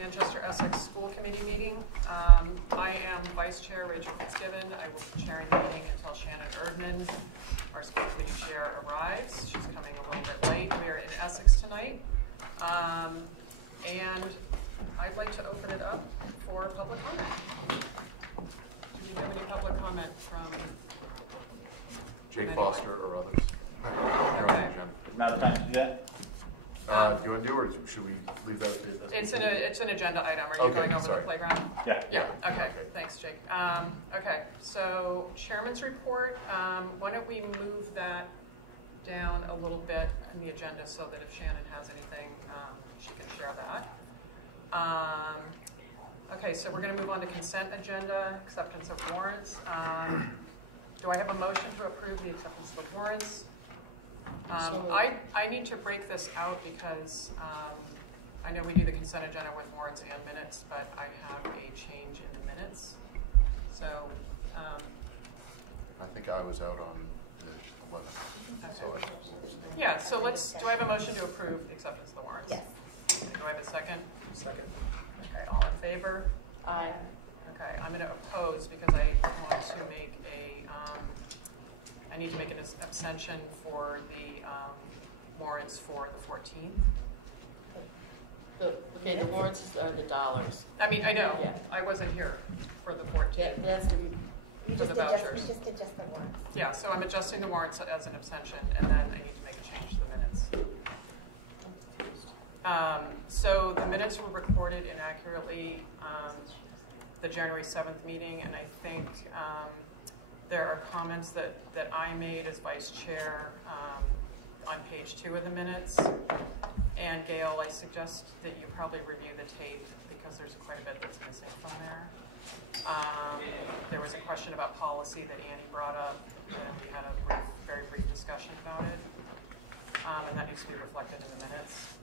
Manchester Essex School Committee meeting. I am Vice Chair Rachel Fitzgibbon. I will be chairing the meeting until Shannon Erdman, our School Committee Chair, arrives. She's coming a little bit late. We are in Essex tonight. And I'd like to open it up for public comment. Do you have any public comment from Jake Foster or others? Okay. Now the time to do that? Do you want to do, or should we leave that? It's an agenda item. Are you going over the playground? Yeah. Okay. Thanks, Jake. Okay. So Chairman's report. Why don't we move that down a little bit in the agenda so that if Shannon has anything, she can share that. Okay. So we're going to move on to consent agenda, acceptance of warrants. Do I have a motion to approve the acceptance of the warrants? I need to break this out because I know we do the consent agenda with warrants and minutes, but I have a change in the minutes. So I think I was out on the 11th. Okay. Yeah, so do I have a motion to approve the acceptance of the warrants? Yes. Do I have a second? Second. Okay, all in favor? Aye. Okay, I'm going to oppose because I want to make I need to make an abstention for the warrants for the 14th. Okay, the warrants are the dollars. I mean, I know. Yeah. I wasn't here for the 14th. Yeah, that's for the vouchers. We just adjust the warrants. Yeah, so I'm adjusting the warrants as an abstention, and then I need to make a change to the minutes. So the minutes were recorded inaccurately the January 7th meeting, and I think there are comments that I made as vice chair on page 2 of the minutes. And Gail, I suggest that you probably review the tape because there's quite a bit that's missing from there. There was a question about policy that Annie brought up, and we had a very brief discussion about it. And that needs to be reflected in the minutes.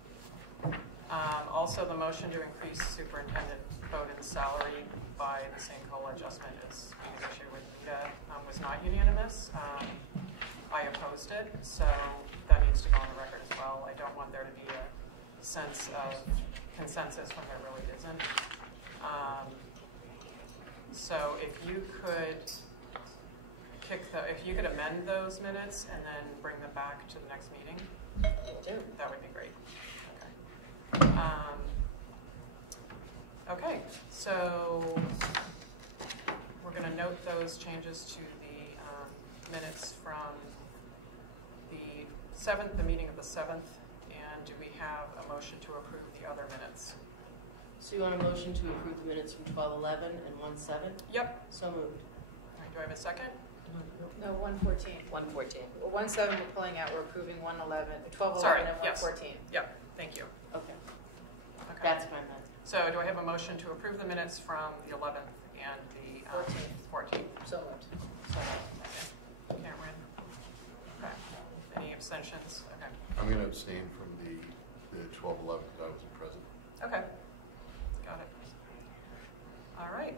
Also, the motion to increase Superintendent Bowden's salary by the same COLA adjustment as being issued with Nita was not unanimous. I opposed it, so that needs to go on the record as well. I don't want there to be a sense of consensus when there really isn't. So if you could amend those minutes and then bring them back to the next meeting, that would be great. Okay, so we're going to note those changes to the minutes from the 7th, the meeting of the 7th, and do we have a motion to approve the other minutes? So you want a motion to approve the minutes from 12/11 and 1/7? Yep. So moved. All right, do I have a second? No, 114. 114. Well, 1/7 we're pulling out. We're approving 1/11, 12/11, Sorry, and yes. 114. Yep, thank you. Okay. Okay. That's my method. So do I have a motion to approve the minutes from the 11th and the 14th? So moved. So, okay. Cameron? Okay. Any abstentions? Okay. I'm going to abstain from the 12/11 because I wasn't present. Okay. Got it. All right.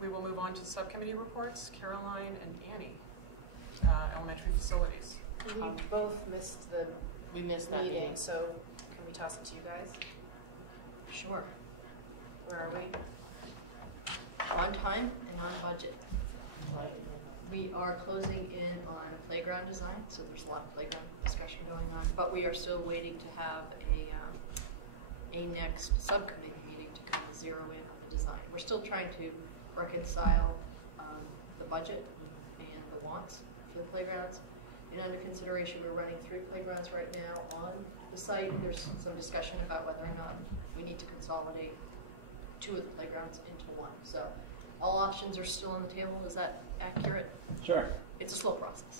We will move on to subcommittee reports. Caroline and Annie, elementary facilities. We both missed the We missed that meeting, meeting. so can we toss it to you guys? Sure. Where are we? On time and on budget. We are closing in on playground design, so there's a lot of playground discussion going on, but we are still waiting to have a next subcommittee meeting to kind of zero in on the design. We're still trying to reconcile the budget and the wants for the playgrounds. And under consideration, we're running 3 playgrounds right now on the site. There's some discussion about whether or not we need to consolidate 2 of the playgrounds into 1. So all options are still on the table. Is that accurate? Sure. It's a slow process.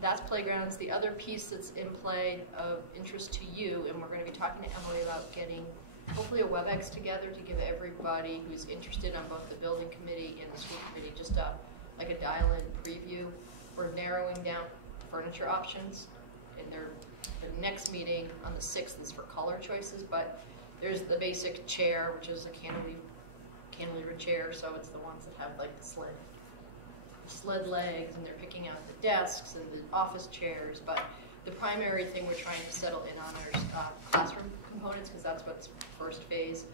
That's playgrounds. The other piece that's in play of interest to you, and we're going to be talking to Emily about getting hopefully a WebEx together to give everybody who's interested on both the building committee and the school committee just like a dial-in preview. We're narrowing down furniture options, and the next meeting on the 6th is for color choices, but there's the basic chair, which is a cantilever chair, so it's the ones that have like the sled legs, and they're picking out the desks and the office chairs, but the primary thing we're trying to settle in on are classroom components because that's what's first phase.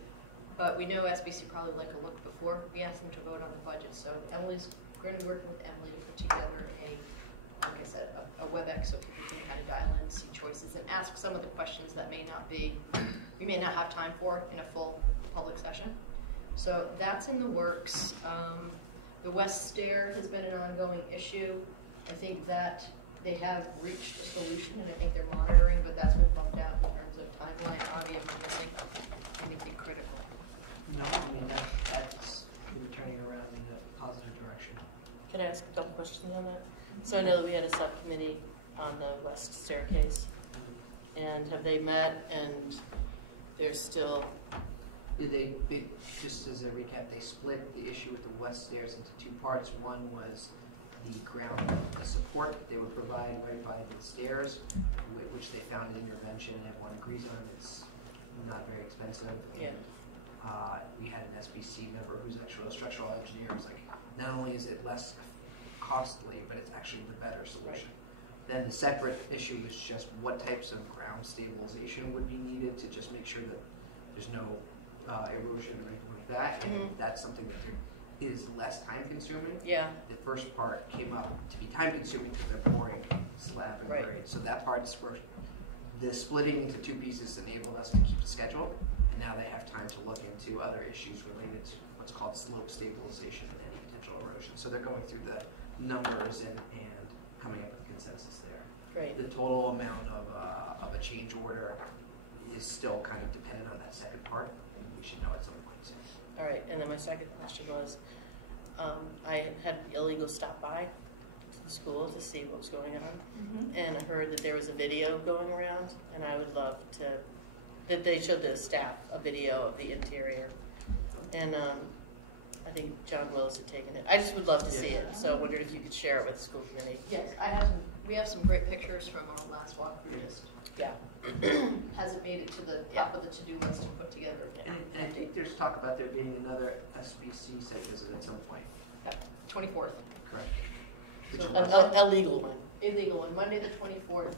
But we know SBC probably like a look before we ask them to vote on the budget. So Emily's going to be working with Emily to put together like I said, a WebEx so people can kind of dial in, see choices, and ask some of the questions that we may not have time for in a full public session. So that's in the works. The West Stair has been an ongoing issue. I think that they have reached a solution, and I think they're monitoring, but that's been bumped out in terms of timeline. Avi, am I missing anything critical? No, I mean, that's been turning around in a positive direction. Can I ask a couple questions on that? So I know that we had a subcommittee on the west staircase, and have they met, and they're still... They just as a recap, they split the issue with the west stairs into two parts. One was the ground, the support that they would provide right by the stairs, which they found an intervention and everyone agrees on. It's not very expensive. Yeah. We had an SBC member who's actually a structural engineer. It's like, not only is it less costly, but it's actually the better solution. Right. Then the separate issue is just what types of ground stabilization would be needed to just make sure that there's no erosion or anything like that. And that's something that is less time consuming. Yeah. The first part came up to be time consuming because they're pouring slab and grade. So that part's where the splitting into two pieces enabled us to keep the schedule. And now they have time to look into other issues related to what's called slope stabilization and any potential erosion. So they're going through the numbers and coming up with consensus there. Great. The total amount of a change order is still kind of dependent on that second part. We should know at some point soon. All right, and then my second question was, I had illegals stop by to the school to see what was going on, and I heard that there was a video going around, and I would love that they showed the staff a video of the interior, and I think John Willis had taken it. I just would love to see it, so I wondered if you could share it with the school committee. Yes, we have some great pictures from our last walkthrough. Yeah. Hasn't made it to the top of the to-do list to put together. And I think there's talk about there being another SBC site visit at some point. Yeah, 24th. Correct. So A legal one. Illegal one. Monday the 24th,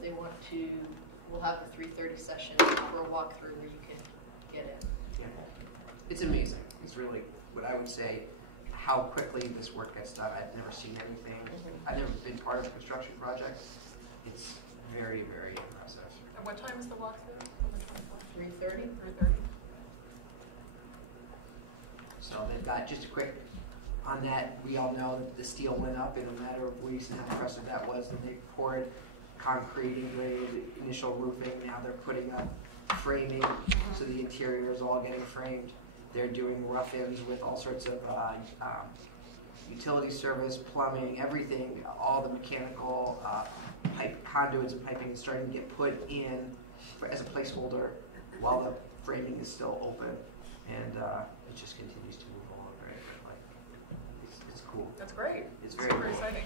we'll have the 3:30 session for a walkthrough where you can get in. Yeah. It's amazing. It's really what I would say, how quickly this work gets done. I've never seen anything. I've never been part of a construction project. It's very, very impressive. And what time is the walkthrough? 3:30? 3:30. So they've got just a quick on that. We all know that the steel went up in a matter of weeks, and how impressive that was. And they poured concrete into the initial roofing. Now they're putting up framing, so the interior is all getting framed. They're doing rough-ins with all sorts of utility service, plumbing, everything, all the mechanical pipe conduits and piping is starting to get put in as a placeholder while the framing is still open, and it just continues to move along very quickly. It's cool. That's great. It's very super cool. exciting.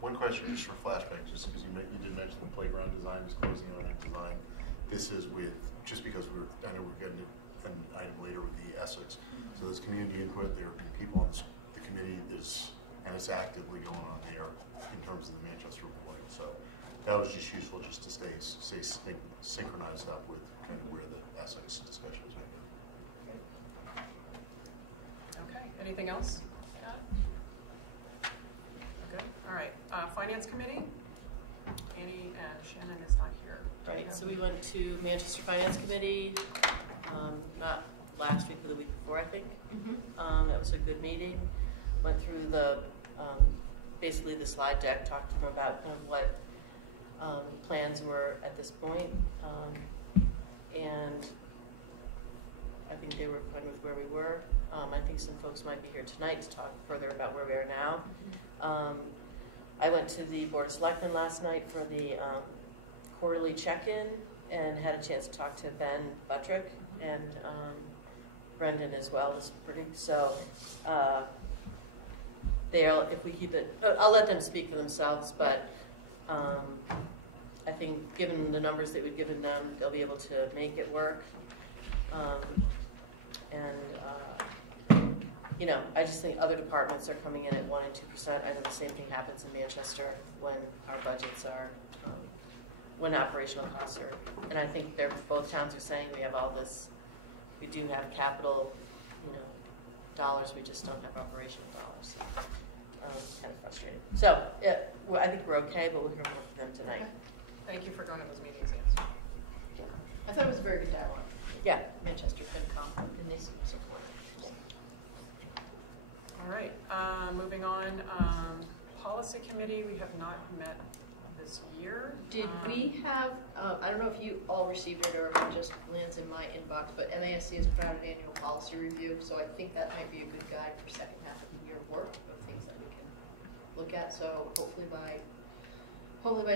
One question just for flashback, just because you did mention the playground design is closing on that design. This is with, just because I know we're getting an item later with the Essex. So there's community input, there have been people on the committee, and it's actively going on there in terms of the Manchester reporting. So that was just useful just to stay synchronized up with kind of where the Essex discussion is right now. Okay, anything else? Good, all right. Finance Committee, Annie and Shannon is not here. Right, so we went to Manchester Finance Committee, not last week, but the week before, I think. That was a good meeting. Went through the, basically the slide deck, talked to them about kind of what plans were at this point. And I think they were fine with where we were. I think some folks might be here tonight to talk further about where we are now. I went to the Board of Selectmen last night for the quarterly check-in and had a chance to talk to Ben Buttrick and Brendan as well this morning. So they'll, if we keep it, I'll let them speak for themselves, but I think given the numbers that we've given them, they'll be able to make it work. You know, I just think other departments are coming in at 1% and 2%. I know the same thing happens in Manchester when our budgets are when operational costs are, and I think both towns are saying we have all this, we do have capital, dollars, we just don't have operational dollars. It's kind of frustrating. So, I think we're okay, but we're going to work with them tonight. Thank you for going to those meetings, Nancy. I thought it was a very good dialogue. Yeah. Manchester FinCom, and they seem to support it. All right, moving on. Policy Committee, we have not met this year. Did we have, I don't know if you all received it or if it just lands in my inbox, but MASC has put out an annual policy review, so I think that might be a good guide for second half of the year work of things that we can look at. So hopefully by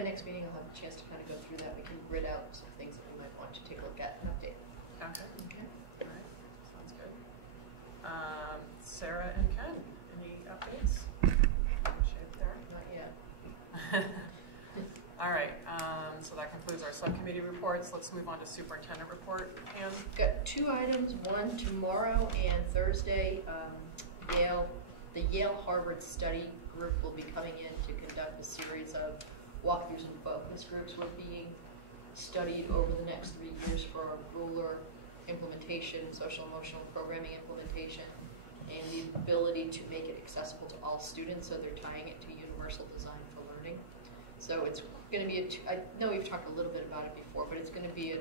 next meeting I'll have a chance to kind of go through that. We can grid out some things that we might want to take a look at and update. Okay. All right. Sounds good. Sarah and Ken, any updates? Shape there? Not yet. All right. So that concludes our subcommittee reports. Let's move on to Superintendent Report. Pam? Got 2 items. One, tomorrow and Thursday, the Yale-Harvard study group will be coming in to conduct a series of walkthroughs and focus groups. We're being studied over the next 3 years for our ruler implementation, social emotional programming implementation, and the ability to make it accessible to all students, so they're tying it to universal design for learning. So it's going to be I know we've talked a little bit about it before, but it's going to be a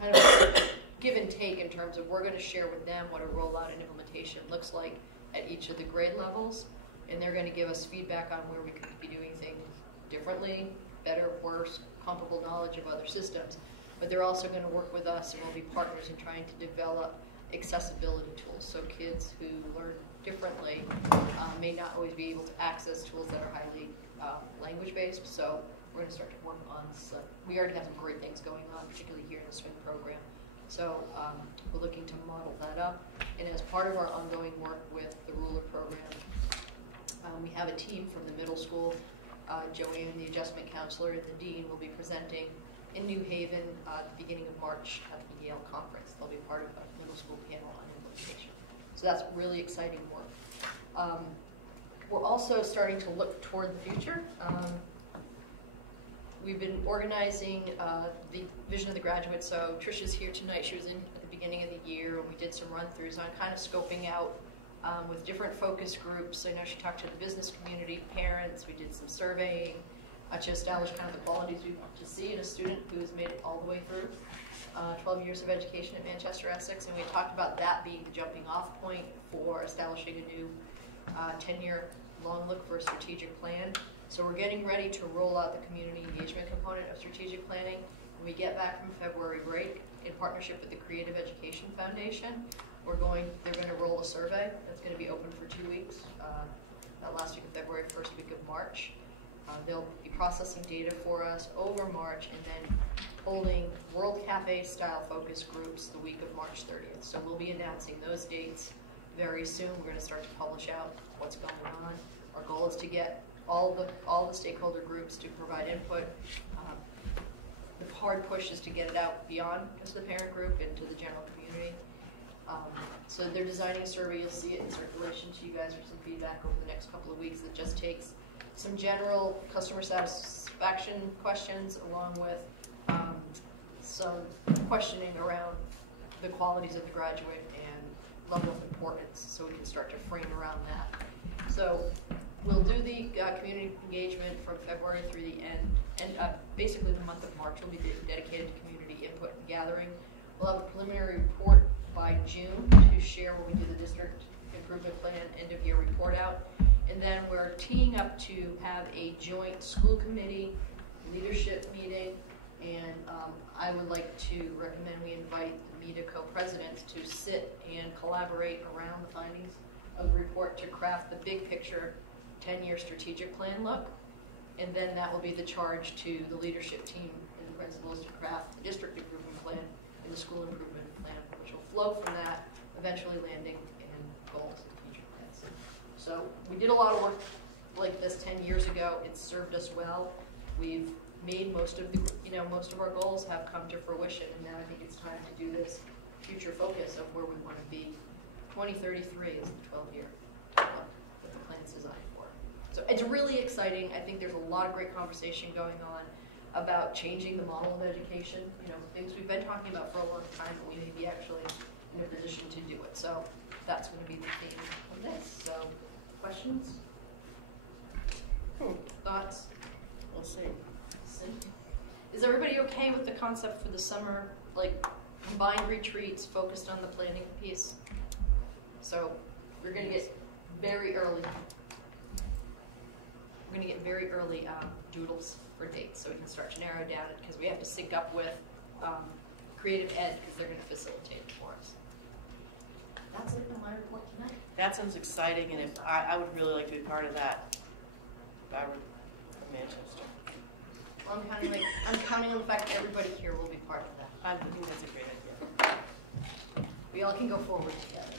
kind of a give and take in terms of we're going to share with them what a rollout and implementation looks like at each of the grade levels, and they're going to give us feedback on where we could be doing things differently, better, worse, comparable knowledge of other systems. But they're also going to work with us, and we'll be partners in trying to develop accessibility tools, so kids who learn differently may not always be able to access tools that are highly language-based. So we're going to start to work on some. We already have some great things going on, particularly here in the swing program. So we're looking to model that up. And as part of our ongoing work with the ruler program, we have a team from the middle school. Joanne, the adjustment counselor, and the dean will be presenting in New Haven at the beginning of March at the Yale conference. They'll be part of a middle school panel on implementation. So that's really exciting work. We're also starting to look toward the future. We've been organizing the Vision of the Graduate. So Trisha's here tonight. She was in at the beginning of the year, and we did some run-throughs on kind of scoping out with different focus groups. I know she talked to the business community, parents. We did some surveying to establish kind of the qualities we want to see in a student who has made it all the way through 12 years of education at Manchester Essex. And we talked about that being the jumping off point for establishing a new 10-year long look for a strategic plan. So we're getting ready to roll out the community engagement component of strategic planning. When we get back from February break, in partnership with the Creative Education Foundation, they're going to roll a survey that's going to be open for 2 weeks, that last week of February, first week of March. They'll be processing data for us over March and then holding World Cafe style focus groups the week of March 30th. So we'll be announcing those dates very soon. We're going to start to publish out what's going on. Our goal is to get all the stakeholder groups to provide input. The hard push is to get it out beyond just the parent group and to the general community. So they're designing a survey. You'll see it in circulation to you guys for some feedback over the next couple of weeks. It just takes some general customer satisfaction questions along with some questioning around the qualities of the graduate and level of importance, so we can start to frame around that. So we'll do the community engagement from February through the end, and basically the month of March will be dedicated to community input and gathering. We'll have a preliminary report by June to share when we do the district improvement plan end of year report out. And then we're teeing up to have a joint school committee leadership meeting, and I would like to recommend we invite the MEDA co-presidents to sit and collaborate around the findings of the report to craft the big picture 10-year strategic plan look. And then that will be the charge to the leadership team and the principals to craft the district improvement plan and the school improvement plan, which will flow from that, eventually landing in goals and future plans. So we did a lot of work like this 10 years ago. It's served us well. We've made most of our goals have come to fruition, and now I think it's time to do this future focus of where we want to be. 2033 is the 12-year that the plan is designed for. So it's really exciting. I think there's a lot of great conversation going on. about changing the model of education, things we've been talking about for a long time, but we may be actually in a position to do it. So that's going to be the theme of this. So questions? Thoughts? We'll see. Is everybody okay with the concept for the summer, like combined retreats focused on the planning piece? So we're going to get very early. We're going to get very early doodles for dates, so we can start to narrow down it, because we have to sync up with Creative Ed, because they're going to facilitate it for us. That's it on my report tonight. That sounds exciting, and if I would really like to be part of that. If I were from Manchester. Well, I'm counting on the fact that everybody here will be part of that. I think that's a great idea. We all can go forward together.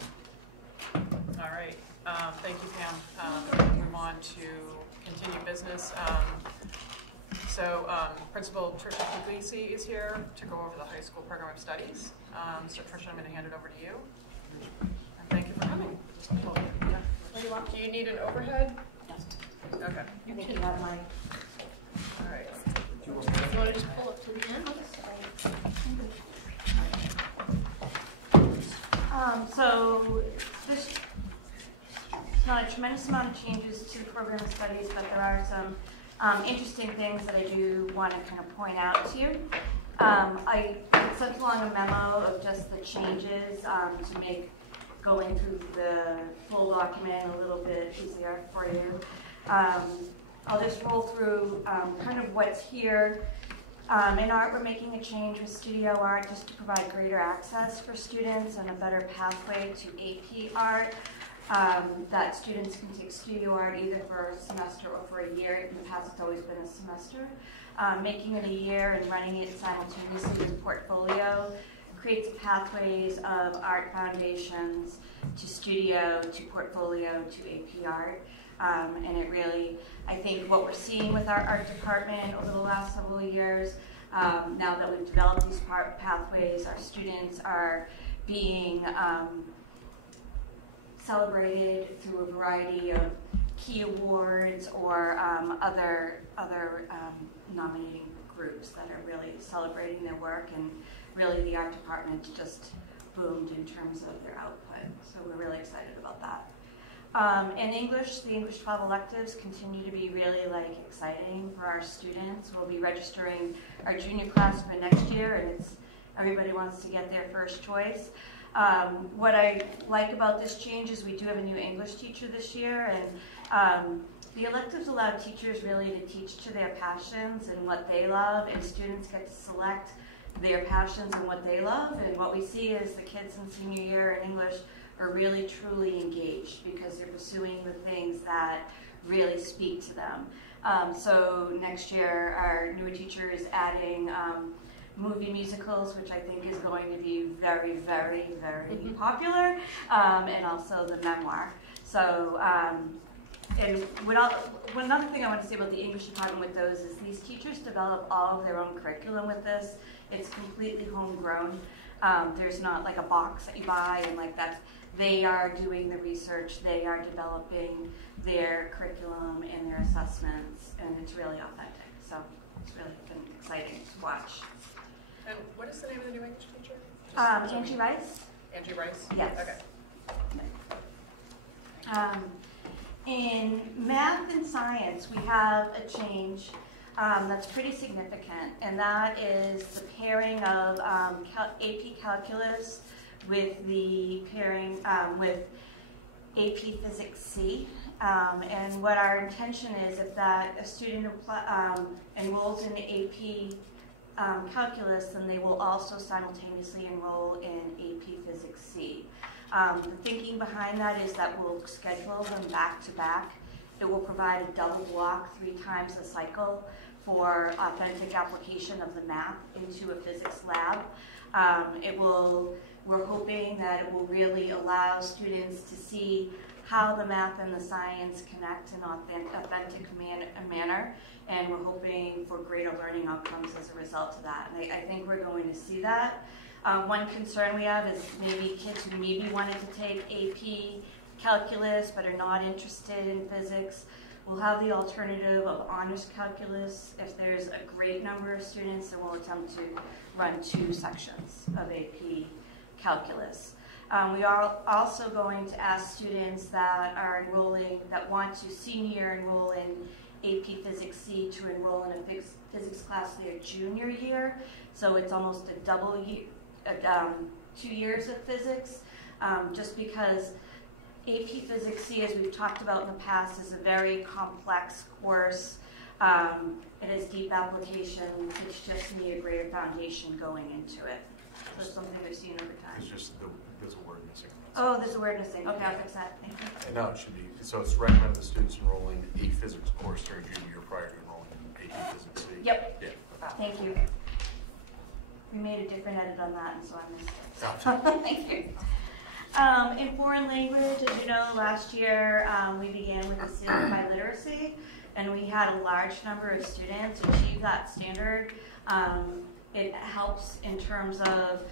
All right. Thank you, Pam. Move on to continue business. Principal Tricia Puglisi is here to go over the high school program of studies. So Tricia, I'm going to hand it over to you. And thank you for coming. What do you want? Do you need an overhead? Yes. Okay. I think you have mine. All right. You want to just pull up to the end? So this is not a tremendous amount of changes to the program of studies, but there are some interesting things that I do want to kind of point out to you. I sent along a memo of just the changes to make going through the full document a little bit easier for you. I'll just roll through kind of what's here. In art, we're making a change with Studio Art just to provide greater access for students and a better pathway to AP Art. That students can take Studio Art either for a semester or for a year. In the past, it's always been a semester. Making it a year and running it simultaneously with Portfolio creates pathways of art foundations to Studio, to Portfolio, to AP Art. And it really, I think what we're seeing with our art department over the last several years, now that we've developed these pathways, our students are being celebrated through a variety of key awards or other nominating groups that are really celebrating their work, and really the art department just boomed in terms of their output. So we're really excited about that. In English, the English 12 electives continue to be really exciting for our students. We'll be registering our junior class for next year, and everybody wants to get their first choice. What I like about this change is we do have a new English teacher this year, and the electives allow teachers really to teach to their passions and what they love, and students get to select their passions and what they love. And what we see is the kids in senior year in English are really truly engaged because they're pursuing the things that really speak to them. So next year, our newer teacher is adding movie musicals, which I think is going to be very, very, very popular, and also the memoir. So, and another thing I want to say about the English department with those is these teachers develop all of their own curriculum with this. It's completely homegrown. There's not like a box that you buy and that. They are doing the research, they are developing their curriculum and their assessments, and it's really authentic. So it's really been exciting to watch. And what is the name of the new English teacher? Angie Rice? Angie Rice? Yes. Okay. In math and science, we have a change that's pretty significant, and that is the pairing of AP Calculus with the pairing with AP Physics C. And what our intention is, if that a student enrolls in AP Calculus, then they will also simultaneously enroll in AP Physics C. The thinking behind that is that we'll schedule them back to back. It will provide a double block 3 times a cycle for authentic application of the math into a physics lab. We're hoping that it will really allow students to see how the math and the science connect in an authentic manner, and we're hoping for greater learning outcomes as a result of that. And I think we're going to see that. One concern we have is maybe kids who maybe wanted to take AP Calculus but are not interested in physics We'll have the alternative of honors calculus. If there's a great number of students, then we'll attempt to run 2 sections of AP calculus. We are also going to ask students that are enrolling, that want to senior enroll in AP Physics C to enroll in a physics class their junior year. So it's almost a double year, 2 years of physics, just because AP Physics C, as we've talked about in the past, is a very complex course. It has deep application. Kids just need a greater foundation going into it. So it's something we've seen over time. It's just there's a word missing. Oh, there's a word missing. Okay, I'll fix that. Thank you. No, it should be. So it's recommended the students enrolling a physics course during junior year prior to enrolling in AP Physics C. Yep. Yeah. Thank you. We made a different edit on that, and so I missed it. Thank you. In foreign language, as you know, last year we began with the standard by literacy, and we had a large number of students achieve that standard. It helps in terms of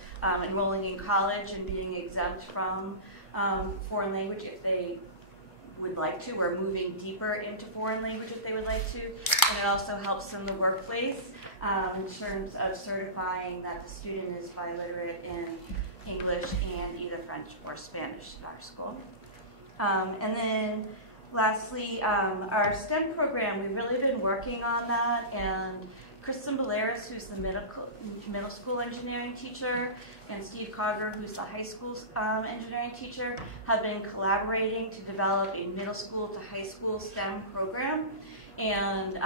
enrolling in college and being exempt from foreign language if they would like to, or moving deeper into foreign language if they would like to. And it also helps in the workplace in terms of certifying that the student is biliterate in English and either French or Spanish at our school. And then lastly, our STEM program, we've really been working on that, and Kristen Baleris, who's the middle school engineering teacher, and Steve Cogger, who's the high school engineering teacher, have been collaborating to develop a middle school to high school STEM program. And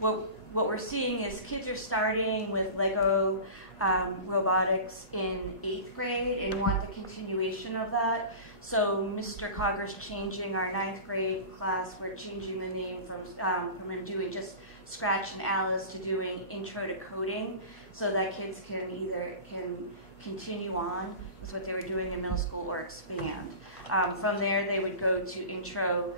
what we're seeing is kids are starting with Lego robotics in 8th grade and want the continuation of that. So Mr. Cogger's changing our 9th grade class. We're changing the name from him doing just Scratch and Alice to doing Intro to Coding, so that kids can either continue on with what they were doing in middle school or expand. From there, they would go to Intro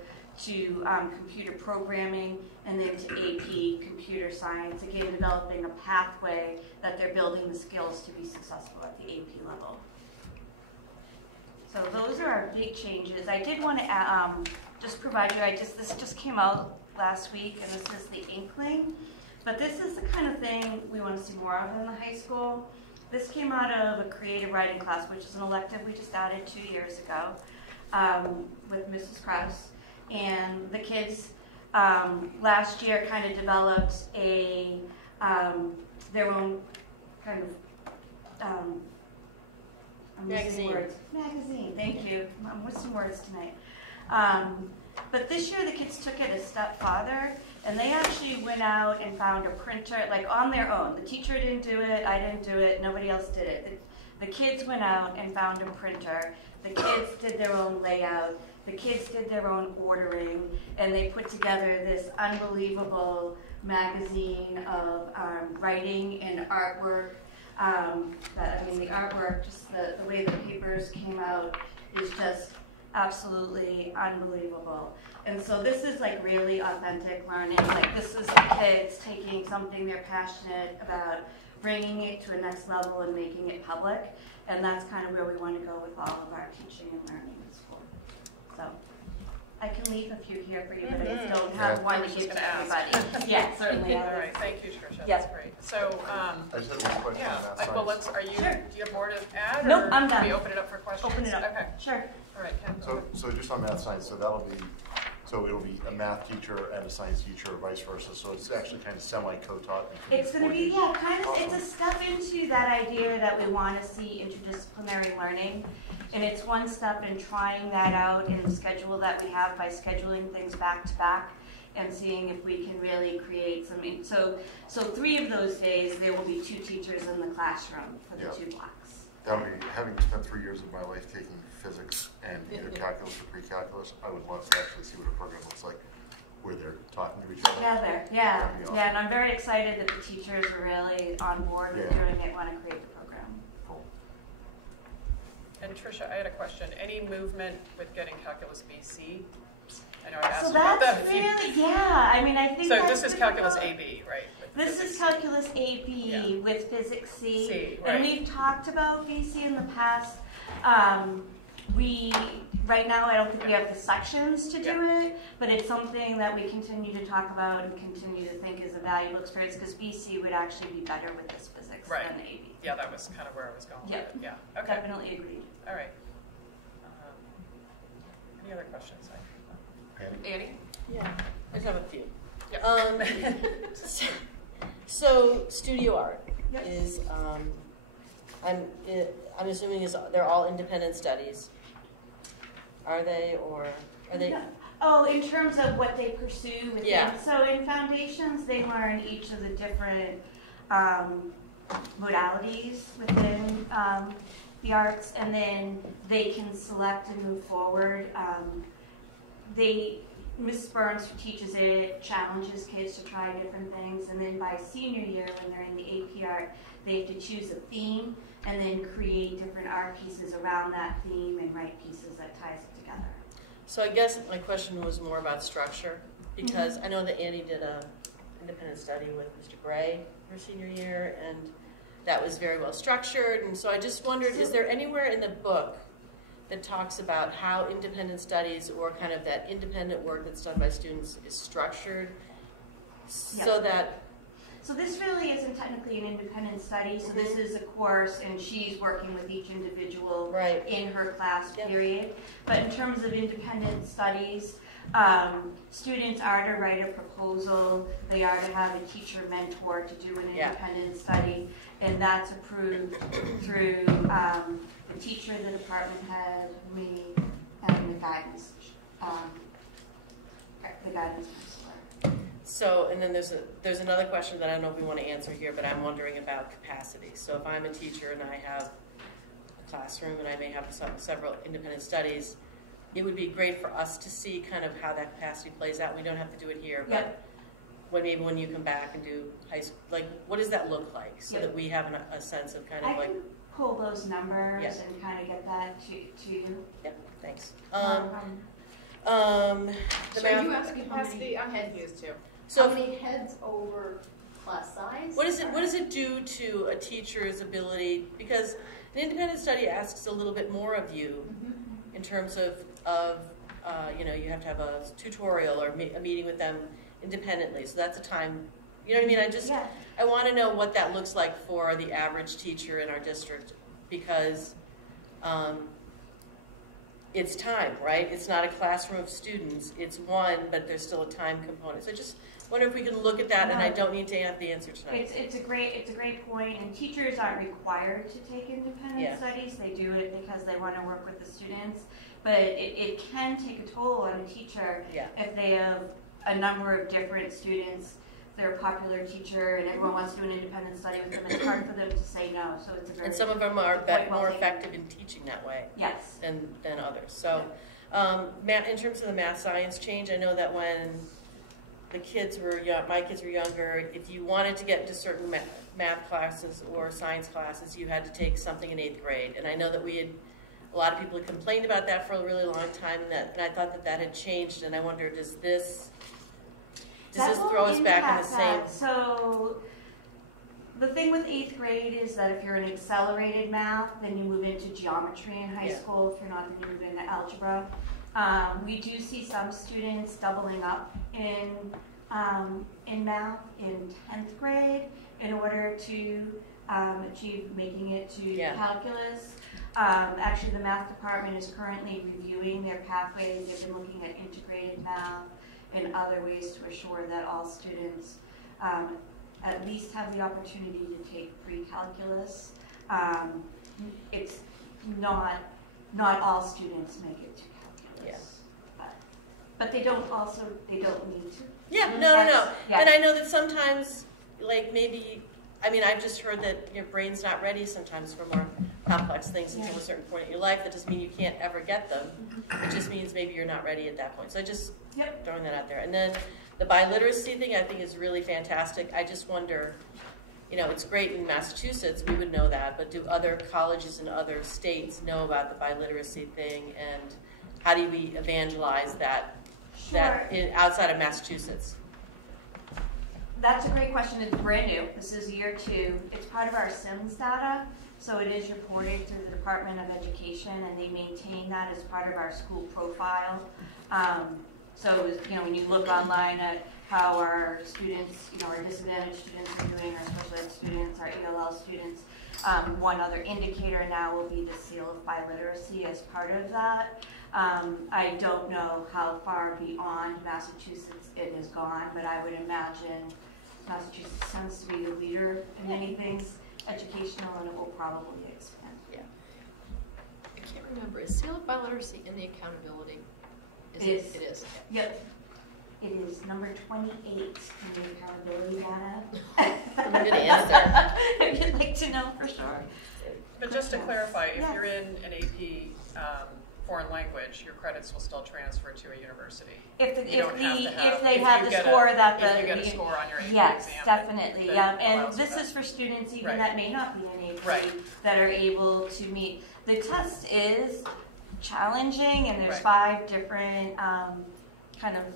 to computer programming, and then to AP computer science, again developing a pathway that they're building the skills to be successful at the AP level. So those are our big changes. I did want to just provide you, this just came out last week, and this is the Inkling, but this is the kind of thing we want to see more of in the high school. This came out of a creative writing class, which is an elective we just added 2 years ago with Mrs. Krause. And the kids last year kind of developed their own kind of magazine. Thank you. I'm with some words tonight. But this year the kids took it a step farther, and they actually went out and found a printer, like on their own. The teacher didn't do it, I didn't do it, nobody else did it. The kids went out and found a printer. The kids did their own layout. The kids did their own ordering, and they put together this unbelievable magazine of writing and artwork. The artwork, just the way the papers came out is just absolutely unbelievable. And so this is like really authentic learning. Like this is the kids taking something they're passionate about, bringing it to a next level and making it public. And that's kind of where we want to go with all of our teaching and learning in school. So I can leave a few here for you, but I just don't have one to give to everybody. Yeah, certainly. All right, thank you, Tricia. Yeah. That's great. So, I just had one question on that well, side. Sure. Do you have more to add? Nope, or I'm done. Can we open it up for questions? Open it up. Okay. Sure. All right, Ken. So just on math science, so it'll be a math teacher and a science teacher, or vice versa. So it's actually kind of semi-co-taught. It's going to be, kind of, it's a step into that idea that we want to see interdisciplinary learning. And it's one step in trying that out in the schedule that we have by scheduling things back to back and seeing if we can really create some. So 3 of those days, there will be 2 teachers in the classroom for the 2 blocks. That'll be, having spent 3 years of my life taking physics and either calculus or pre-calculus, I would love to actually see what a program looks like where they're talking to each other. Together, yeah. Awesome. Yeah, and I'm very excited that the teachers are really on board with doing it, want to create the program. Cool. And Tricia, I had a question. Any movement with getting Calculus BC? I know I asked So you about that's that. really, I mean, I think So that's this is Calculus AB, right? This is Calculus AB with Physics C. C, And right. we've talked about VC in the past. Right now, I don't think we have the sections to do it, but it's something that we continue to talk about and continue to think is a valuable experience, because BC would actually be better with this physics Right. than AB. Yeah, that was kind of where I was going with Yep. it. Yeah, okay. Definitely agreed. All right. Any other questions? Annie? Yeah, I just have a few. Yeah. So studio art Yes. is, I'm assuming they're all independent studies. Are they, or are they? Yeah. Oh, in terms of what they pursue within. Yeah. So in foundations, they learn each of the different modalities within the arts, and then they can select and move forward. Ms. Burns, who teaches it, challenges kids to try different things, and then by senior year, when they're in the AP art, they have to choose a theme and then create different art pieces around that theme and write pieces that ties it together. So I guess my question was more about structure, because I know that Annie did an independent study with Mr. Gray her senior year, and that was very well structured. And so I just wondered, is there anywhere in the book that talks about how independent studies, or kind of that independent work that's done by students, is structured so that... So this really isn't technically an independent study, so this is a course, and she's working with each individual in her class period. But in terms of independent studies, students are to write a proposal, they are to have a teacher mentor to do an independent study, and that's approved through the teacher, the department head, me, and the guidance counselor. So, and then there's another question that I don't know if we want to answer here, but I'm wondering about capacity. So if I'm a teacher and I have a classroom and I may have several independent studies, it would be great for us to see kind of how that capacity plays out. We don't have to do it here, but maybe when you come back and do high school, like, what does that look like, so that we have a sense of kind of like... I can pull those numbers and kind of get that to you. Yep, thanks. So are you asking how many heads used to? So how many heads over class size? What does it do to a teacher's ability? Because an independent study asks a little bit more of you in terms of you have to have a tutorial or a meeting with them independently. So that's a time, you know what I mean? I want to know what that looks like for the average teacher in our district, because it's time, right? It's not a classroom of students. It's one, but there's still a time component. So I just wonder if we can look at that, and I don't need to have the answer tonight. It's a great point, and teachers aren't required to take independent studies. They do it because they want to work with the students, but it can take a toll on a teacher if they have a number of different students. They're a popular teacher, and everyone wants to do an independent study with them. It's hard for them to say no. So it's a very... And some of them are more effective in teaching that way than others. So in terms of the math science change, I know that when the kids were my kids were younger, if you wanted to get into certain math classes or science classes, you had to take something in 8th grade. And I know that a lot of people had complained about that for a really long time, and I thought that had changed. And I wonder, does this throw us back in the same... So the thing with 8th grade is that if you're in accelerated math, then you move into geometry in high school. If you're not, then you move into algebra. We do see some students doubling up in math in 10th grade in order to achieve making it to calculus. Actually, the math department is currently reviewing their pathways. They've been looking at integrated math and other ways to assure that all students at least have the opportunity to take pre-calculus. It's not all students make it to calculus, but they don't need to. Yeah, no. And I know that sometimes, like maybe, I've just heard that your brain's not ready sometimes for more complex things until a certain point in your life. That doesn't mean you can't ever get them. It just means maybe you're not ready at that point. So I just throwing that out there. And then the biliteracy thing I think is really fantastic. I just wonder, it's great in Massachusetts, we would know that, but do other colleges in other states know about the biliteracy thing, and how do we evangelize that outside of Massachusetts? That's a great question. It's brand new. This is year 2. It's part of our SIMS data. So it is reported through the Department of Education, and they maintain that as part of our school profile. So, when you look online at how our students, our disadvantaged students are doing, our special ed students, our ELL students, one other indicator now will be the seal of biliteracy as part of that. I don't know how far beyond Massachusetts it has gone, but I would imagine Massachusetts tends to be the leader in many things educational, and it will probably expand. Yeah. I can't remember. Is seal of biliteracy in the accountability? It is. It is. Yep. It is number 28 in the accountability data. Good answer. If you'd like to know for sure. But just to clarify, if Yeah. you're in an AP foreign language, your credits will still transfer to a university. If You don't have to have- if they if have you the get score a, that if you get a score on your AP yes, exam, definitely, that yeah. And allows for this that. is for students even Right. that may not be in AP Right. that are able to meet. The test is challenging, and there's Right. 5 different kind of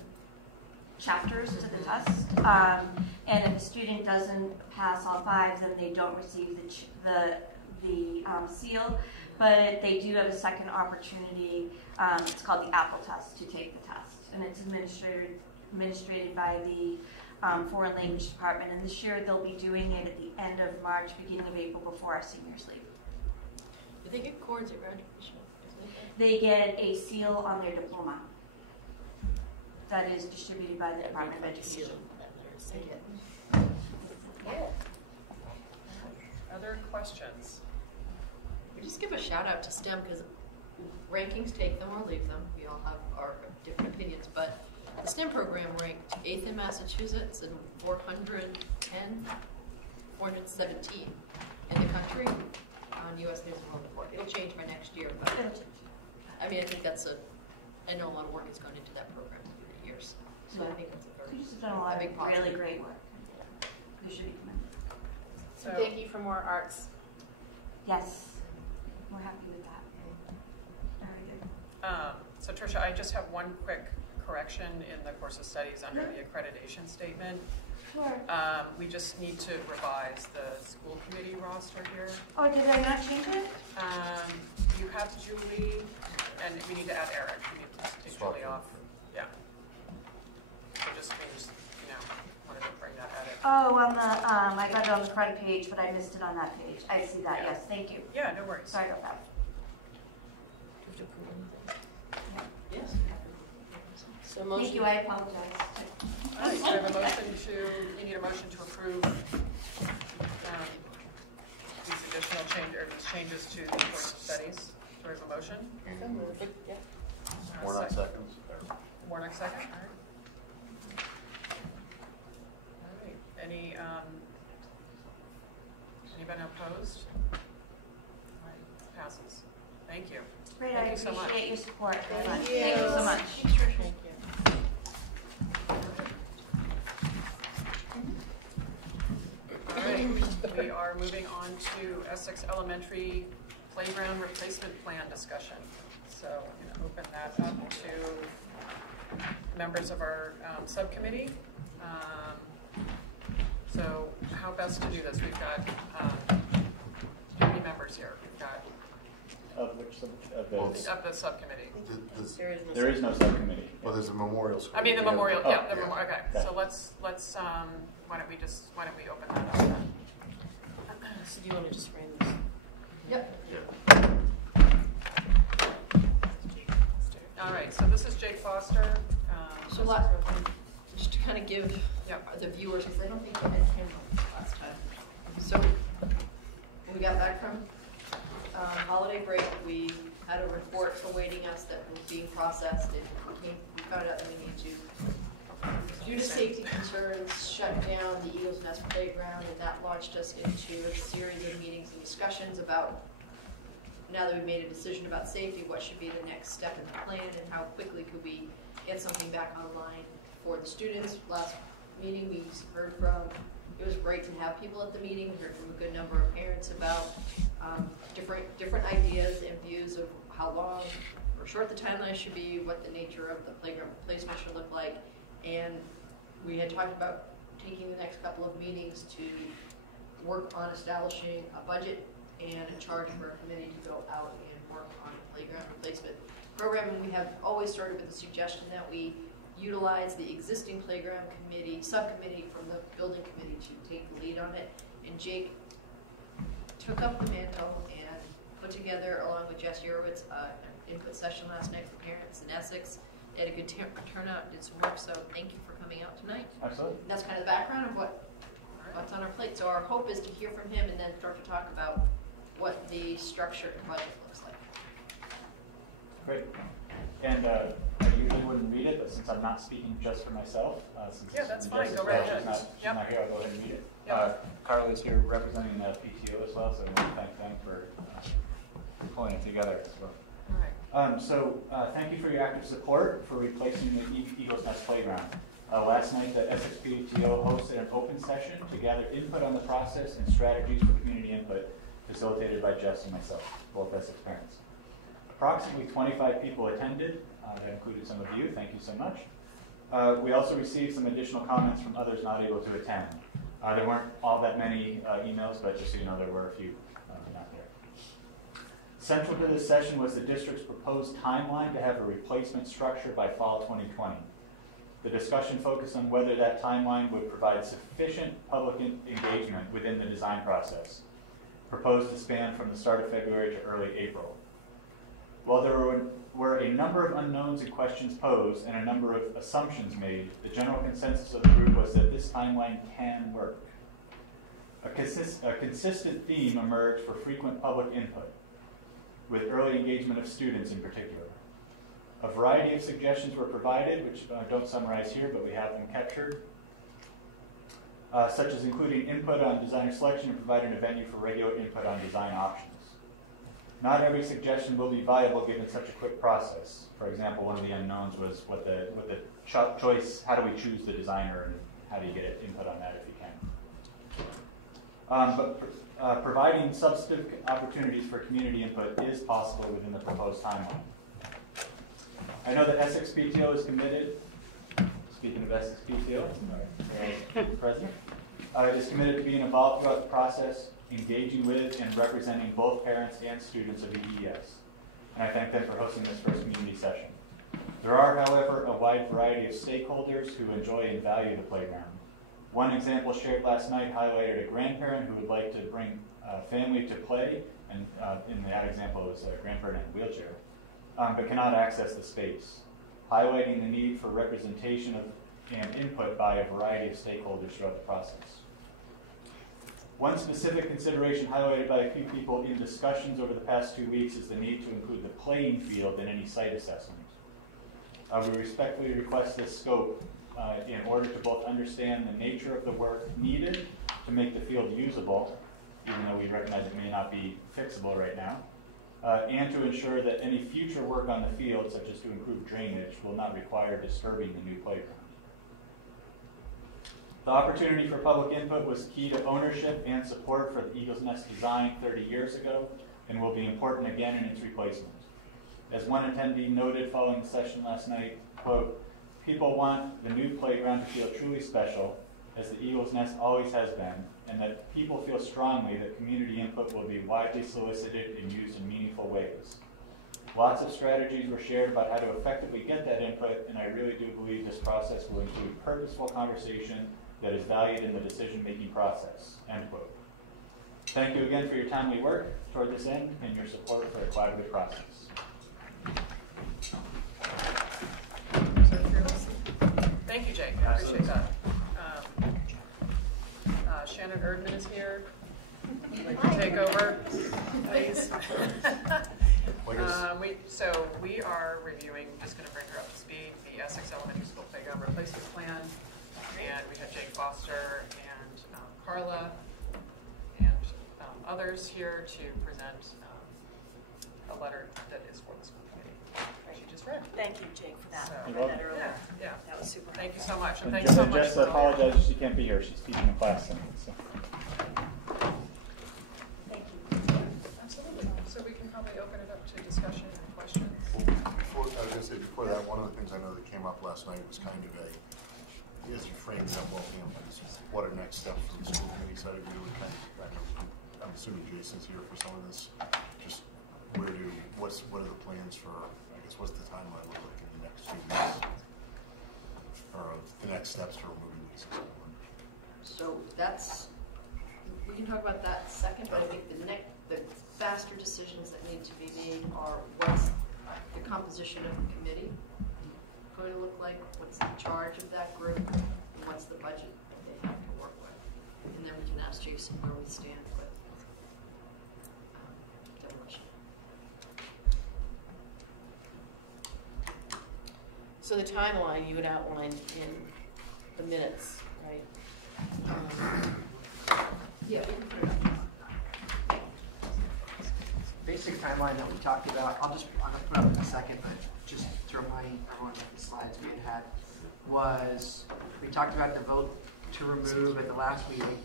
chapters to the test. And if a student doesn't pass all 5, then they don't receive the seal. But they do have a second opportunity. It's called the Apple test to take the test, and it's administered by the Foreign Language Department. And this year they'll be doing it at the end of March, beginning of April, before our seniors leave. Do they get cords at graduation? They get a seal on their diploma that is distributed by the Department of Education. Other questions? We just give a shout out to STEM because rankings take them or leave them. We all have our different opinions, but the STEM program ranked 8th in Massachusetts and 417 in the country on U.S. News and World Report. It'll change by next year, but I mean, I think that's I know a lot of work has gone into that program through the years, so I think that's a very You've done a lot big of positive. really great work. You should be commended. So, Thank you for more arts. Yes, we're happy with that. Very good. so Tricia, I just have one quick correction in the course of studies under the accreditation statement. Sure. We just need to revise the school committee roster here. Oh, did I not change it? You have Julie, and we need to add Eric. We need to take Swap Julie them. off. Yeah. So just wanted to bring that edit. Oh, on the, I got it on the front page, but I missed it on that page. I see that, Yeah. yes, thank you. Yeah, no worries. Sorry about that. Yes. So motion. Thank you, I apologize. All right, so I have a motion you need a motion to approve these additional these changes to the course of studies. Do I have a motion? So moved. Yeah. Warrant seconds. Warrant second, all right. All right, anybody opposed? All right, passes. Thank you. Great, Thank I you so much. appreciate your support. Thank Thank you. you so much. Thank you. All right, we are moving on to Essex Elementary Playground Replacement Plan discussion. So I'm going to open that up to members of our subcommittee. So how best to do this? We've got how many members here? We've got Of which of the subcommittee. there is no subcommittee. Well, there's a memorial school. I mean the memorial. Oh, Yeah, the yeah. memorial. Okay, Okay. so let's why don't we open that up then? So do you want to just frame this? Yep. All right, so this is Jake Foster. So just to kind of give the viewers, because I don't think we had camera last time. So when we got back from holiday break, we had a report awaiting us that was being processed, and we found out that we need to, due to safety concerns, shut down the Eagles Nest Playground, and that launched us into a series of meetings and discussions about, now that we've made a decision about safety, what should be the next step in the plan, and how quickly could we get something back online for the students. Last meeting we heard from, it was great to have people at the meeting. We heard from a good number of parents about different ideas and views of how long or short the timeline should be, what the nature of the playground replacement should look like, and we had talked about taking the next couple of meetings to work on establishing a budget and in charge of our committee to go out and work on a playground replacement program. And we have always started with the suggestion that we utilize the existing playground committee, subcommittee from the building committee to take the lead on it. And Jake took up the mantle and put together, along with Jess Urowitz, an input session last night for parents in Essex. They had a good turnout, did some work, so thank you for coming out tonight. Absolutely. That's kind of the background of what's on our plate. So our hope is to hear from him and then start to talk about what the structure and budget looks like. Great. And I usually wouldn't read it, but since I'm not speaking just for myself, since Yeah, that's fine. Jess Go is right well, ahead. she's not here, I'll go ahead and read it. Yep. Carla is here representing the PTO as well, so I want to thank them for pulling it together as well. All right. Thank you for your active support for replacing the Eagles Nest Playground. Last night, the Essex PTO hosted an open session to gather input on the process and strategies for community input, facilitated by Jess and myself, both Essex parents. Approximately 25 people attended. That included some of you. Thank you so much. We also received some additional comments from others not able to attend. There weren't all that many emails, but just so you know, there were a few not there. Central to this session was the district's proposed timeline to have a replacement structure by fall 2020. The discussion focused on whether that timeline would provide sufficient public engagement within the design process, proposed to span from the start of February to early April. While there were a number of unknowns and questions posed and a number of assumptions made, the general consensus of the group was that this timeline can work. A consistent theme emerged for frequent public input, with early engagement of students in particular. A variety of suggestions were provided, which I don't summarize here, but we have them captured, such as including input on designer selection and providing a venue for regular input on design options. Not every suggestion will be viable given such a quick process. For example, one of the unknowns was what the choice, how do we choose the designer, and how do you get input on that if you can. Providing substantive opportunities for community input is possible within the proposed timeline. I know that Essex PTO is committed, speaking of Essex PTO, President, is committed to being involved throughout the process, engaging with and representing both parents and students of EES. And I thank them for hosting this first community session. There are, however, a wide variety of stakeholders who enjoy and value the playground. One example shared last night highlighted a grandparent who would like to bring family to play, and in that example it was a grandparent in a wheelchair, but cannot access the space, highlighting the need for representation of and input by a variety of stakeholders throughout the process. One specific consideration highlighted by a few people in discussions over the past 2 weeks is the need to include the playing field in any site assessment. We respectfully request this scope in order to both understand the nature of the work needed to make the field usable, even though we recognize it may not be fixable right now, and to ensure that any future work on the field, such as to improve drainage, will not require disturbing the new playground. The opportunity for public input was key to ownership and support for the Eagles Nest design 30 years ago, and will be important again in its replacement. As one attendee noted following the session last night, quote, "People want the new playground to feel truly special, as the Eagles Nest always has been, and that people feel strongly that community input will be widely solicited and used in meaningful ways. Lots of strategies were shared about how to effectively get that input, and I really do believe this process will include purposeful conversation that is valued in the decision-making process," end quote. Thank you again for your timely work toward this end and your support for a collaborative process. Thank you, Jake. I appreciate that. Shannon Erdman is here. Would like to take over, please. We are reviewing, just going to bring her up to speed, the Essex Elementary School Playground Replacement Plan. And we have Jake Foster and Carla and others here to present a letter that is for the school committee. She just read. Thank you, Jake, for that. So, I read that earlier. Yeah. That was super Thank you helpful. so much. And And thanks so much. Jess apologizes she can't be here. She's teaching a class tonight. So. Thank you. Absolutely. So we can probably open it up to discussion and questions. Before that, one of the things I know that came up last night was kind of as you framed it up, what are next steps from the school committee side of view, and kind of I'm assuming Jason's here for some of this. Just what are the plans for, I guess, what's the timeline look like in the next few weeks? Or the next steps for removing leases? So we can talk about that second, but I think the faster decisions that need to be made are what's the composition of the committee going to look like, what's the charge of that group, and what's the budget that they have to work with. And then we can ask Jason where we stand with demolition. So the timeline you had outlined in the minutes, right? Yeah, we can put it up. Basic timeline that we talked about, I'm gonna put up in a second, but just to remind everyone of the slides we had was, we talked about the vote to remove at the last meeting.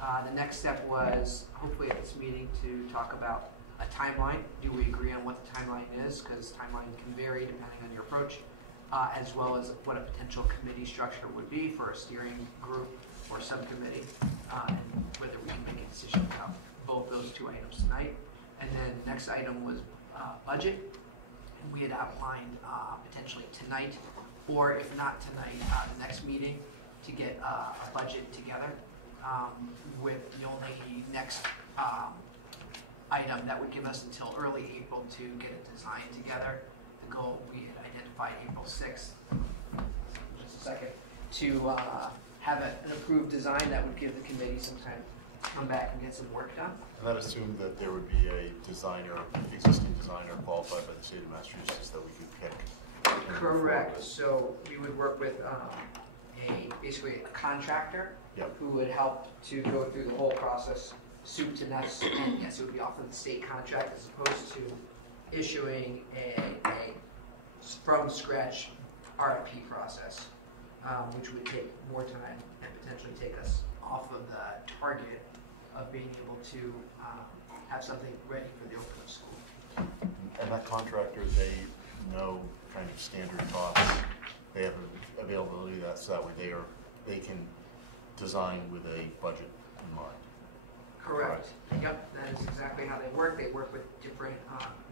The next step was, hopefully at this meeting, to talk about a timeline. Do we agree on what the timeline is? Because timeline can vary depending on your approach, as well as what a potential committee structure would be for a steering group or subcommittee, and whether we can make a decision about both those two items tonight. And then the next item was budget. And we had outlined potentially tonight, or if not tonight, the next meeting, to get a budget together with the only next item that would give us until early April to get a design together. The goal, we had identified April 6th, just a second, to have an approved design that would give the committee some time to come back and get some work done. And that assumed that there would be a designer, existing designer qualified by the state of Massachusetts that we could pick. Correct. So we would work with basically a contractor. Yep. Who would help to go through the whole process, soup to nuts, and yes, it would be off of the state contract as opposed to issuing a from scratch RFP process, which would take more time and potentially take us off of the target of being able to have something ready for the open of school. And that contractor, they know kind of standard costs. They have availability that so that way they can design with a budget in mind. Correct. Yep, that is exactly how they work. They work with different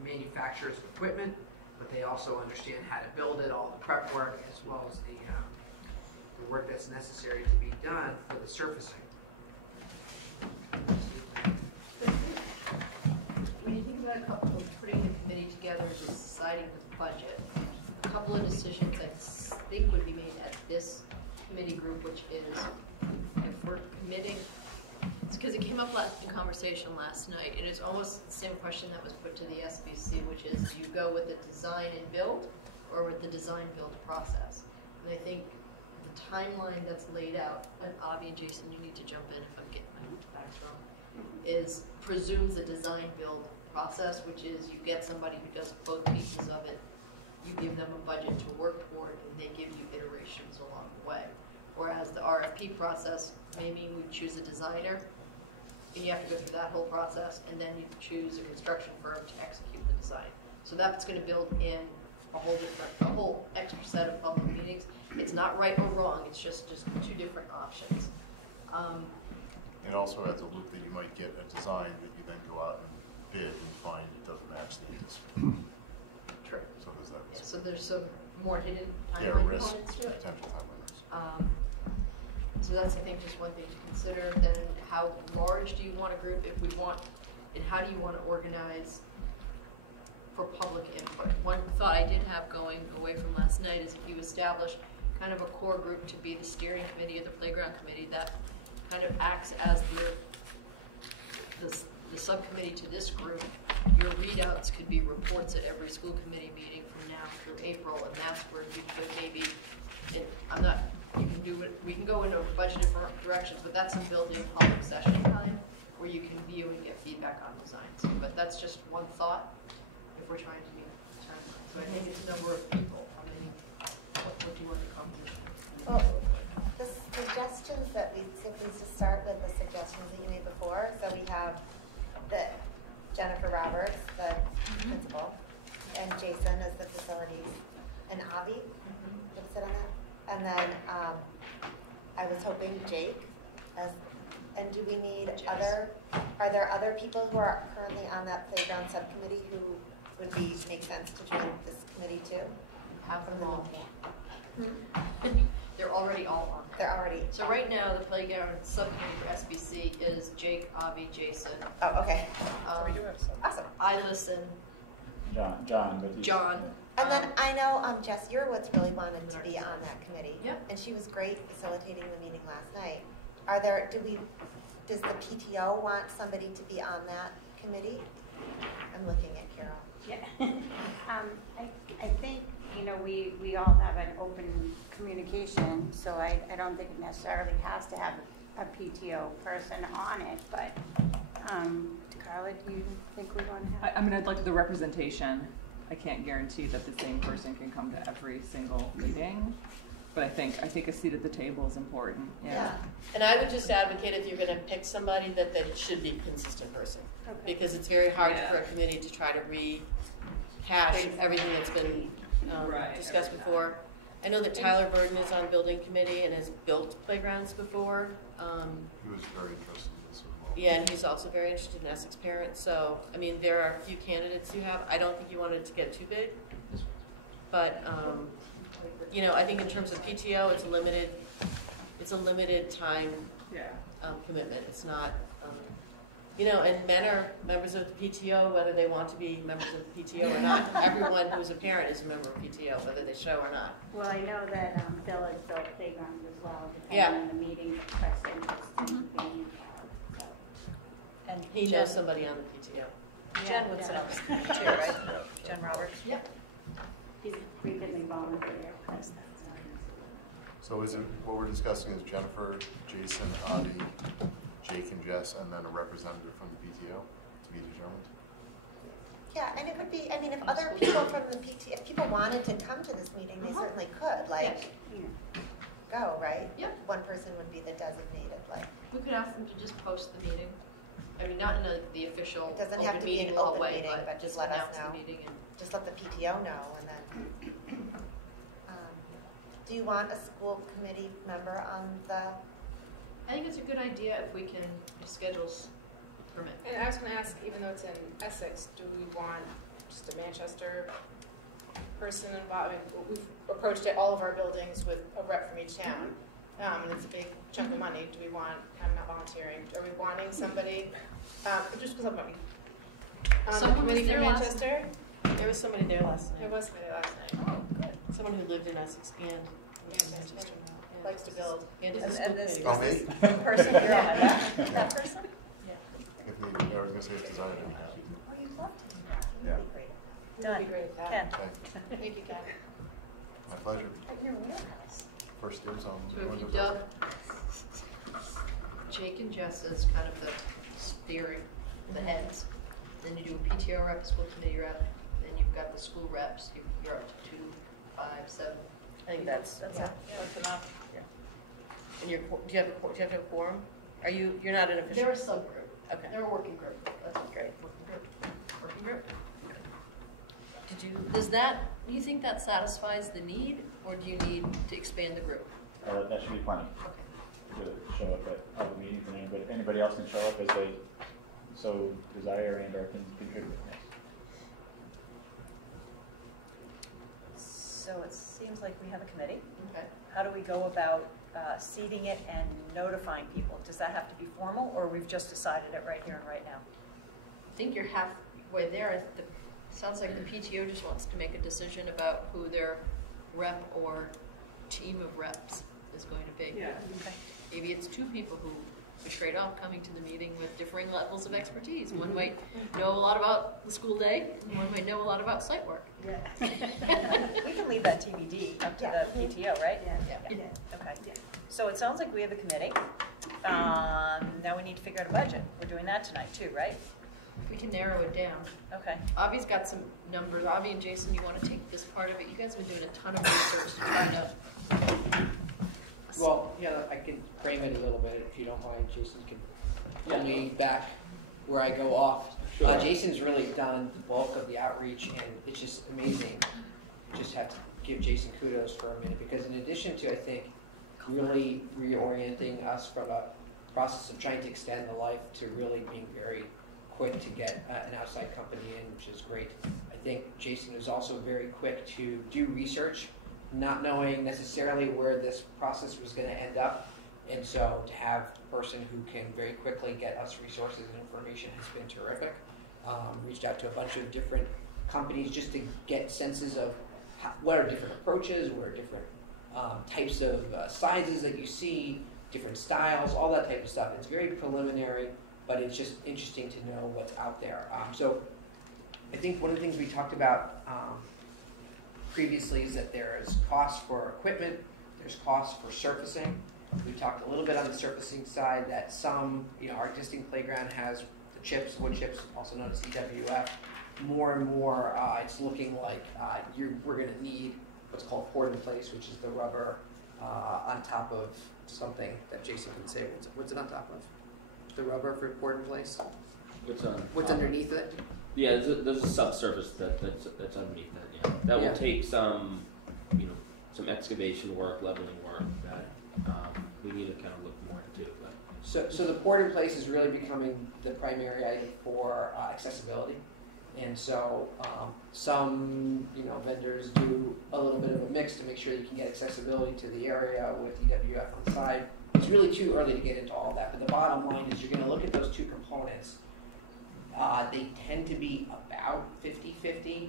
manufacturers of equipment, but they also understand how to build it, all the prep work, as well as the work that's necessary to be done for the surfacing. When you think about a couple of putting the committee together and deciding the budget, a couple of decisions I think would be made at this committee group, which is if we're committing, it's because it came up in conversation last night. It is almost the same question that was put to the SBC, which is do you go with the design and build or with the design build process? And I think the timeline that's laid out, and Avi and Jason, you need to jump in if I'm getting my facts wrong, is presumes the design build process, which is you get somebody who does both pieces of it, you give them a budget to work toward, and they give you iterations along the way. Whereas the RFP process may mean we choose a designer, and you have to go through that whole process, and then you choose a construction firm to execute the design. So that's going to build in a whole extra set of public meetings. It's not right or wrong, it's just two different options. It also adds a loop that you might get a design that you then go out and bid and find it doesn't match the anticipated. True. So there's that risk. So there's some more hidden Yeah, timeline risk, components to it. potential timeline risk. So that's, I think, just one thing to consider. Then how large do you want a group if we want, and how do you want to organize for public input? One thought I did have going away from last night is if you establish kind of a core group to be the steering committee or the playground committee that kind of acts as the subcommittee to this group, your readouts could be reports at every school committee meeting from now through April, and that's where you could maybe, we can go into a bunch of different directions, but that's some built-in public session time where you can view and get feedback on designs. But that's just one thought if we're trying to meet the timeline. So I think it's a number of people. I mean, what do you want the composition? Well, the suggestions that we typically just start with the suggestions that you made before. So we have Jennifer Roberts, the principal, and Jason as the facilities, and Avi would sit on that. And then I was hoping Jake and do we need other Are there other people who are currently on that playground subcommittee who would make sense to join this committee too? Have them all. Hmm? They're already all on. They're already. So right now, the playground subcommittee for SBC is Jake, Avi, Jason. Oh, okay. So we do have some. Awesome. I listen. John, but he's- John. And then I know Jess Urwitz really wanted to be on that committee. Yep. And she was great facilitating the meeting last night. Does the PTO want somebody to be on that committee? I'm looking at Carol. Yeah. I think, we all have an open communication, so I don't think it necessarily has to have a PTO person on it, but Carla, do you think we want to have? I'd like the representation. I can't guarantee that the same person can come to every single meeting, but I think a seat at the table is important. Yeah. And I would just advocate if you're going to pick somebody that it should be a consistent person. Okay. Because it's very hard for a committee to try to rehash everything that's been discussed before. I know that Tyler Burden is on building committee and has built playgrounds before. He was very interested in this as well. Yeah, and he's also very interested in Essex parents. So, I mean, there are a few candidates you have. I don't think you wanted to get too big. But, I think in terms of PTO, it's a limited time commitment. It's not, and men are members of the PTO, whether they want to be members of the PTO or not. Everyone who's a parent is a member of PTO, whether they show or not. Well, I know that Bill has built playgrounds as well, depending on the meetings expressed interest in being involved. So. And he knows somebody on the PTO. Jen would sit on this committee too, right? Jen Roberts? Yep. He's frequently volunteer. So is it, what we're discussing is Jennifer, Jason, Avi, Jake and Jess, and then a representative from the PTO to be determined? Yeah, and it would be, if other people from the PTO, if people wanted to come to this meeting, they certainly could, go, right? Yep. One person would be the designated, We could ask them to just post the meeting. Not in the official It doesn't have to be an law open way, meeting, but just let us announce know. the meeting and just let the PTO know, and then. Do you want a school committee member on the? I think it's a good idea if we can, if schedules permit. And I was going to ask, even though it's in Essex, do we want just a Manchester person involved? We've approached all of our buildings with a rep from each town, and it's a big chunk of money. Do we want, I'm not volunteering, are we wanting somebody, just somebody, Someone committee was there from last Manchester? There was somebody there last night. There was somebody last night. Oh, good. Someone who lived in Essex and Manchester. Likes to build. And is And a school this- committee. Oh, me? Person you're on that person? If they, I was going to say if desired, I'd be happy to. Oh, you'd love to do that. Yeah. That'd be great. That'd be great. Ken. Okay. Thank you, Ken. My pleasure. At your warehouse. First year's on. So if you Windows dub Update. Jake and Jess as kind of the steering, the heads, then you do a PTO rep, a school committee rep, then you've got the school reps, you're up to 2, 5, 7. I think that's enough. And do you have to have a quorum? You're not an official? They're a subgroup. Okay. They're a working group. That's Great. Working group. Does do you think that satisfies the need, or do you need to expand the group? That should be plenty Okay. to show up at all the meetings, and anybody else can show up as they so desire and or can contribute. So it seems like we have a committee. Okay. How do we go about seating it and notifying people? Does that have to be formal, or we've just decided it right here and right now? I think you're halfway there. Sounds like the PTO just wants to make a decision about who their rep or team of reps is going to be. Yeah. Okay. Maybe it's 2 people who are straight off coming to the meeting with differing levels of expertise. One might know a lot about the school day, and one might know a lot about site work. Yeah. We can leave that TBD up to the PTO, right? Yeah. Okay. So it sounds like we have a committee. Now we need to figure out a budget. We're doing that tonight too, right? If we can narrow it down. Okay. Avi's got some numbers. Avi and Jason, you want to take this part of it? You guys have been doing a ton of research to try to... Well, I can frame it a little bit if you don't mind. Jason can pull me back where I go off. Sure. Jason's really done the bulk of the outreach, and it's just amazing. Just have to give Jason kudos for a minute, because in addition to, I think, really reorienting us from a process of trying to extend the life to really being very quick to get an outside company in, which is great. I think Jason was also very quick to do research, not knowing necessarily where this process was going to end up. And so to have a person who can very quickly get us resources and information has been terrific. Reached out to a bunch of different companies just to get senses of what are different approaches, what are different types of sizes that you see, different styles, all that type of stuff. It's very preliminary, but it's just interesting to know what's out there. So I think one of the things we talked about previously is that there is cost for equipment, there's cost for surfacing. We talked a little bit on the surfacing side that some, our existing playground has the chips, wood chips, also known as EWF. More and more, it's looking like we're going to need what's called poured in place, which is the rubber on top of something that Jason can say. What's it on top of? The rubber for poured in place? What's underneath it? Yeah, there's a subsurface that's underneath that. Yeah, that will take some, some excavation work, leveling work that we need to kind of look more into. But. So the poured in place is really becoming the primary item for accessibility. And so some vendors do a little bit of a mix to make sure you can get accessibility to the area with EWF on the side. It's really too early to get into all that, but the bottom line is you're going to look at those two components. They tend to be about 50-50,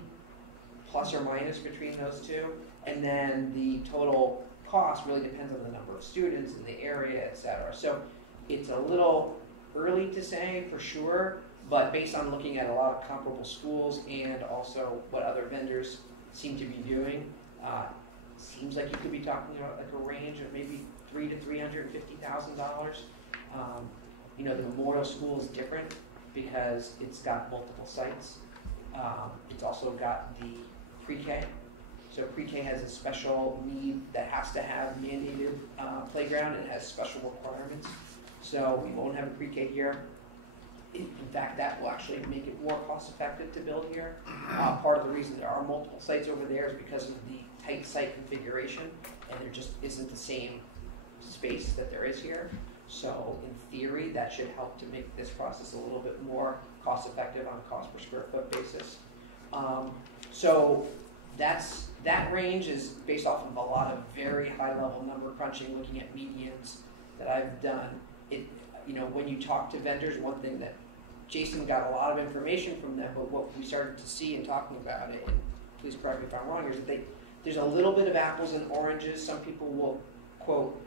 plus or minus between those two, and then the total cost really depends on the number of students in the area, et cetera. So it's a little early to say for sure, but based on looking at a lot of comparable schools and also what other vendors seem to be doing, seems like you could be talking about like a range of maybe $300,000 to $350,000. The Memorial School is different because it's got multiple sites. It's also got the pre-K. So pre-K has a special need that has to have mandated playground and has special requirements. So we won't have a pre-K here. In fact, that will actually make it more cost-effective to build here. Part of the reason there are multiple sites over there is because of the tight site configuration, and there just isn't the same space that there is here. So in theory, that should help to make this process a little bit more cost-effective on a cost per square foot basis. So that range is based off of a lot of very high-level number crunching, looking at medians that I've done. When you talk to vendors, one thing that Jason got a lot of information from them, but what we started to see in talking about it, and please correct me if I'm wrong, is that there's a little bit of apples and oranges. Some people will quote,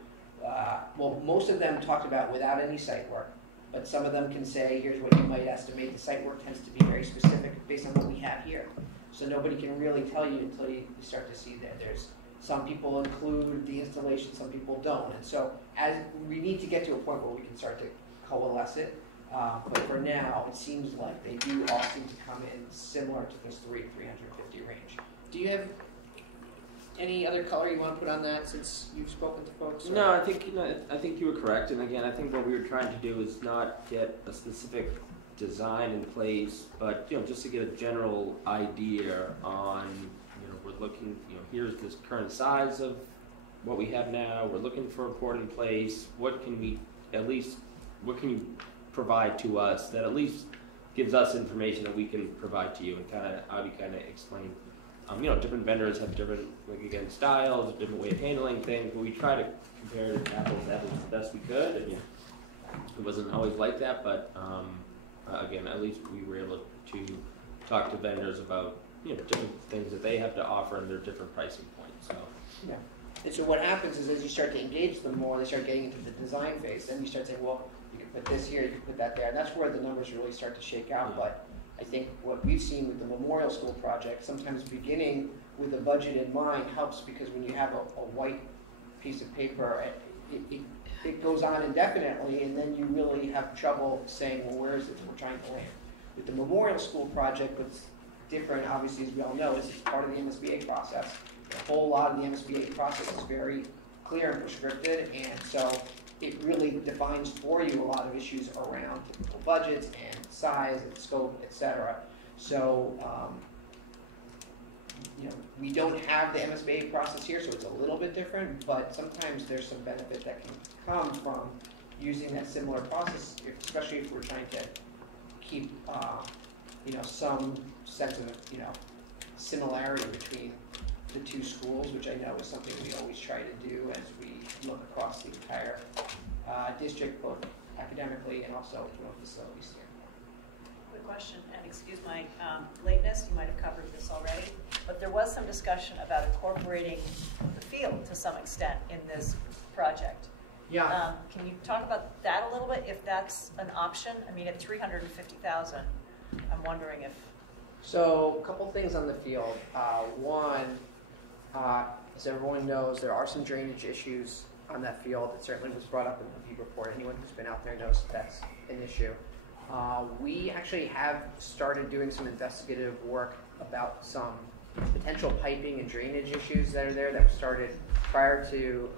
most of them talked about without any site work, but some of them can say, here's what you might estimate. The site work tends to be very specific based on what we have here. So nobody can really tell you until you start to see that there's some people include the installation, some people don't. And so as we need to get to a point where we can start to coalesce it. But for now, it seems like they do all seem to come in similar to this 350 range. Do you have any other color you want to put on that since you've spoken to folks? Or? No, I think you were correct. And again, I think what we were trying to do is not get a specific design in place, but just to get a general idea on we're looking here's this current size of what we have now. We're looking for a port in place. What can you provide to us that at least gives us information that we can provide to you, and how we explain. Different vendors have different, styles, a different way of handling things, but we try to compare apples to apples the best we could. And it wasn't always like that, but again, at least we were able to talk to vendors about different things that they have to offer and their different pricing points. So yeah. And so what happens is as you start to engage them more, they start getting into the design phase. Then you start saying, well, you can put this here, you can put that there. And that's where the numbers really start to shake out. Yeah. But I think what we've seen with the Memorial School project, sometimes beginning with a budget in mind helps, because when you have a white piece of paper, it goes on indefinitely, and then you really have trouble saying, well, where is it we're trying to land? With the Memorial School project, what's different, obviously, as we all know, is it's part of the MSBA process. A whole lot of the MSBA process is very clear and prescripted, and so it really defines for you a lot of issues around typical budgets and size and scope, etc. So, we don't have the MSBA process here, so it's a little bit different, but sometimes there's some benefit that can come from using that similar process, especially if we're trying to keep, some sense of, similarity between the two schools, which I know is something we always try to do as we look across the entire district, both academically and also from a facility standpoint. Quick question, and excuse my lateness, you might have covered this already, but there was some discussion about incorporating the field to some extent in this project. Yeah. Can you talk about that a little bit, if that's an option? I mean, at $350,000, I'm wondering if... So, a couple things on the field. One, as everyone knows, there are some drainage issues on that field. It certainly was brought up in the review report. Anyone who's been out there knows that's an issue. We actually have started doing some investigative work about some potential piping and drainage issues that are there that were started prior to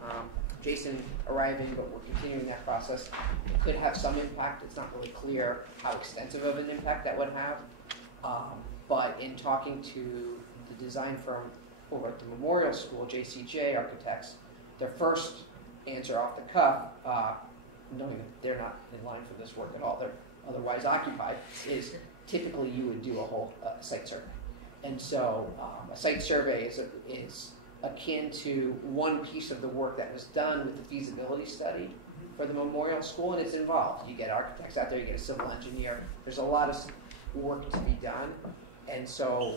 Jason arriving, but we're continuing that process. It could have some impact. It's not really clear how extensive of an impact that would have. But in talking to the design firm over at the Memorial School, JCJ Architects, their first answer off the cuff, knowing that they're not in line for this work at all, they're otherwise occupied, is typically you would do a whole site survey. And so a site survey is akin to one piece of the work that was done with the feasibility study for the Memorial School, and it's involved. You get architects out there, you get a civil engineer. There's a lot of work to be done. And so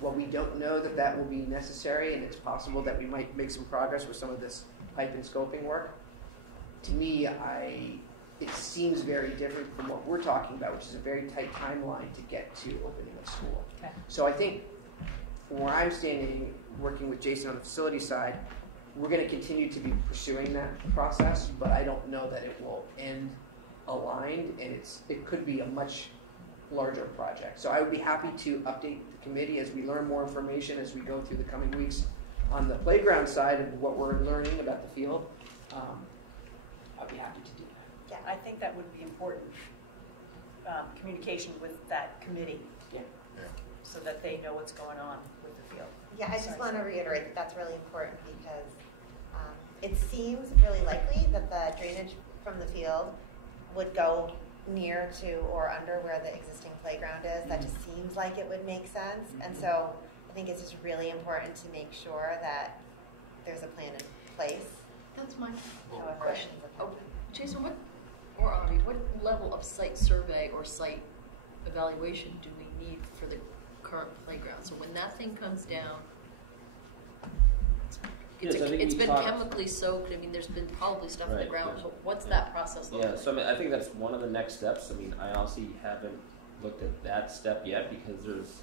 while we don't know that will be necessary, and it's possible that we might make some progress with some of this pipe and scoping work, to me, it seems very different from what we're talking about, which is a very tight timeline to get to opening a school. Okay. So I think from where I'm standing, working with Jason on the facility side, we're going to continue to be pursuing that process, but I don't know that it will end aligned, and it could be a much larger project. So I would be happy to update the committee as we learn more information as we go through the coming weeks on the playground side of what we're learning about the field. I'd be happy to do that. Yeah, I think that would be important, communication with that committee. Yeah. So that they know what's going on with the field. Yeah, I just want to reiterate that that's really important because it seems really likely that the drainage from the field would go near to or under where the existing playground is. That just seems like it would make sense. And so I think it's just really important to make sure that there's a plan in place. That's my However, question. Jason, what level of site survey or site evaluation do we need for the current playground? So when that thing comes down, it's been chemically soaked. I mean, there's been probably stuff in the ground. So what's that process look like? Yeah, so I think that's one of the next steps. I mean, I honestly haven't looked at that step yet because there's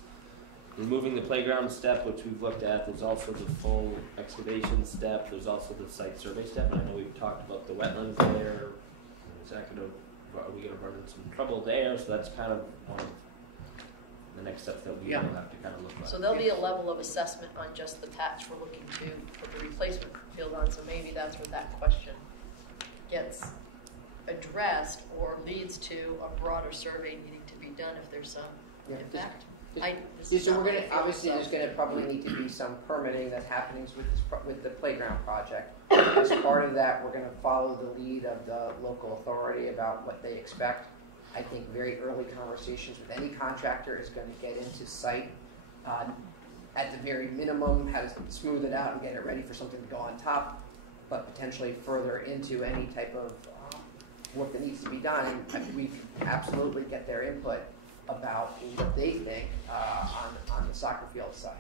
removing the playground step, which we've looked at. There's also the full excavation step. There's also the site survey step. And I know we've talked about the wetlands there. Are we going to run into some trouble there? So that's kind of one of the next steps that we will have to kind of look at. So there'll be a level of assessment on just the patch we're looking to put the replacement field on. So maybe that's where that question gets addressed or leads to a broader survey needing to be done if there's some impact. So we're going to obviously there's going to probably need to be some permitting that's happening with the playground project. As part of that, we're going to follow the lead of the local authority about what they expect. I think very early conversations with any contractor is going to get into site at the very minimum, how to smooth it out and get it ready for something to go on top, but potentially further into any type of work that needs to be done. And we absolutely get their input about what they think on the soccer field side.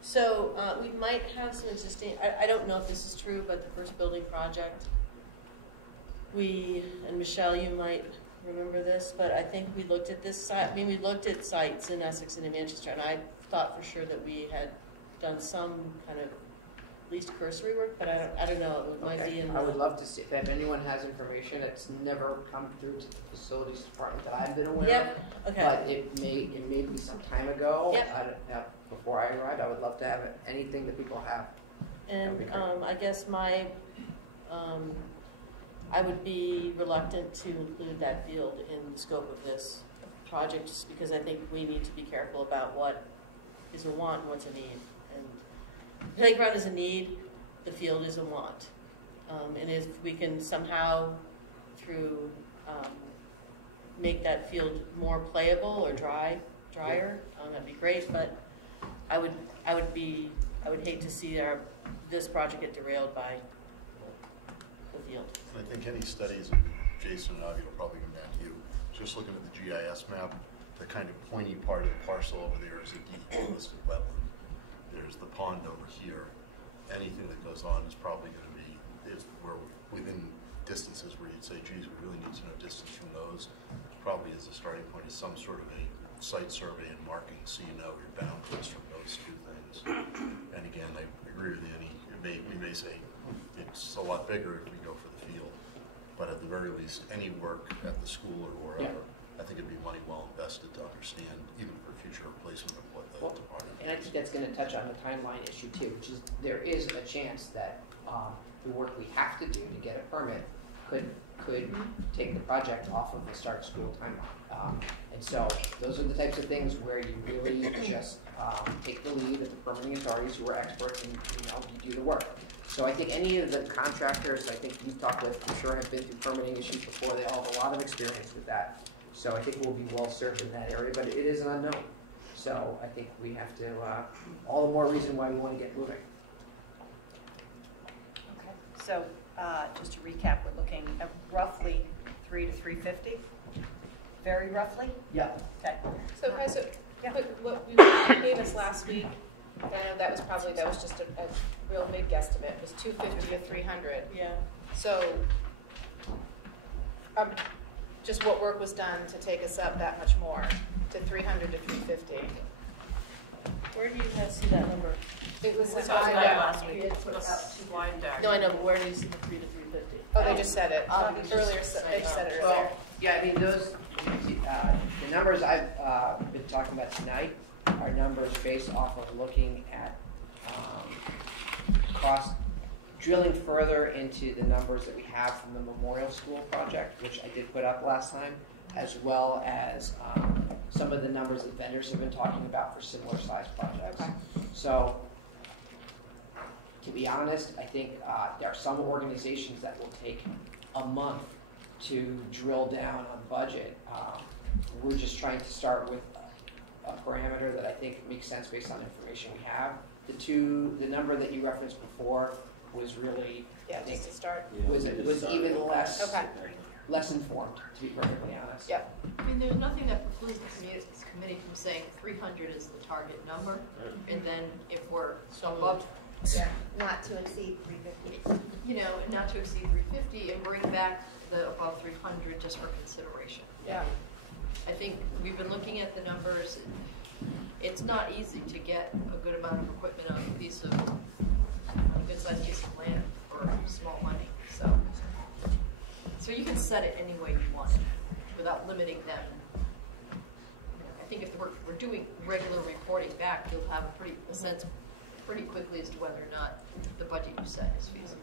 So we might have some existing, I don't know if this is true, but the first building project, and Michelle, you might remember this, but I think we looked at this site, we looked at sites in Essex and in Manchester, and I thought for sure that we had done some kind of at least cursory work, but I don't know, it might be in I would love to see if anyone has information that's never come through to the facilities department that I've been aware of. Okay. But it may be some time ago. Yep. Before I arrived, I would love to have anything that people have. And I guess I would be reluctant to include that field in the scope of this project, just because I think we need to be careful about what is a want and what's a need. And playground is a need, the field is a want. And if we can somehow, through make that field more playable or drier, that'd be great. But I would hate to see this project get derailed by the field. And I think any studies, and Jason and Avi will probably come down to you, just looking at the GIS map, the kind of pointy part of the parcel over there is a DEP listed wetland. There's the pond over here. Anything that goes on is probably going to be, we're within distances where you'd say, geez, we really need to know distance from those. Probably as a starting point is some sort of a site survey and marking so you know your boundaries from those two things. And again, I agree with Annie. We may say it's a lot bigger if we go for the field, but at the very least, any work at the school or wherever, I think it'd be money well invested to understand, even for future replacement of what the department. And I think that's going to touch on the timeline issue too, which is there is a chance that the work we have to do to get a permit could take the project off of the start school timeline. And so those are the types of things where you really just take the lead of the permitting authorities who are experts and you do the work. So I think any of the contractors I think you've talked with, I'm sure have been through permitting issues before. They all have a lot of experience with that. So I think we'll be well served in that area, but it is an unknown. So I think we have to, all the more reason why we want to get moving. Okay, so just to recap, we're looking at roughly 300 to 350, very roughly? Yeah. Okay. So guys, Yeah. what you gave us last week, I know that was just a real big guesstimate. It was 250 to 300. Yeah. So, just what work was done to take us up that much more to 300 to 350? Where do you guys see that number? It was It was the on slide that deck. last week. The slide deck. No, I know, but where do you see the 3 to 350? Oh, they just said it Obviously. earlier. They just said it Well, earlier. yeah, I mean, those, the numbers I've been talking about tonight are numbers based off of looking at drilling further into the numbers that we have from the Memorial School project, which I did put up last time, as well as some of the numbers that vendors have been talking about for similar sized projects. Okay. So, to be honest, I think there are some organizations that will take a month to drill down on budget. We're just trying to start with a parameter that I think makes sense based on information we have. The number that you referenced before was really, I think, just to start. was even less Okay. less informed, to be perfectly honest. Yep. I mean, there's nothing that precludes the committee from saying 300 is the target number, and then if we're above, Not to exceed 350. not to exceed 350, and bring back the above 300 just for consideration. Yeah. I think we've been looking at the numbers. It's not easy to get a good amount of equipment on a good-sized piece of land for small money. So you can set it any way you want without limiting them. I think if we're doing regular reporting back, you'll have a sense pretty quickly as to whether or not the budget you set is feasible.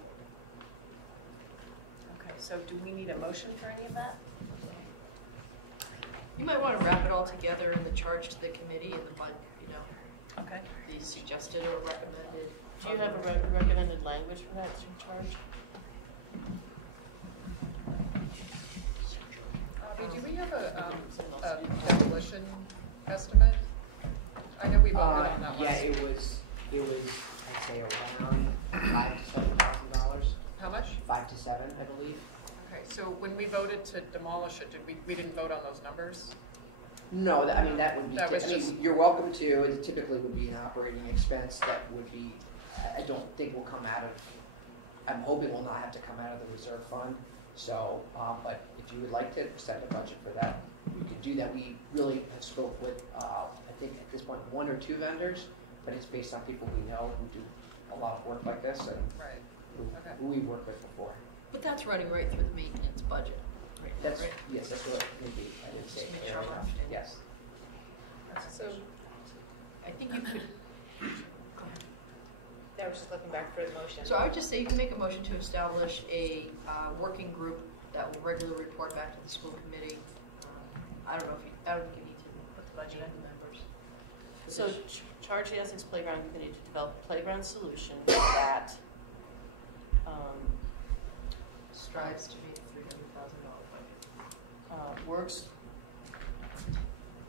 Okay, so do we need a motion for any of that? You might want to wrap it all together in the charge to the committee and the budget, Okay. the suggested or recommended. Do you have a recommended language for that charge? Do we have a demolition estimate? I know we voted on that Yeah, last week. it was I'd say around $5,000 to $7,000. How much? 5 to 7, I believe. Okay, so when we voted to demolish it, we didn't vote on those numbers? No, that would be. That was just- you're welcome to. It typically would be an operating expense that would be. I don't think will come out of. I'm hoping will not have to come out of the reserve fund. So, but if you would like to set a budget for that, we could do that. We really have spoke with, I think at this point, 1 or 2 vendors, but it's based on people we know who do a lot of work like this and Right. who we've worked with before. But that's running right through the maintenance budget. That's right? yes, that's what it would be. I didn't say Just make it sure right I'm now. understanding. Yes. So I think you could. I was just looking back for the motion. So I would just say you can make a motion to establish a working group that will regularly report back to the school committee. I don't think you need to put the budget in the members. So charge the Essex Playground Committee to develop a playground solution that Strives to meet $300,000 budget. Works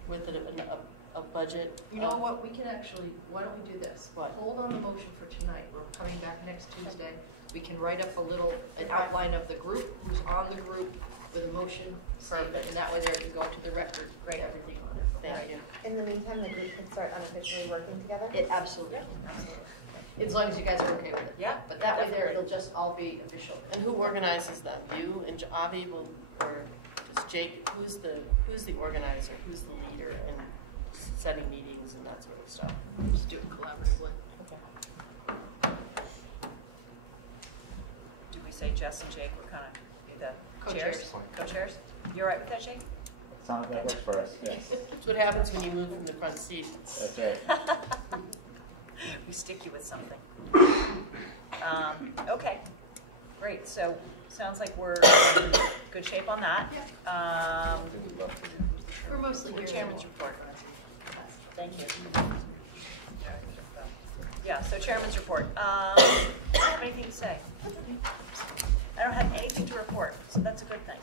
with a budget. You know what, we can actually, why don't we do this? What? Hold on the motion for tonight. We're coming back next Tuesday. We can write up an outline of the group, who's on the group, with a motion statement, and that way there can go into the record, Great. everything on it. Thank you. In the meantime, the group can start unofficially working together? It absolutely, as long as you guys are okay with it. Yeah. But that way there, it'll just all be official. And who organizes that? You and Avi will, or just Jake? Who's the organizer? Who's the leader in setting meetings and that sort of stuff? Just do it collaboratively. Okay. Do we say Jess and Jake were kind of the Co-chairs. Co-chairs? You all right with that, Jake? That works for us, yes. That's what happens when you move from the front seat. That's right. We stick you with something. Okay, great. So sounds like we're in good shape on that. We're mostly here. Chairman's report. Thank you. Yeah, so chairman's report. I don't have anything to say. I don't have anything to report, so that's a good thing.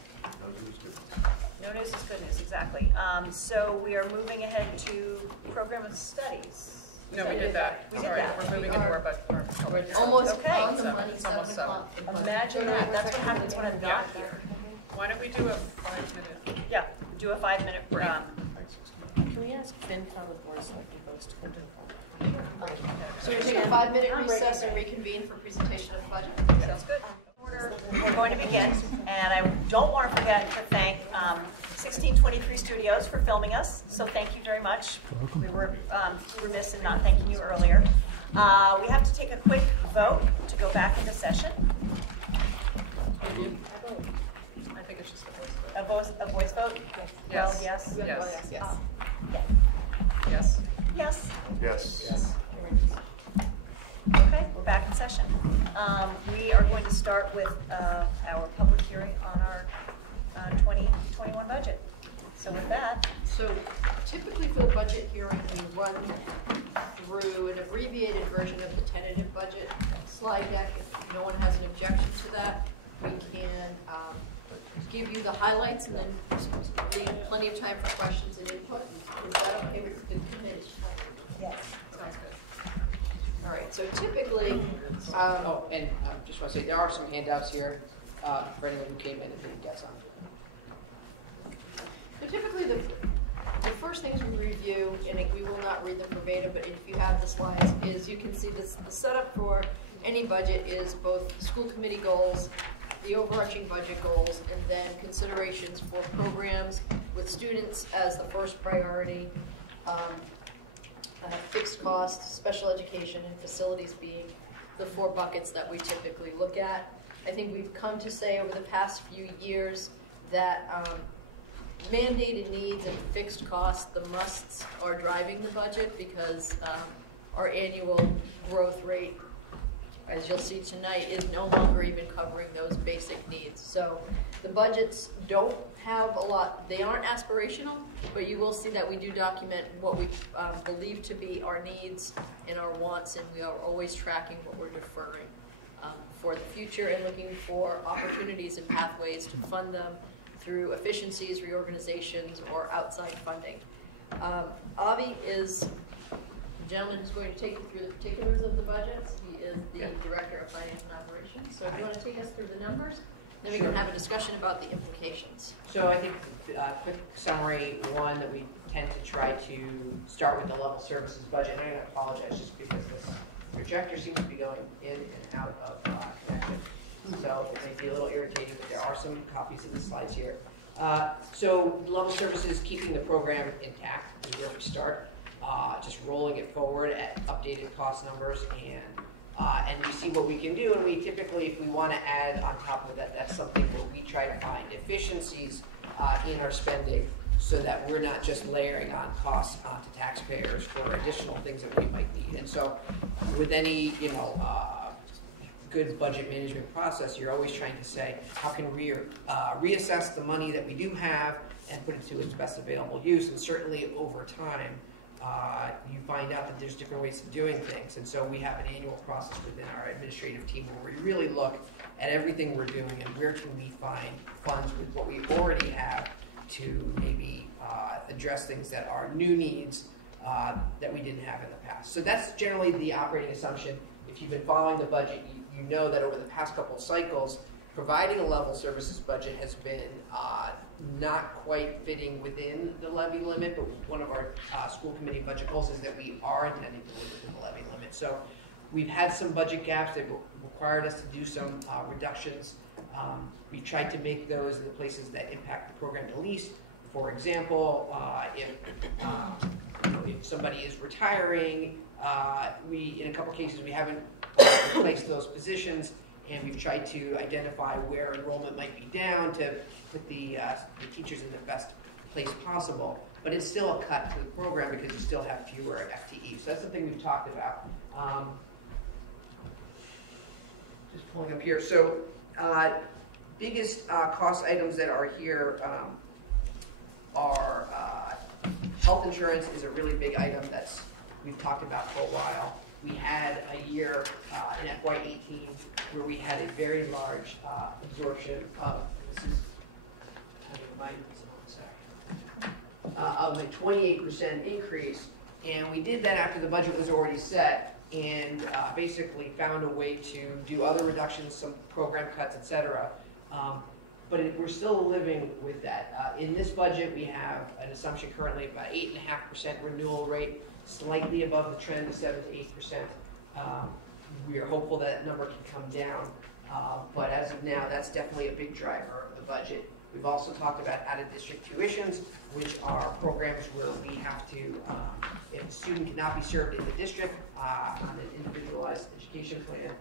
No news is good news, exactly. So we are moving ahead to program of studies. No, we did that. We did Sorry, that. we're moving into our budget. We're almost Okay. on the money, It's almost 7 o'clock. Imagine that. That's what happens when I'm not here. Why don't we do a 5-minute? Yeah, do a 5-minute break. Can we ask FinCom the board of selectmen folks to come to the So we're taking a 5-minute recess and reconvene for presentation of the budget. Sounds good. We're going to begin, and I don't want to forget to thank 1623 Studios for filming us, so thank you very much. We were remiss in not thanking you earlier. We have to take a quick vote to go back into session. I think it's just a voice vote. A voice vote? Yes. Well, yes? Yes. Yes. Yes. Yes. Yes. Yes. Okay, we're back in session. We are going to start with our public hearing on our 2021 budget. So with that, So typically for the budget hearing, we run through an abbreviated version of the tentative budget slide deck. If no one has an objection to that, we can give you the highlights and then leave plenty of time for questions and input. Is that okay with the committee? Yes. Sounds good. All right, so typically, Just want to say, there are some handouts here for anyone who came in and didn't get some. so typically the first things we review, and we will not read them verbatim, but if you have the slides, is you can see this, the setup for any budget is both school committee goals, the overarching budget goals, and then considerations for programs with students as the first priority, fixed costs, special education, and facilities being the 4 buckets that we typically look at. I think we've come to say over the past few years that mandated needs and fixed costs, the musts, are driving the budget because our annual growth rate, as you'll see tonight, is no longer even covering those basic needs. So the budgets don't have a lot, they aren't aspirational, but you will see that we do document what we believe to be our needs and our wants, and we are always tracking what we're deferring for the future and looking for opportunities and pathways to fund them through efficiencies, reorganizations, or outside funding. Avi is the gentleman who's going to take you through the particulars of the budgets. He is the Director of Finance and Operations. So if you want to take us through the numbers, then we can have a discussion about the implications. So I think quick summary, one, that we tend to try to start with the level services budget. And I'm going to apologize just because this projector seems to be going in and out of connection. So it may be a little irritating, but there are some copies of the slides here. So level services, keeping the program intact is where we start. Just rolling it forward at updated cost numbers, and we see what we can do. And we typically, if we want to add on top of that, that's something where we try to find efficiencies in our spending, so that we're not just layering on costs onto taxpayers for additional things that we might need. And so, with any good budget management process, you're always trying to say, how can we reassess the money that we do have and put it to its best available use? And certainly over time, you find out that there's different ways of doing things. And so we have an annual process within our administrative team where we really look at everything we're doing and where can we find funds with what we already have to maybe address things that are new needs that we didn't have in the past. So that's generally the operating assumption. If you've been following the budget, you know that over the past couple of cycles, providing a level services budget has been not quite fitting within the levy limit, but one of our school committee budget goals is that we are intending to live within the levy limit. So we've had some budget gaps that required us to do some reductions. We tried to make those in the places that impact the program the least. For example, if somebody is retiring, in a couple cases we haven't replaced those positions, and we've tried to identify where enrollment might be down to put the teachers in the best place possible. But it's still a cut to the program because you still have fewer FTEs. So that's something we've talked about. Just pulling up here. So biggest cost items that are here are health insurance is a really big item that's we've talked about for a while. We had a year in FY18 where we had a very large absorption of, of a 28% increase, and we did that after the budget was already set, and basically found a way to do other reductions, some program cuts, etc. But we're still living with that. In this budget, we have an assumption currently of about 8.5% renewal rate, slightly above the trend of 7 to 8%. We are hopeful that number can come down, but as of now, that's definitely a big driver of the budget. We've also talked about out-of-district tuitions, which are programs where we have to, if a student cannot be served in the district on an individualized education plan,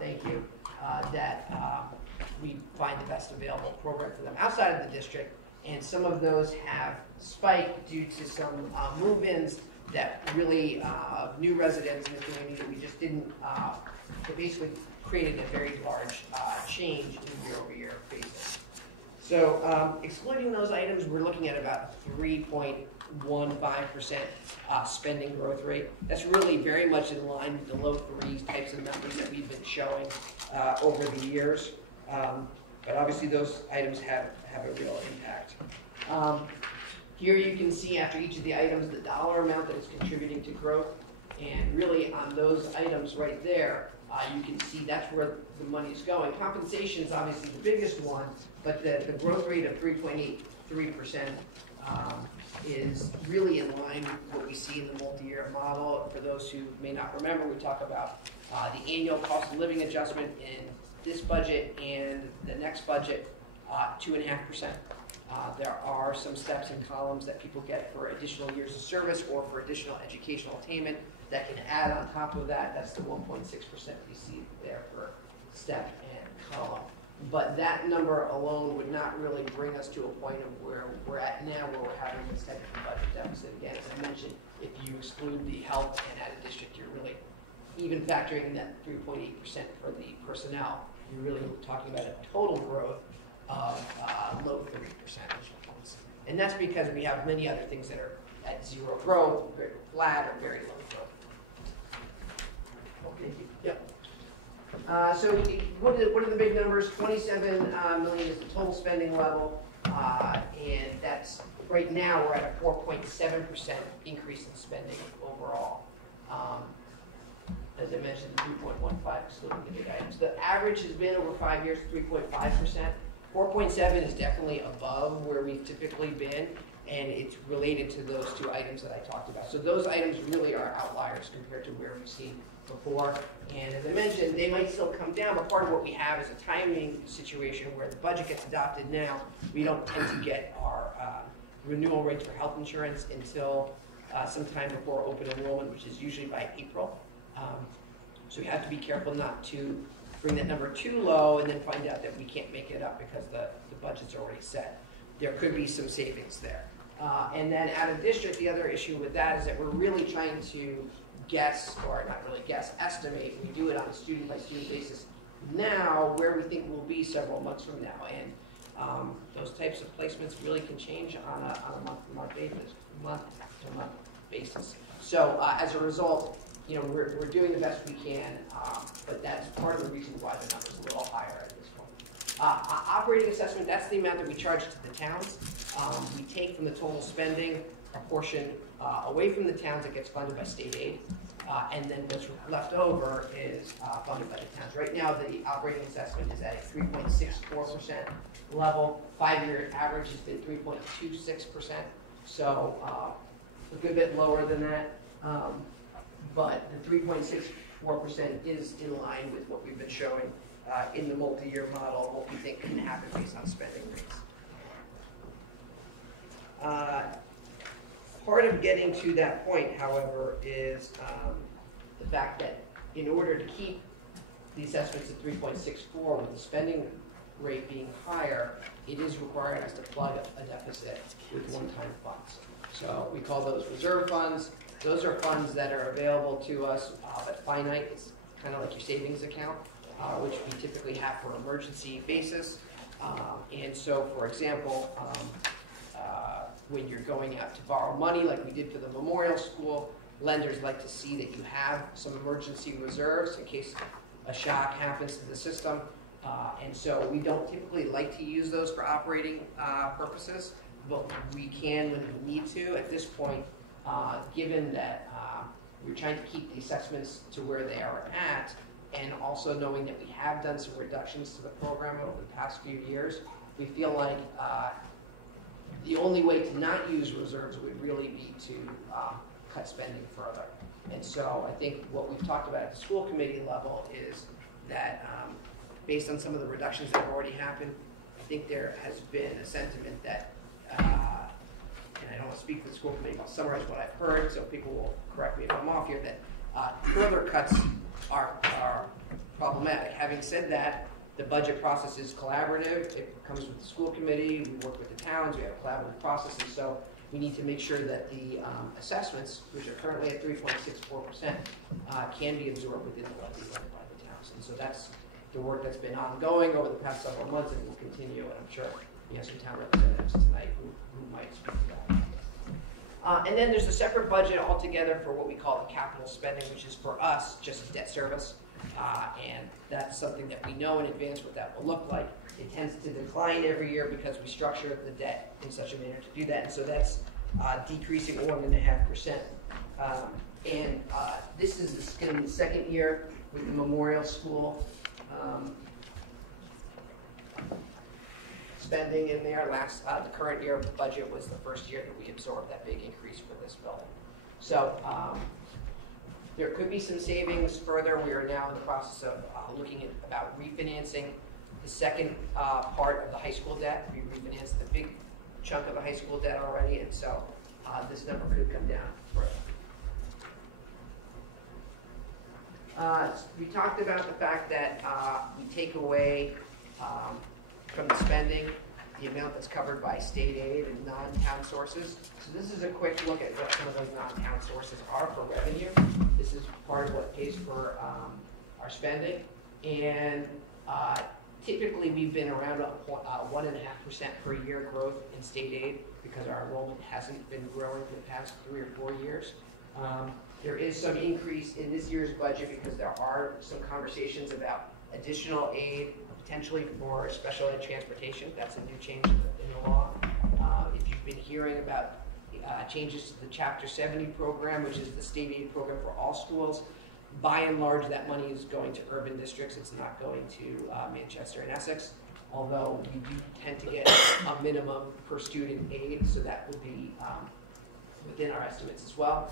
thank you, that we find the best available program for them outside of the district, and some of those have spiked due to some move-ins that really new residents in the community that we just didn't, it basically created a very large change in year-over-year basis. So excluding those items, we're looking at about 3.15% spending growth rate. That's really very much in line with the low threes types of numbers that we've been showing over the years. But obviously those items have a real impact. Here you can see after each of the items the dollar amount that is contributing to growth, and really on those items right there, you can see that's where the money is going. Compensation is obviously the biggest one, but the growth rate of 3.83% is really in line with what we see in the multi-year model. For those who may not remember, we talk about the annual cost of living adjustment in this budget and the next budget, 2.5%. There are some steps and columns that people get for additional years of service or for additional educational attainment that can add on top of that. That's the 1.6% we see there for step and column. But that number alone would not really bring us to a point of where we're at now, where we're having this type of budget deficit. Again, as I mentioned, if you exclude the health and out-of-district, you're really even factoring in that 3.8% for the personnel. You're really talking about a total growth of low 30 percentage points. And that's because we have many other things that are at zero growth, very flat, or very low growth. Okay, yep. So what are the big numbers? 27 million is the total spending level, and that's right now we're at a 4.7% increase in spending overall. As I mentioned, the 3.15 excluding the big items. The average has been over 5 years 3.5%. 4.7 is definitely above where we've typically been, and it's related to those two items that I talked about. So those items really are outliers compared to where we've seen before. And as I mentioned, they might still come down, but part of what we have is a timing situation where the budget gets adopted now. We don't tend to get our renewal rates for health insurance until sometime before open enrollment, which is usually by April. So we have to be careful not to bring that number too low and then find out that we can't make it up because the budget's already set. There could be some savings there. And then out of district, the other issue with that is that we're really trying to guess, or not really guess, estimate. We do it on a student-by-student basis now where we think we'll be several months from now. And those types of placements really can change on a month-to-month basis, month-to-month basis. So as a result, we're doing the best we can, but that's part of the reason why the number's a little higher at this point. Operating assessment, that's the amount that we charge to the towns. We take from the total spending a portion away from the towns that gets funded by state aid, and then what's left over is funded by the towns. Right now, the operating assessment is at a 3.64% level. 5-year average has been 3.26%, so a good bit lower than that. But the 3.64% is in line with what we've been showing in the multi-year model, what we think can happen based on spending rates. Part of getting to that point, however, is the fact that in order to keep the assessments at 3.64 with the spending rate being higher, it is requiring us to plug a deficit with one-time funds. So we call those reserve funds. Those are funds that are available to us but finite. It's kind of like your savings account, which we typically have for an emergency basis. And so, for example, when you're going out to borrow money, like we did for the memorial school, lenders like to see that you have some emergency reserves in case a shock happens to the system. And so we don't typically like to use those for operating purposes, but we can when we need to. At this point, given that we're trying to keep the assessments to where they are at, and also knowing that we have done some reductions to the program over the past few years, we feel like the only way to not use reserves would really be to cut spending further. And so I think what we've talked about at the school committee level is that based on some of the reductions that have already happened, I think there has been a sentiment that, and I don't want to speak for the school committee, but I'll summarize what I've heard, so people will correct me if I'm off here, that further cuts are problematic. Having said that, the budget process is collaborative. It comes with the school committee. We work with the towns. We have a collaborative process, and so we need to make sure that the assessments, which are currently at 3.64%, can be absorbed within the levy by the towns. And so that's the work that's been ongoing over the past several months and will continue. And I'm sure we have some town representatives tonight who might speak to that. And then there's a separate budget altogether for what we call the capital spending, which is for us just debt service. And that's something that we know in advance what that will look like. It tends to decline every year because we structure the debt in such a manner to do that. And so that's decreasing 1.5%. And this is going to be the second year with the memorial school spending in there. The current year budget was the first year that we absorbed that big increase for this building. So there could be some savings further. We are now in the process of looking at about refinancing the second part of the high school debt. We refinanced the big chunk of the high school debt already, and so this number could come down further. We talked about the fact that we take away from the spending the amount that's covered by state aid and non-town sources. So this is a quick look at what some of those non-town sources are for revenue. This is part of what pays for our spending. And typically we've been around 1.5% per year growth in state aid because our enrollment hasn't been growing for the past 3 or 4 years. There is some increase in this year's budget because there are some conversations about additional aid, potentially for special ed transportation. That's a new change in the law. If you've been hearing about changes to the Chapter 70 program, which is the state aid program for all schools, by and large that money is going to urban districts. It's not going to Manchester and Essex, although we do tend to get a minimum per student aid, so that would be within our estimates as well.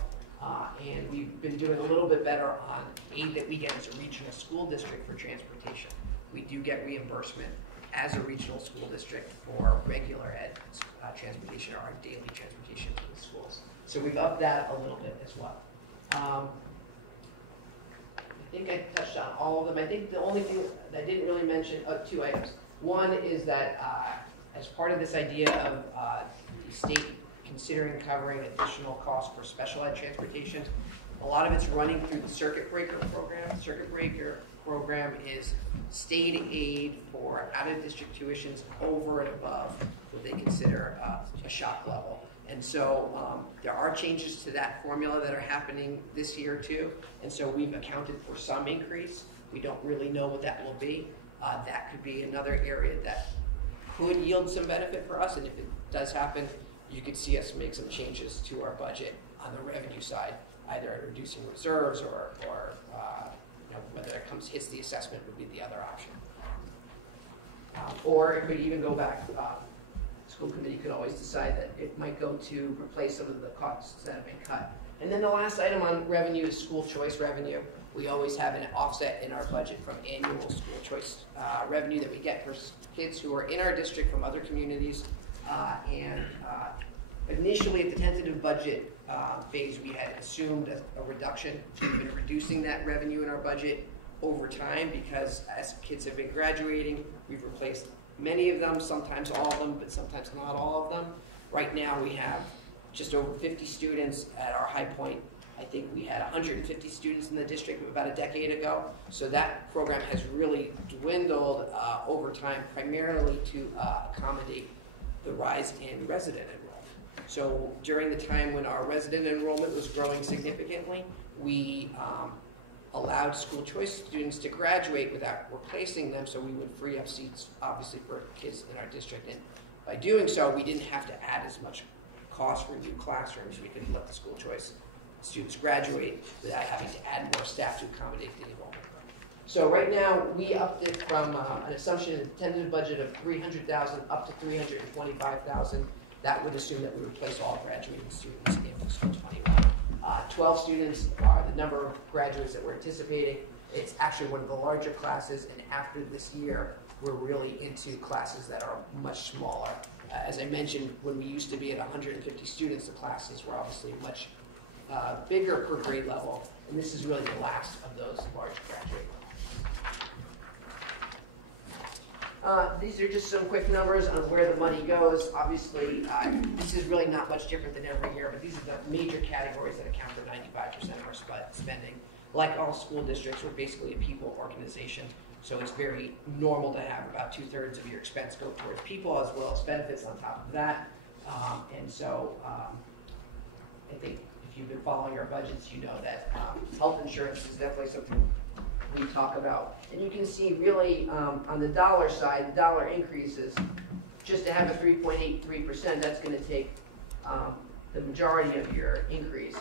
And we've been doing a little bit better on aid that we get as a regional school district for transportation. We do get reimbursement as a regional school district for regular ed transportation, or our daily transportation to the schools. So we've upped that a little bit as well. I think I touched on all of them. I think the only thing that I didn't really mention, 2 items. One is that as part of this idea of the state considering covering additional costs for special ed transportation, a lot of it's running through the circuit breaker program. The circuit breaker program is state aid for out-of-district tuitions over and above what they consider a shock level. And so there are changes to that formula that are happening this year too. And so we've accounted for some increase. We don't really know what that will be. That could be another area that could yield some benefit for us. And if it does happen, you could see us make some changes to our budget on the revenue side, either reducing reserves or whether it hits the assessment would be the other option. Or it could even go back. School committee could always decide that it might go to replace some of the costs that have been cut. And then the last item on revenue is school choice revenue. We always have an offset in our budget from annual school choice revenue that we get for kids who are in our district from other communities. Initially at the tentative budget phase, we had assumed a reduction. We've been reducing that revenue in our budget over time because as kids have been graduating, we've replaced many of them, sometimes all of them, but sometimes not all of them. Right now we have just over 50 students at our high point. I think we had 150 students in the district about a decade ago. So that program has really dwindled over time, primarily to accommodate the rise in resident enrollment. So during the time when our resident enrollment was growing significantly, we allowed school choice students to graduate without replacing them, so we would free up seats, obviously, for kids in our district. And by doing so, we didn't have to add as much cost for new classrooms. We could let the school choice students graduate without having to add more staff to accommodate the enrollment. So right now, we upped it from an assumption in the tentative budget of $300,000 up to $325,000. That would assume that we replace all graduating students in fiscal 21. 12 students are the number of graduates that we're anticipating. It's actually one of the larger classes, and after this year, we're really into classes that are much smaller. As I mentioned, when we used to be at 150 students, the classes were obviously much bigger per grade level, and this is really the last of those large graduate levels. These are just some quick numbers on where the money goes. Obviously, this is really not much different than every year, but these are the major categories that account for 95% of our spending. Like all school districts, we're basically a people organization, so it's very normal to have about 2/3 of your expense go towards people as well as benefits on top of that. And so I think if you've been following our budgets, you know that health insurance is definitely something we talk about. And you can see really on the dollar side, the dollar increases. Just to have a 3.83%, that's going to take the majority of your increase.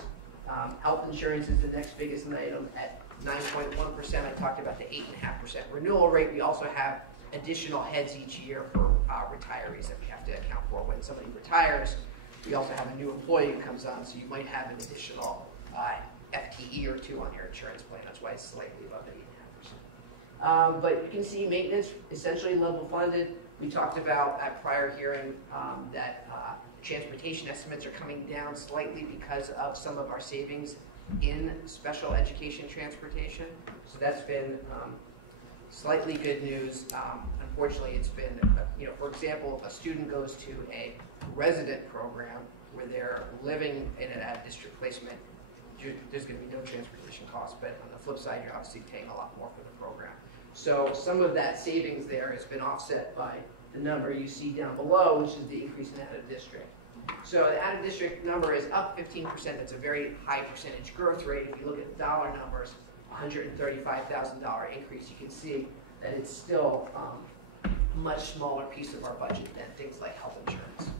Health insurance is the next biggest item at 9.1%. I talked about the 8.5% renewal rate. We also have additional heads each year for retirees that we have to account for. When somebody retires, we also have a new employee who comes on, so you might have an additional FTE or two on your insurance plan. That's why it's slightly above the 8.5%. But you can see maintenance essentially level funded. We talked about at prior hearing that transportation estimates are coming down slightly because of some of our savings in special education transportation. So that's been slightly good news. Unfortunately, it's been, for example, if a student goes to a resident program where they're living in an out-of-district placement, there's going to be no transportation costs, but on the flip side, you're obviously paying a lot more for the program. So some of that savings there has been offset by the number you see down below, which is the increase in out-of-district. So the out-of-district number is up 15%. That's a very high percentage growth rate. If you look at the dollar numbers, $135,000 increase, you can see that it's still a much smaller piece of our budget than things like health insurance.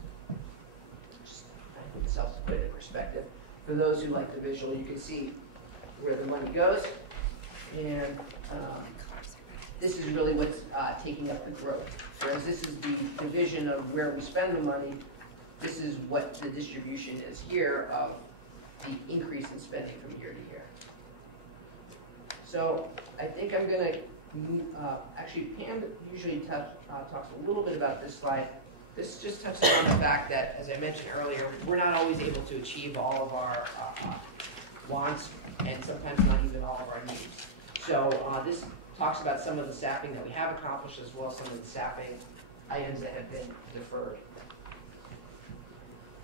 Just trying to put itself to put it in perspective. For those who like the visual, you can see where the money goes. And this is really what's taking up the growth. Whereas this is the division of where we spend the money, this is what the distribution is here of the increase in spending from year to year. So I think I'm going to actually, Pam usually talks a little bit about this slide. This just touches on the fact that, as I mentioned earlier, we're not always able to achieve all of our wants and sometimes not even all of our needs. So this talks about some of the staffing that we have accomplished as well as some of the staffing items that have been deferred.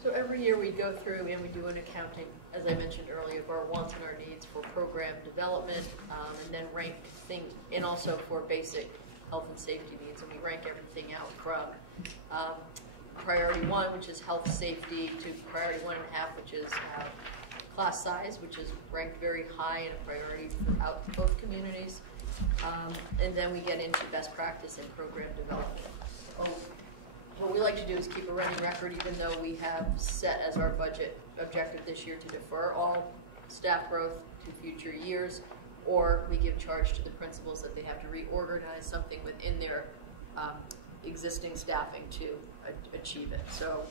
So every year we go through and we do an accounting, as I mentioned earlier, of our wants and our needs for program development, and then rank things, and also for basic health and safety needs, and we rank everything out from priority 1, which is health safety, to priority 1.5, which is class size, which is ranked very high and a priority throughout both communities. And then we get into best practice and program development. What we like to do is keep a running record, even though we have set as our budget objective this year to defer all staff growth to future years, or we give charge to the principals that they have to reorganize something within their existing staffing to achieve it. So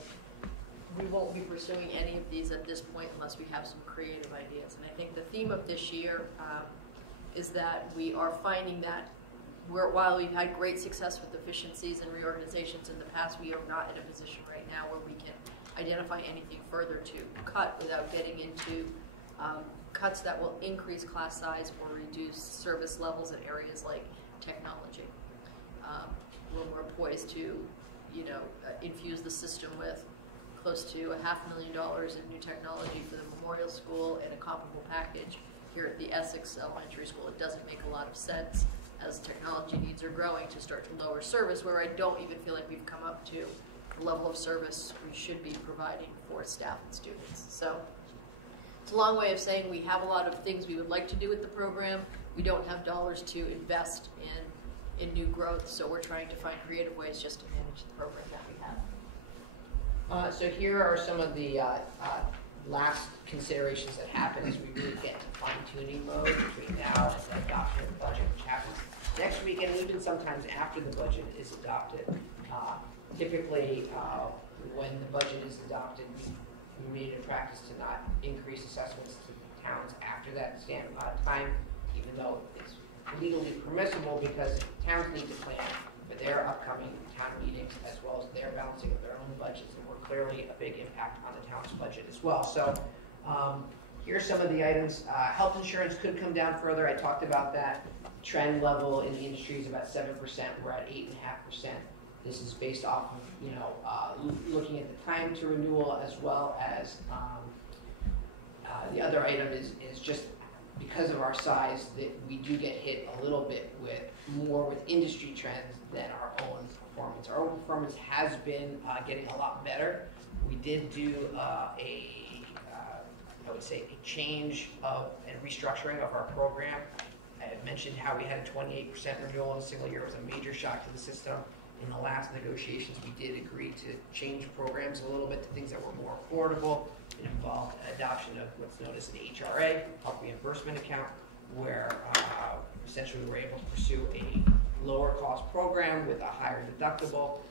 we won't be pursuing any of these at this point unless we have some creative ideas. And I think the theme of this year is that we are finding that while we've had great success with efficiencies and reorganizations in the past, we are not in a position right now where we can identify anything further to cut without getting into cuts that will increase class size or reduce service levels in areas like technology. When we're poised to, infuse the system with close to $500,000 in new technology for the Memorial School and a comparable package here at the Essex Elementary School, it doesn't make a lot of sense as technology needs are growing to start to lower service, where I don't even feel like we've come up to the level of service we should be providing for staff and students. So it's a long way of saying we have a lot of things we would like to do with the program. We don't have dollars to invest in new growth, so we're trying to find creative ways just to manage the program that we have. So here are some of the last considerations that happen as we really get to fine-tuning mode between now and the adoption of the budget, which happens next week, and even sometimes after the budget is adopted. Typically, when the budget is adopted, we made it a practice to not increase assessments to towns after that time, even though it's legally permissible because towns need to plan for their upcoming town meetings as well as their balancing of their own budgets, and we're clearly a big impact on the town's budget as well. So here's some of the items. Health insurance could come down further. I talked about that. Trend level in the industry is about 7%. We're at 8.5%. This is based off of looking at the time to renewal, as well as the other item is just because of our size that we do get hit a little bit with industry trends than our own performance. Our own performance has been getting a lot better. We did do I would say a change and restructuring of our program. I had mentioned how we had a 28% renewal in a single year. It was a major shock to the system. In the last negotiations, we did agree to change programs a little bit to things that were more affordable. It involved adoption of what's known as an HRA, health reimbursement account, where essentially we were able to pursue a lower cost program with a higher deductible,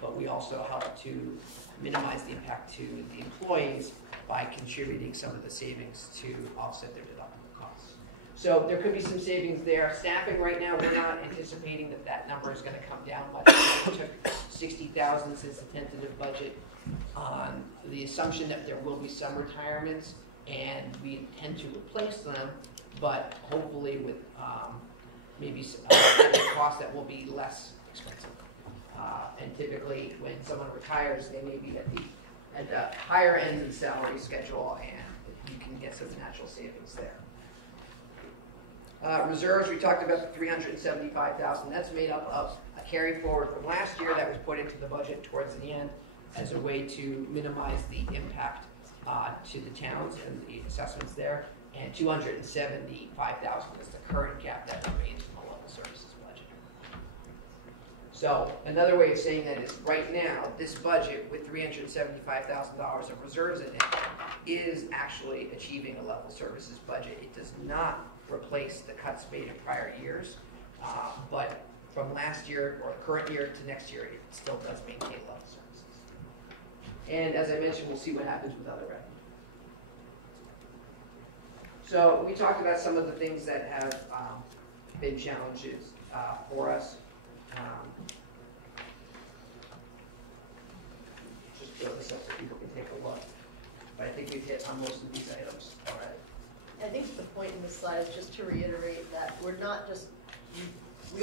but we also helped to minimize the impact to the employees by contributing some of the savings to offset their deductible costs. So there could be some savings there. Staffing right now, we're not anticipating that number is going to come down much. We took $60,000 since the tentative budget on the assumption that there will be some retirements, and we intend to replace them, but hopefully with maybe a cost that will be less expensive. And typically, when someone retires, they may be at the higher end of the salary schedule, and you can get some natural savings there. Reserves, we talked about the $375,000. That's made up of a carry forward from last year that was put into the budget towards the end as a way to minimize the impact to the towns and the assessments there. And $275,000 is the current gap that remains from the level services budget. So another way of saying that is right now, this budget with $375,000 of reserves in it is actually achieving a level services budget. It does not replace the cuts made in prior years, but from last year or the current year to next year, it still does maintain level services. And as I mentioned, we'll see what happens with other revenue. So we talked about some of the things that have been challenges for us. Just throw this up so people can take a look. But I think we've hit on most of these items already. I think the point in this slide is just to reiterate that we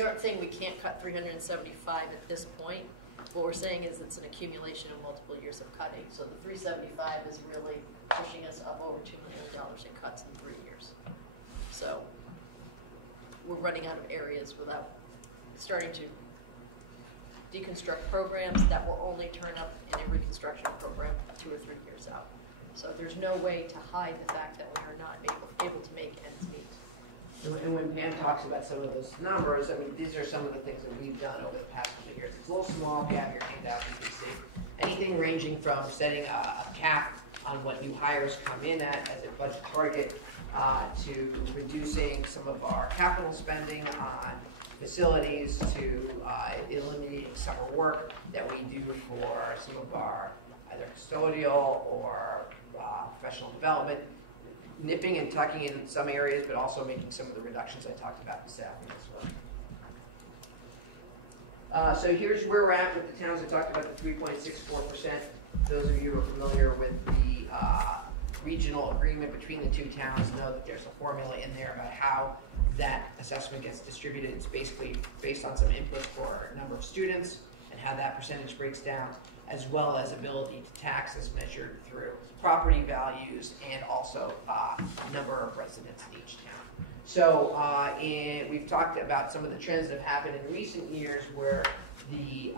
aren't saying we can't cut 375 at this point. What we're saying is it's an accumulation of multiple years of cutting. So the 375 is really pushing us up over $2 million in cuts in 3 years. So we're running out of areas without starting to deconstruct programs that will only turn up in a reconstruction program 2 or 3 years out. So there's no way to hide the fact that we are not able to make ends meet. And when Pam talks about some of those numbers, I mean, these are some of the things that we've done over the past couple of years. It's a little small, you have your handout, you can see. Anything ranging from setting a cap on what new hires come in at as a budget target, to reducing some of our capital spending on facilities, to eliminating summer work that we do for some of our either custodial or professional development, nipping and tucking in some areas, but also making some of the reductions I talked about in staffing as well. So here's where we're at with the towns. I talked about the 3.64%. Those of you who are familiar with the regional agreement between the two towns know that there's a formula in there about how that assessment gets distributed. It's basically based on some inputs for number of students and how that percentage breaks down, as well as ability to tax as measured through property values and also number of residents in each town. So we've talked about some of the trends that have happened in recent years where the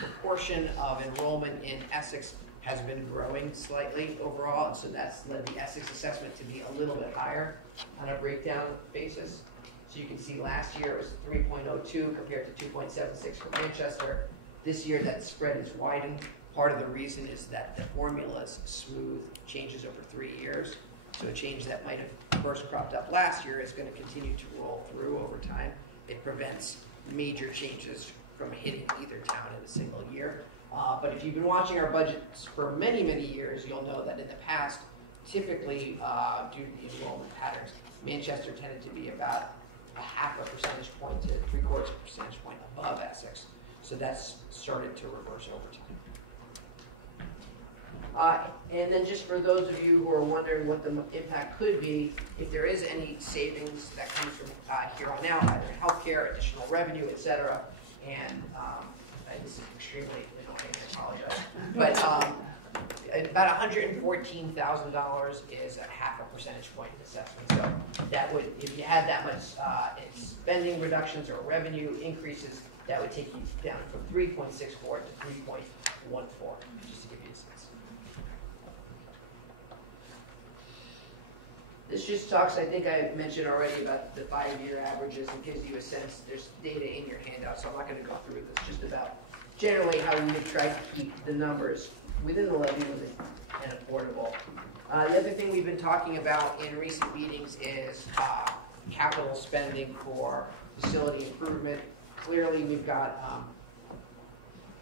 proportion of enrollment in Essex has been growing slightly overall, and so that's led the Essex assessment to be a little bit higher on a breakdown basis. So you can see last year it was 3.02 compared to 2.76 for Manchester. This year that spread is widened. Part of the reason is that the formula is smooth, changes over 3 years. So a change that might have first cropped up last year is going to continue to roll through over time. It prevents major changes from hitting either town in a single year. But if you've been watching our budgets for many, many years, you'll know that in the past, typically due to the enrollment patterns, Manchester tended to be about a 0.5 percentage point to 3/4 percentage point above Essex. So that's started to reverse over time. And then just for those of you who are wondering what the impact could be, if there is any savings that comes from here on out, either in healthcare, additional revenue, et cetera, and this is extremely annoying, I apologize, but about $114,000 is a 0.5 percentage point in assessment. So that would, if you had that much in spending reductions or revenue increases, that would take you down from 3.64 to 3.14, just to give you a sense. This just talks, I think I mentioned already about the 5-year averages and gives you a sense. There's data in your handout, so I'm not going to go through this. Just about generally how we would try to keep the numbers within the levy limit and affordable. The other thing we've been talking about in recent meetings is capital spending for facility improvement. Clearly, we've got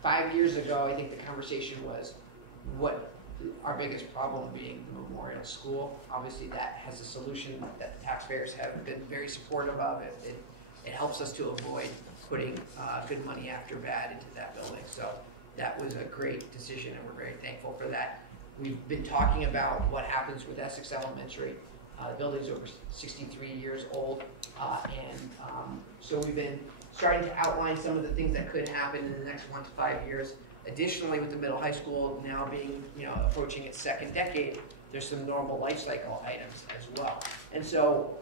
5 years ago, I think the conversation was what our biggest problem being the Memorial School. Obviously, that has a solution that the taxpayers have been very supportive of. It helps us to avoid putting good money after bad into that building. So that was a great decision, and we're very thankful for that. We've been talking about what happens with Essex Elementary. The building's over 63 years old, so we've been starting to outline some of the things that could happen in the next 1 to 5 years. Additionally, with the middle high school now being, approaching its second decade, there's some normal life cycle items as well. And so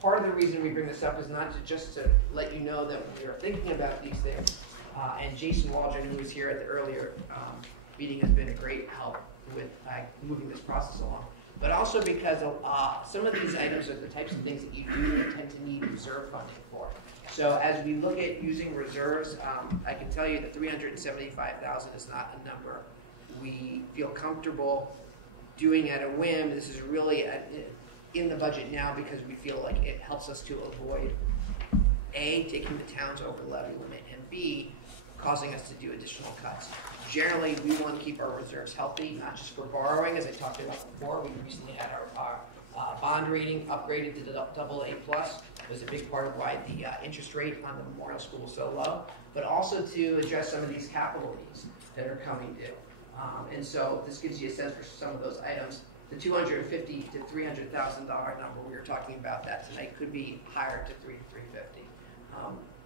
part of the reason we bring this up is not just to let you know that we are thinking about these things. And Jason Waldron, who was here at the earlier meeting, has been a great help with moving this process along. But also because some of these items are the types of things that you do tend to need reserve funding for. So as we look at using reserves, I can tell you that $375,000 is not a number we feel comfortable doing at a whim. This is really in the budget now because we feel like it helps us to avoid A, taking the towns over the levy limit, and B, causing us to do additional cuts. Generally, we want to keep our reserves healthy, not just for borrowing, as I talked about before. We recently had our bond rating upgraded to the AA+. It was a big part of why the interest rate on the Memorial School was so low, but also to address some of these capital needs that are coming due. And so this gives you a sense for some of those items. The $250,000 to $300,000 number we were talking about that tonight could be higher to $300,000 to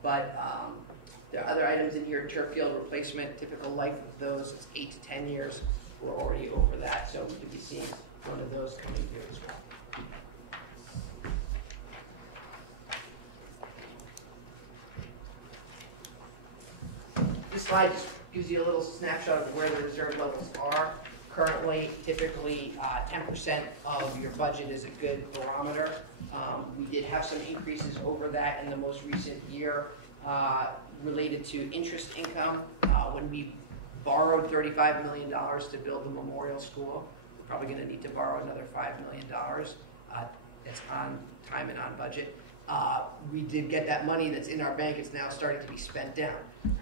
$350,000. There are other items in here: turf field replacement. Typical life of those is 8 to 10 years. We're already over that, so we could be seeing one of those coming due as well. This slide just gives you a little snapshot of where the reserve levels are. Currently, typically 10% of your budget is a good barometer. We did have some increases over that in the most recent year related to interest income. When we borrowed $35 million to build the memorial school, we're probably going to need to borrow another $5 million. That's on time and on budget. We did get that money that's in our bank. It's now starting to be spent down.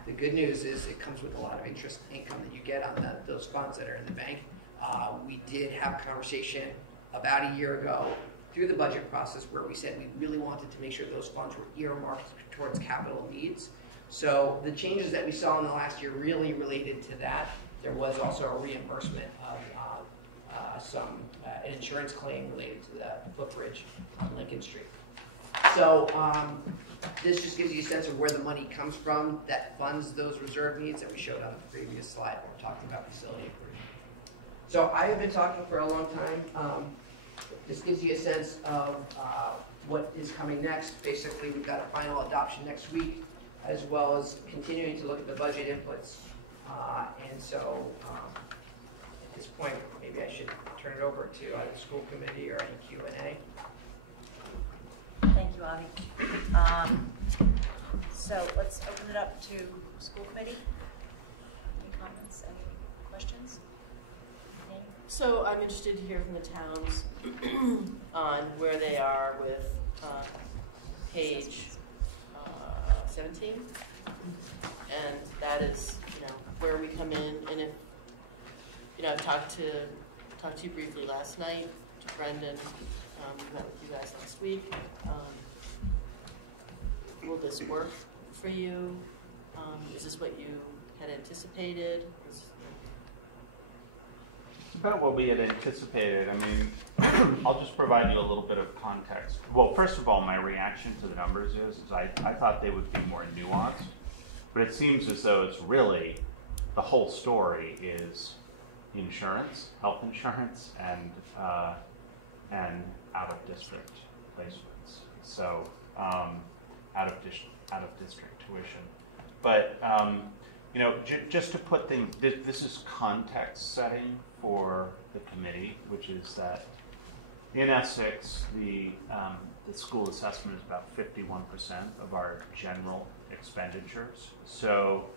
The good news is it comes with a lot of interest income that you get on those funds that are in the bank. We did have a conversation about a year ago through the budget process where we said we really wanted to make sure those funds were earmarked towards capital needs. So the changes that we saw in the last year really related to that. There was also a reimbursement of an insurance claim related to the footbridge on Lincoln Street. So this just gives you a sense of where the money comes from that funds those reserve needs that we showed on the previous slide when we're talking about facility improvement. So I have been talking for a long time. This gives you a sense of what is coming next. Basically, we've got a final adoption next week, as well as continuing to look at the budget inputs. And so at this point, maybe I should turn it over to either the school committee or any Q&A. Thank you, Avi. So let's open it up to school committee. Any comments? Any questions? So I'm interested to hear from the towns on where they are with page 17, and that is, where we come in. And if I talked to you briefly last night, to Brendan. We met with you guys last week. Will this work for you? Is this what you had anticipated? It's about what we had anticipated. I mean, I'll just provide you a little bit of context. Well, first of all, my reaction to the numbers is I thought they would be more nuanced, but it seems as though it's really the whole story is insurance, health insurance, and out-of-district placements. So out-of-district tuition. But just to put things, this is context setting for the committee, which is that in Essex, the school assessment is about 51% of our general expenditures. So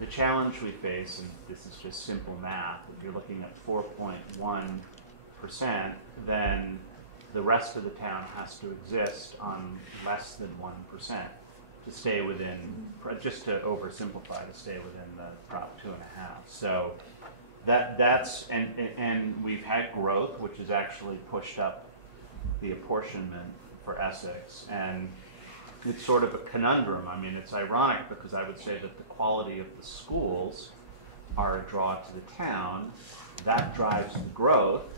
the challenge we face, and this is just simple math, if you're looking at 4.1%, then the rest of the town has to exist on less than 1% to stay within, just to oversimplify, to stay within the Prop 2.5. So that's, and we've had growth, which has actually pushed up the apportionment for Essex. And it's sort of a conundrum. I mean, it's ironic because I would say that the quality of the schools are a draw to the town. That drives the growth,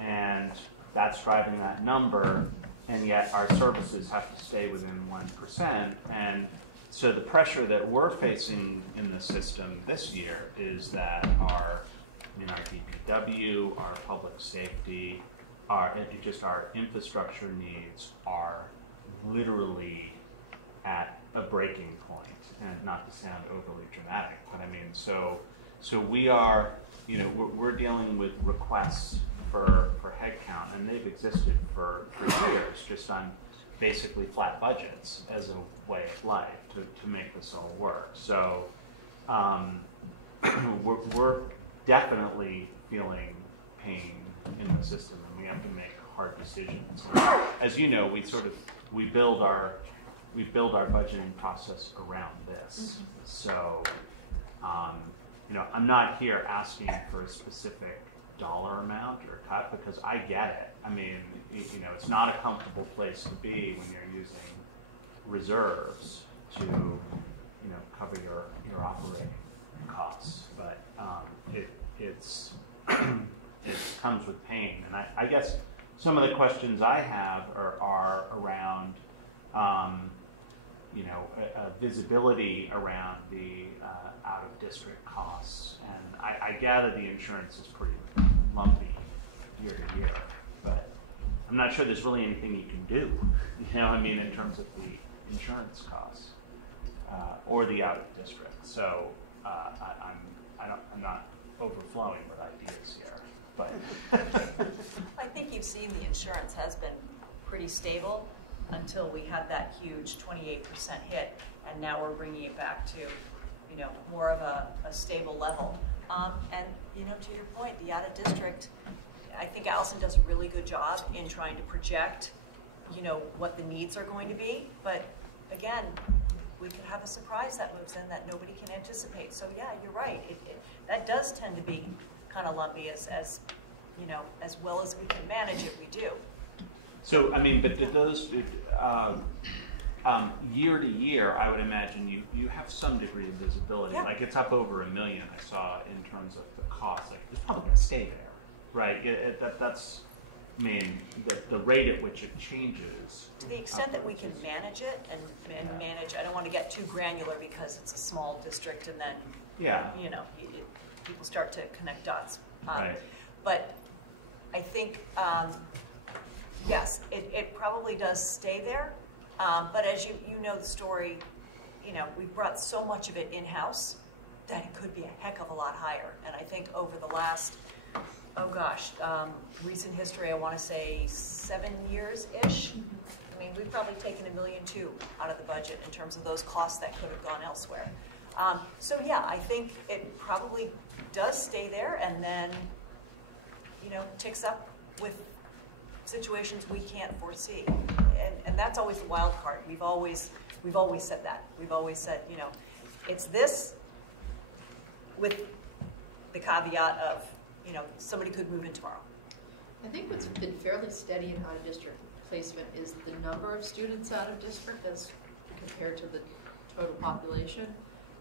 and that's driving that number, and yet our services have to stay within 1%. And so the pressure that we're facing in the system this year is that our DPW, our public safety, our infrastructure needs are literally at a breaking point. And not to sound overly dramatic, but I mean, so we are, we're dealing with requests for headcount, and they've existed for years, just on basically flat budgets as a way of life to make this all work. So we're definitely feeling pain in the system, and we have to make hard decisions. As you know, we build our budgeting process around this. So I'm not here asking for a specific dollar amount or cut, because I get it. I mean, it's not a comfortable place to be when you're using reserves to, cover your operating costs. But it comes with pain. And I guess some of the questions I have are around, visibility around the out-of-district costs. And I gather the insurance is pretty lumpy year to year, but I'm not sure there's really anything you can do, in terms of the insurance costs or the out-of-district. So I'm not overflowing with ideas here, but I think you've seen the insurance has been pretty stable until we had that huge 28% hit, and now we're bringing it back to, more of a stable level. And, to your point, the out of district, I think Allison does a really good job in trying to project, what the needs are going to be. But again, we could have a surprise that moves in that nobody can anticipate. So yeah, you're right. That does tend to be kind of lumpy as well as we can manage it, we do. So, I mean, but those, year to year, I would imagine you have some degree of visibility. Yeah. Like it's up over $1 million, I saw, in terms of the cost. Like it's probably going to stay there, right? That's, I mean, the rate at which it changes. To the extent that we can manage it and manage, I don't want to get too granular because it's a small district and then, people start to connect dots. Right. But I think, yes, it probably does stay there. But as you know the story, we've brought so much of it in-house that it could be a heck of a lot higher. And I think over the last, recent history, I want to say 7 years-ish. I mean, we've probably taken $1.2 million out of the budget in terms of those costs that could have gone elsewhere. So yeah, I think it probably does stay there and then, ticks up with situations we can't foresee. And that's always the wild card. We've always said that. We've always said, it's this with the caveat of, somebody could move in tomorrow. I think what's been fairly steady in out-of-district placement is the number of students out of district as compared to the total population.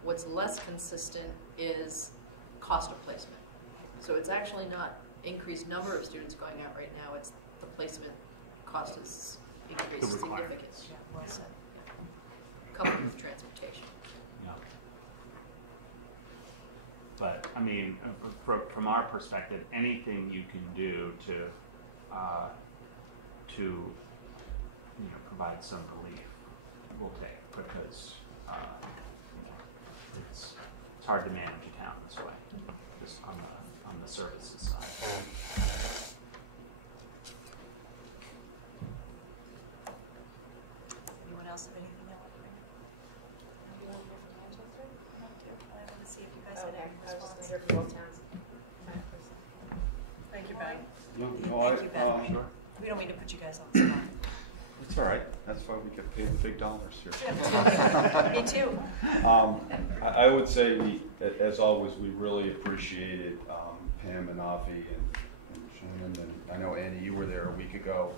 What's less consistent is cost of placement. So it's actually not increased number of students going out right now, it's the placement cost is increased significantly. Yeah, well said. Coupled with transportation. Yeah. But I mean, from our perspective, anything you can do to provide some relief, we'll take, because it's hard to manage a town this way, just on the services side. Anyone else have anything they want to bring up? You want to hear from Manchester? I want to see if you guys Okay, had any I was just response. going to hear from both towns. Thank you, Ben. Thank you, Ben. We don't mean to put you guys on the spot. It's all right. That's why we get paid the big dollars here. Me too. I would say, as always, we really appreciated Pam and Avi and Shannon, and I know Annie, you were there a week ago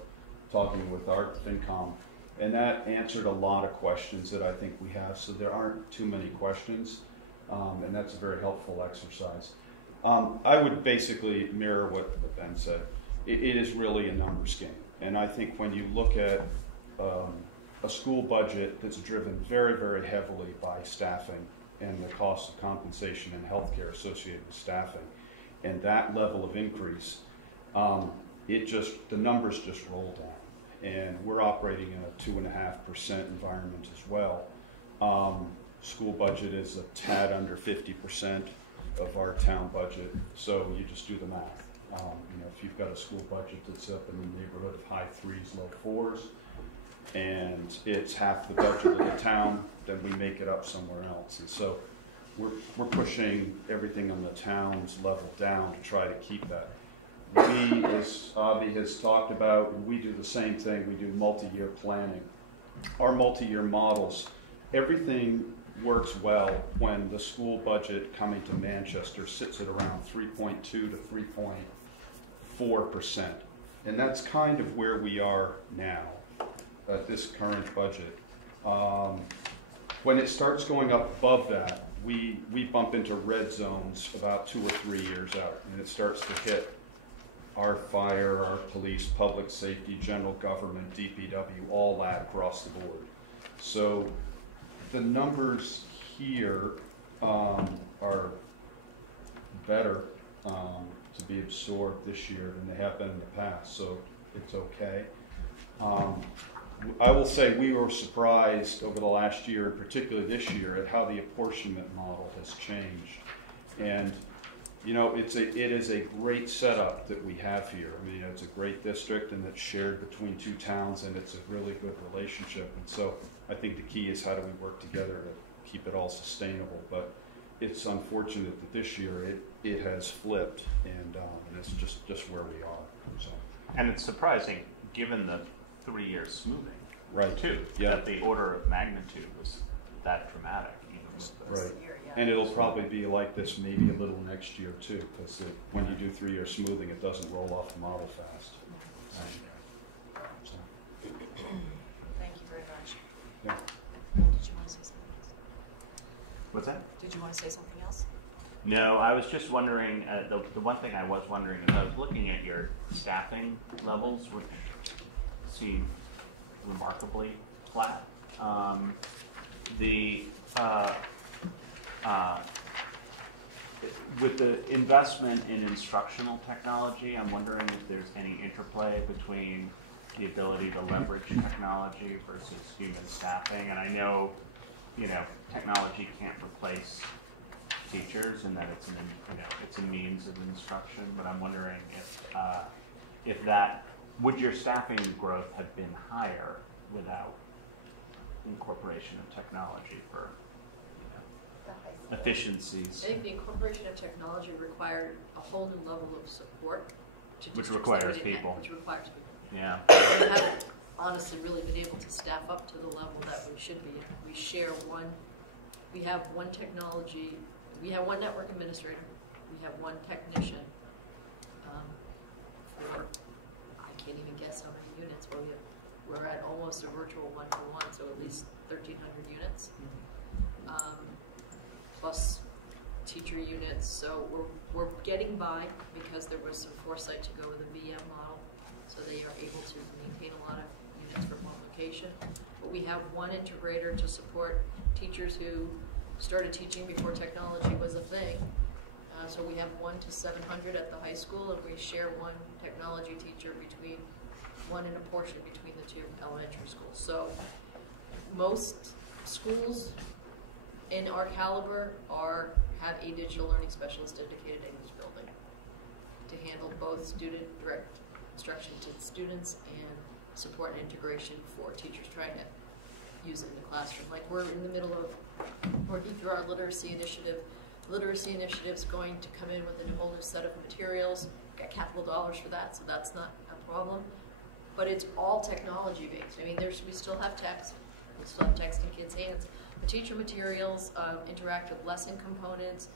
talking with our FinCom, and that answered a lot of questions that I think we have, so there aren't too many questions, and that's a very helpful exercise. I would basically mirror what Ben said. It is really a numbers game. And I think when you look at a school budget that's driven very, very heavily by staffing and the cost of compensation and healthcare associated with staffing, and that level of increase, the numbers just roll down. And we're operating in a 2.5% environment as well. School budget is a tad under 50% of our town budget, so you just do the math. If you've got a school budget that's up in the neighborhood of high 3s, low 4s, and it's half the budget of the town, then we make it up somewhere else. And so we're pushing everything on the town's level down to try to keep that. We, as Avi has talked about, we do the same thing. We do multi-year planning. Our multi-year models, everything works well when the school budget coming to Manchester sits at around 3.2 to 3.4%. And that's kind of where we are now at this current budget. When it starts going up above that, we bump into red zones about 2 or 3 years out, and it starts to hit our fire, our police, public safety, general government, DPW, all that across the board. So the numbers here are better to be absorbed this year than they have been in the past, so it's okay. I will say we were surprised over the last year, and particularly this year, at how the apportionment model has changed. And you know, it is a great setup that we have here. I mean, it's a great district, and it's shared between two towns, and it's a really good relationship. And so I think the key is how do we work together to keep it all sustainable. But it's unfortunate that this year it has flipped, and it's just where we are. So. And it's surprising, given the 3-year smoothing, right? Too, that the order of magnitude was that dramatic. Right. And it'll probably be like this maybe a little next year too, because when you do 3-year smoothing, it doesn't roll off the model fast. Right. So. Thank you very much. Yeah. Did you want to say something else? What's that? Did you want to say something else? No, I was just wondering, the one thing I was wondering is I was looking at your staffing levels, which seem remarkably flat. With the investment in instructional technology, I'm wondering if there's any interplay between the ability to leverage technology versus human staffing. And I know, technology can't replace teachers, and that it's a means of instruction. But I'm wondering if that would your staffing growth have been higher without incorporation of technology for efficiencies. I think the incorporation of technology required a whole new level of support to Which requires people. Which requires people. Yeah. We haven't honestly really been able to staff up to the level that we should be. We have one technology, we have one network administrator, we have one technician for, I can't even guess how many units, but we're at almost a virtual 1-to-1, so at least 1,300 units. Plus teacher units, so we're getting by because there was some foresight to go with a VM model, so they are able to maintain a lot of units for one location. But we have one integrator to support teachers who started teaching before technology was a thing. So we have 1 to 700 at the high school, and we share one technology teacher between one and a portion between the two elementary schools. So most schools in our caliber have a digital learning specialist dedicated in each building to handle both student direct instruction to students and support and integration for teachers trying to use it in the classroom. Like we're in the middle of working through our literacy initiative. Literacy initiative is going to come in with a whole new set of materials. Got capital dollars for that, so that's not a problem. But it's all technology based. I mean, we still have text. We still have text in kids' hands. The teacher materials interact with lesson components,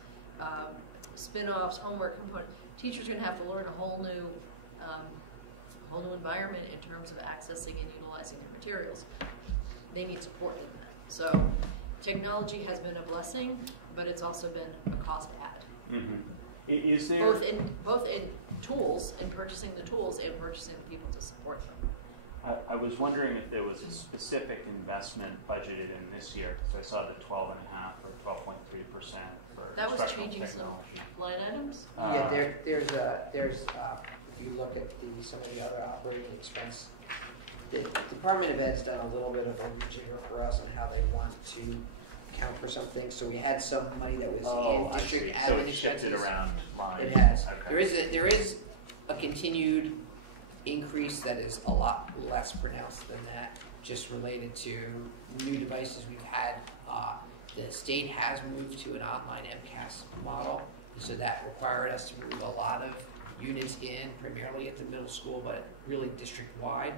spin-offs, homework components. Teachers are going to have to learn a whole new environment in terms of accessing and utilizing their materials. They need support in that. So technology has been a blessing, but it's also been a cost add. Mm-hmm. Is there both in tools, in purchasing the tools, and purchasing the people to support them. I was wondering if there was a specific investment budgeted in this year, because I saw the 12.5 or 12.3% for that was instructional changing technology. some line items. Yeah, there's if you look at some of the other operating expense, the Department of Ed's done a little bit of a rejigger for us on how they want to account for some things. So we had some money that was in district admin so it expenses. shifted around lines. It has. Okay. There is a continued increase that is a lot less pronounced than that, just related to new devices we've had. The state has moved to an online MCAS model, so that required us to move a lot of units in, primarily at the middle school, but really district-wide.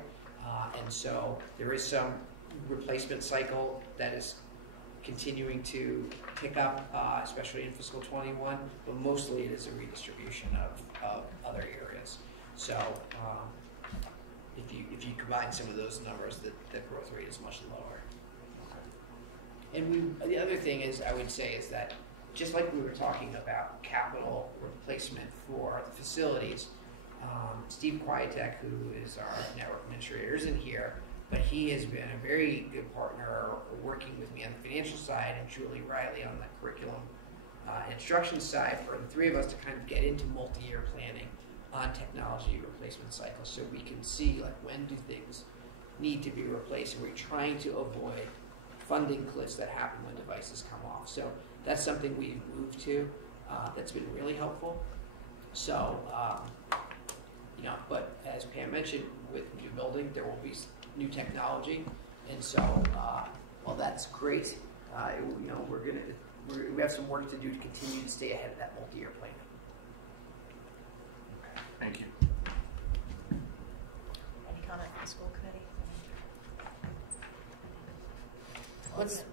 And so there is some replacement cycle that is continuing to pick up, especially in fiscal 21, but mostly it is a redistribution of other areas. So if you combine some of those numbers, the growth rate is much lower. And the other thing is, I would say, is that just like we were talking about capital replacement for the facilities, Steve Quietek, who is our network administrator, isn't here, but he has been a very good partner working with me on the financial side and Julie Riley on the curriculum instruction side for the three of us to kind of get into multi-year planning on technology replacement cycles, so we can see like when do things need to be replaced, and we're trying to avoid funding cliffs that happen when devices come off. So that's something we've moved to. That's been really helpful. So, but as Pam mentioned, with new building, there will be new technology, and so while that's great, we have some work to do to continue to stay ahead of that multi-year plan. Okay, thank you. Any comment from the school committee?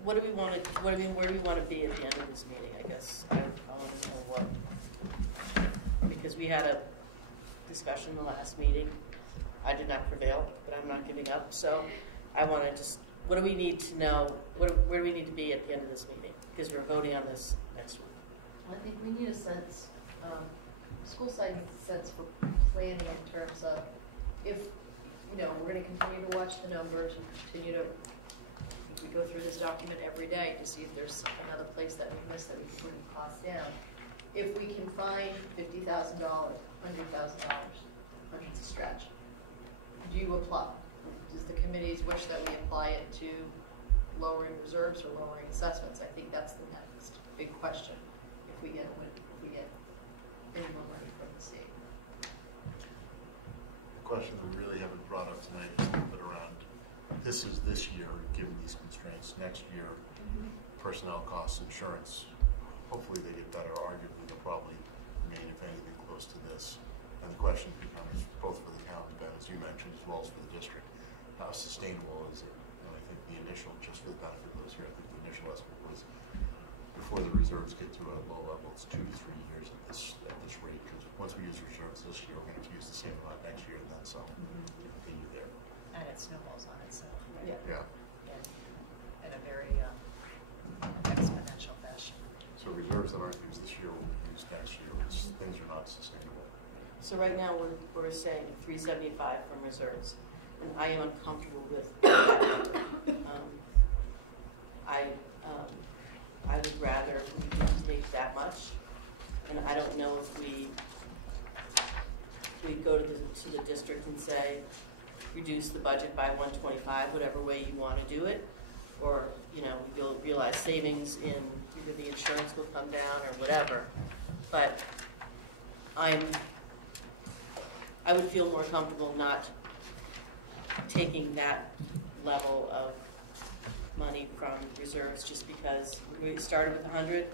Where do we want to be at the end of this meeting? I guess I want to know what, because we had a discussion in the last meeting. I did not prevail, but I'm not giving up. So I want to just, what do we need to know? Where do we need to be at the end of this meeting? Because we're voting on this next week. I think we need a sense, school side needs a sense for planning in terms of if, we're going to continue to watch the numbers and continue to, we go through this document every day to see if there's another place that we missed that we can bring costs down. If we can find $50,000, $100,000, 100's a stretch, do you apply? Does the committees wish that we apply it to lowering reserves or lowering assessments? I think that's the next big question. If we get any more money from the state. The question that we really haven't brought up tonight is a little bit around. This is this year, given these constraints. Next year, personnel costs, insurance. Hopefully they get better. Arguably, they'll probably remain, if anything, close to this. And the question becomes, both for the town, Ben, as you mentioned, as well as for the district, how sustainable is it? And I think the initial, just for the benefit of those here, I think the initial estimate was before the reserves get to a low level, it's 2 to 3 years at this rate. Because once we use reserves this year, we're going to use the same amount next year, and then some. Continue there. And it snowballs on itself. Yeah. In a very exponential fashion. So reserves that aren't used this year will be used next year. Things are not sustainable. So right now we're saying 375 from reserves, and I am uncomfortable with I would rather we didn't take that much, and I don't know if we go to the district and say reduce the budget by 125, whatever way you want to do it, or you'll realize savings in either the insurance will come down or whatever. But I would feel more comfortable not taking that level of money from reserves, just because we started with 100,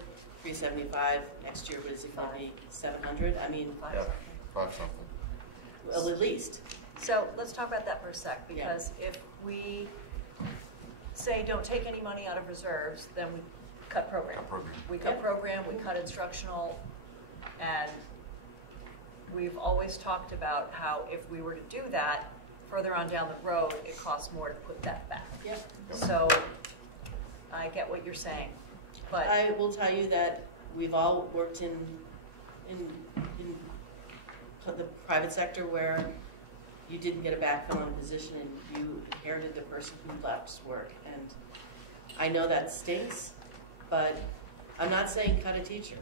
375. Next year, what is it going to be? 700. I mean, 5 something. Well, at least. So let's talk about that for a sec, because if we say don't take any money out of reserves, then we cut program. We cut program, we cut instructional, and we've always talked about how if we were to do that, further on down the road, it costs more to put that back. Yep. So I get what you're saying, but I will tell you that we've all worked in the private sector where you didn't get a backfill on a position and you inherited the person who left's work. And I know that stinks, but I'm not saying cut a teacher.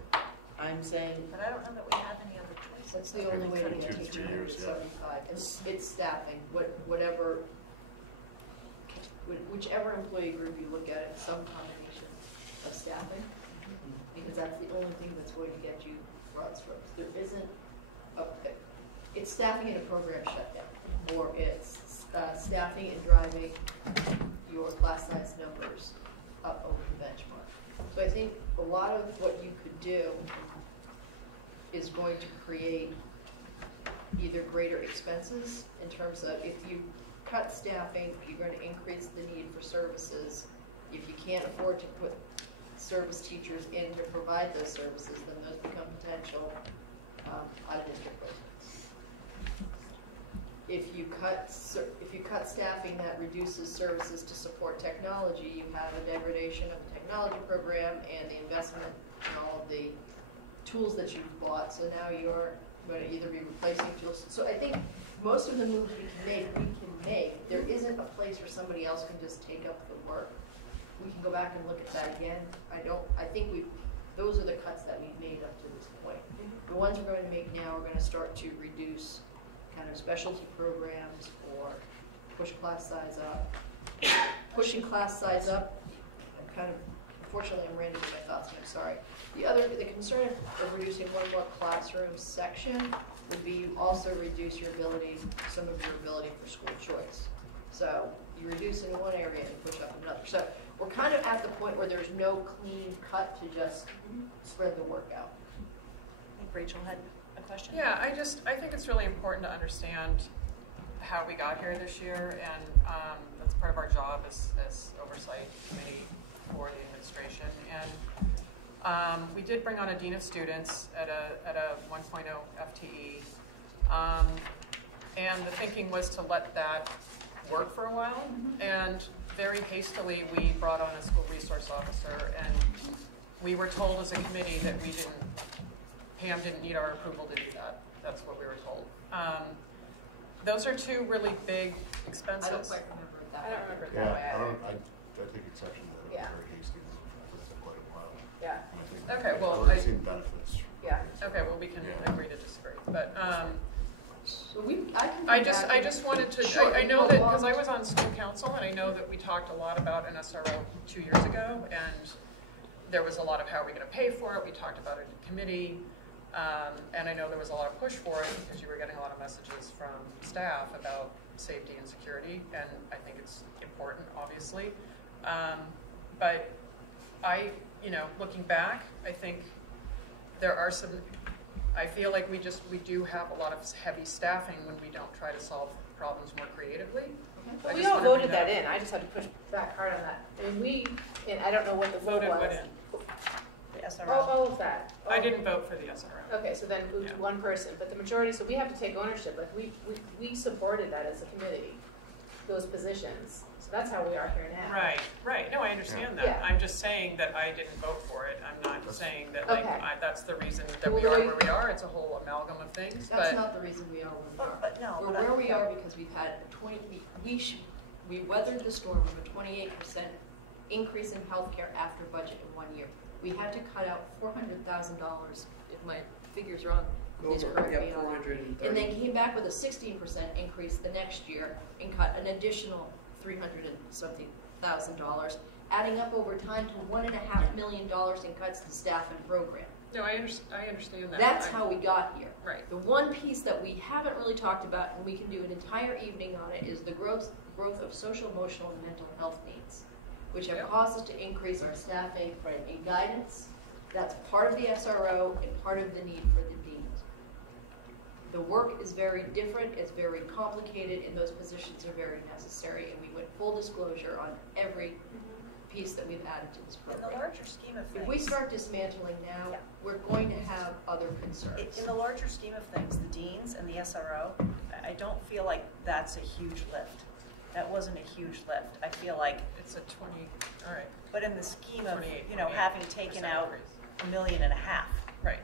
I'm saying... But I don't know that we have any other choice. That's the only way to get to 275. It's staffing, whichever employee group you look at, some combination of staffing, because that's the only thing that's going to get you broad strokes. There isn't it's staffing in a program shutdown, or it's staffing and driving your class size numbers up over the benchmark. So I think a lot of what you could do is going to create either greater expenses in terms of if you cut staffing, you're going to increase the need for services. If you can't afford to put service teachers in to provide those services, then those become potential out-of-district placements. If you cut staffing that reduces services to support technology, you have a degradation of the technology program and the investment in all of the tools that you've bought. So now you're going to either be replacing tools. So I think most of the moves we can make. There isn't a place where somebody else can just take up the work. We can go back and look at that again. I think those are the cuts that we've made up to this point. The ones we're going to make now are going to start to reduce kind of specialty programs or push class size up. Pushing class size up, I'm kind of, unfortunately, I'm random in my thoughts, and I'm sorry. The concern of reducing one more classroom section would be you also reduce some of your ability for school choice. So you reduce in one area and push up in another. So we're kind of at the point where there's no clean cut to just spread the work out. I think Rachel had a question. Yeah, I think it's really important to understand how we got here this year, and that's part of our job as oversight committee for the administration. And we did bring on a dean of students at a 1.0 FTE, and the thinking was to let that work for a while. And very hastily, we brought on a school resource officer, and we were told as a committee that Pam didn't need our approval to do that. That's what we were told. Those are two really big expenses. I don't quite remember it that way. I don't remember it that way either. I take exception to that. It was very hasty. It was quite a while. Yeah. Okay, well, I've seen benefits. Yeah. Okay, well, we can agree to disagree. But So I just wanted to, Sure. I know that, because I was on student council, and I know that we talked a lot about an SRO 2 years ago, and there was a lot of how are we going to pay for it. We talked about it in committee, and I know there was a lot of push for it because you were getting a lot of messages from staff about safety and security, and I think it's important, obviously. But looking back, I think there are some, I feel like we do have a lot of heavy staffing when we don't try to solve problems more creatively. Well, we all voted that in. I just had to push back hard on that. I mean, and I don't know what the vote Voted was. what in? The SRO. All of that. I didn't vote for the SRO. Okay, so then moved to one person, but the majority, so we have to take ownership. Like we supported that as a committee, those positions. So that's how we are here now. Right. No, I understand that. Yeah. I'm just saying that I didn't vote for it. I'm not saying that that's the reason that Well, we are where we are. It's a whole amalgam of things. That's not the reason we are where we are. We're where we are because we've had we weathered the storm of a 28% increase in healthcare after budget in 1 year. We had to cut out $400,000, if my figures are on, please correct me on that. And then came back with a 16% increase the next year and cut an additional $300 and something thousand, adding up over time to $1.5 million in cuts to staff and program. No, I understand that. That's how we got here. Right. The one piece that we haven't really talked about, and we can do an entire evening on it, is the growth of social, emotional, and mental health needs, which have caused us to increase our staffing and guidance. That's part of the SRO and part of the need for the deans. The work is very different, it's very complicated, and those positions are very necessary, and we went full disclosure on every piece that we've added to this program. In the larger scheme of things, if we start dismantling now, we're going to have other concerns. In the larger scheme of things, the deans and the SRO, I don't feel like that's a huge lift. That wasn't a huge lift. I feel like it's a 20. All right. But in the scheme of having taken out $1.5 million, right?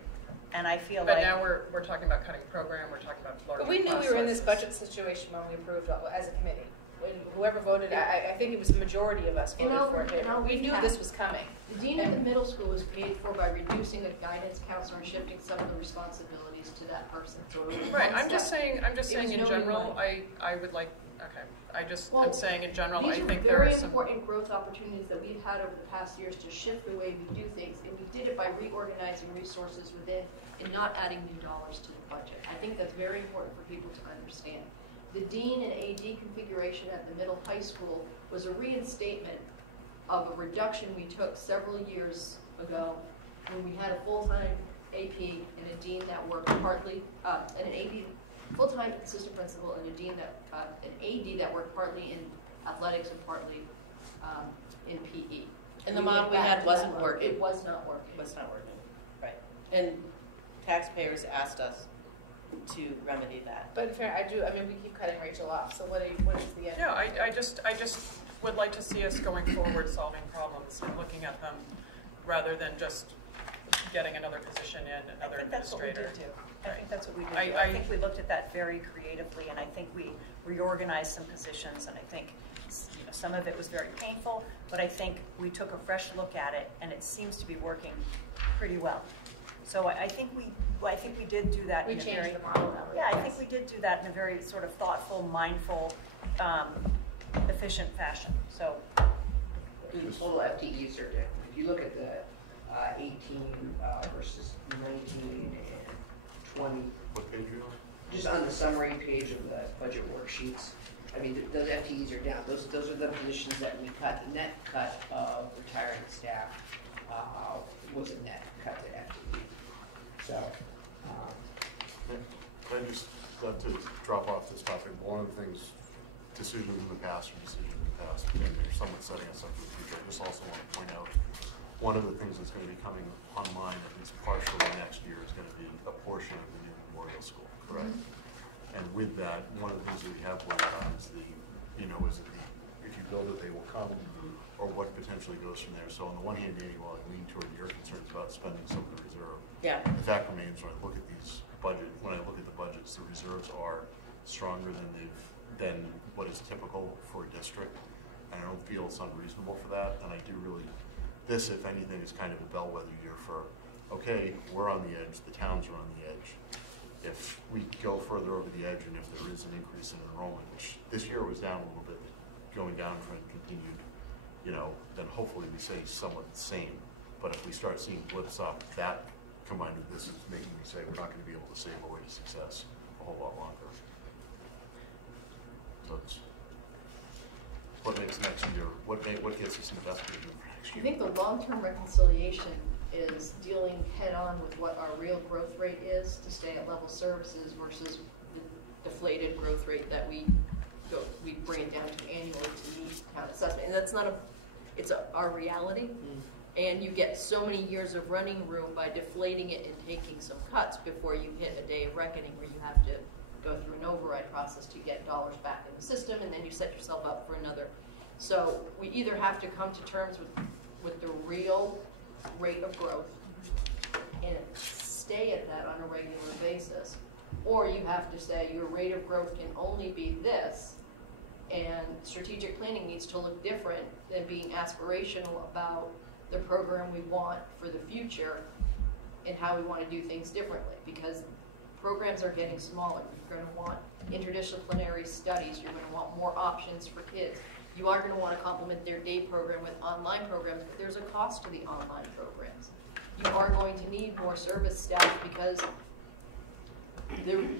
And I feel but now we're talking about cutting program. We're talking about larger. But we knew we were in this budget situation when we approved as a committee. When whoever voted, I think it was the majority of us voted for it. We knew this was coming. The dean of the middle school was paid for by reducing a guidance counselor and shifting some of the responsibilities to that person. So right. I'm just saying in general. I would like. Okay. I'm saying in general. I think there are some very important growth opportunities that we've had over the past years to shift the way we do things, and we did it by reorganizing resources within and not adding new dollars to the budget. I think that's very important for people to understand. The dean and AD configuration at the middle high school was a reinstatement of a reduction we took several years ago when we had a full-time AP and a dean that worked partly, and an AP full-time assistant principal and a dean an AD that worked partly in athletics and partly in PE. And the model we had wasn't working. It was not working. It was not working. Right. And taxpayers asked us to remedy that. But in fair, we keep cutting Rachel off. So what is the end? Yeah, I just would like to see us going forward solving problems and looking at them rather than just getting another position in, another administrator. I think that's what we did do. I think we looked at that very creatively, and I think we reorganized some positions, and I think some of it was very painful, but I think we took a fresh look at it, and it seems to be working pretty well. So I think I think we did do that. We in a changed very, the model that way. Yeah, I think we did do that in a very sort of thoughtful, mindful, efficient fashion. So. The total FTEs are different. If you look at the 18 versus 19 and 20. What page are you on? Just on the summary page of the budget worksheets. I mean, those FTEs are down. Those are the positions that we cut. The net cut of retiring staff was a net cut to FTE. So. I just got to drop off this topic. One of the things, decisions in the past are decisions in the past, and they're somewhat setting us up for the future. I just also want to point out one of the things that's going to be coming online, at least partially next year, is going to be a portion of the new memorial school, correct? Mm-hmm. And with that, one of the things that we have worked on is if you build it, they will come, or what potentially goes from there. So on the one hand, Danny, while I lean toward your concerns about spending some of the reserve, the fact remains when I look at these budgets, the reserves are stronger than what is typical for a district, and I don't feel it's unreasonable for that. And I do really, this, if anything, is kind of a bellwether year for, okay, we're on the edge, the towns are on the edge. If we go further over the edge, and if there is an increase in enrollment, which this year was down a little bit, going down for continued, then hopefully we stay somewhat the same. But if we start seeing blips up, that combined with this is making me say we're not going to be able to save our way to success a whole lot longer. So it's what makes next year, what gets us in the best position for next year? I think the long-term reconciliation is dealing head-on with what our real growth rate is to stay at level services versus the deflated growth rate that we bring it down to annually to meet town assessment. And that's not our reality. And you get so many years of running room by deflating it and taking some cuts before you hit a day of reckoning where you have to go through an override process to get dollars back in the system, and then you set yourself up for another. So we either have to come to terms with the real rate of growth and stay at that on a regular basis, or you have to say your rate of growth can only be this, and strategic planning needs to look different than being aspirational about the program we want for the future and how we want to do things differently, because programs are getting smaller. You're going to want interdisciplinary studies. You're going to want more options for kids. You are going to want to complement their day program with online programs, but there's a cost to the online programs. You are going to need more service staff because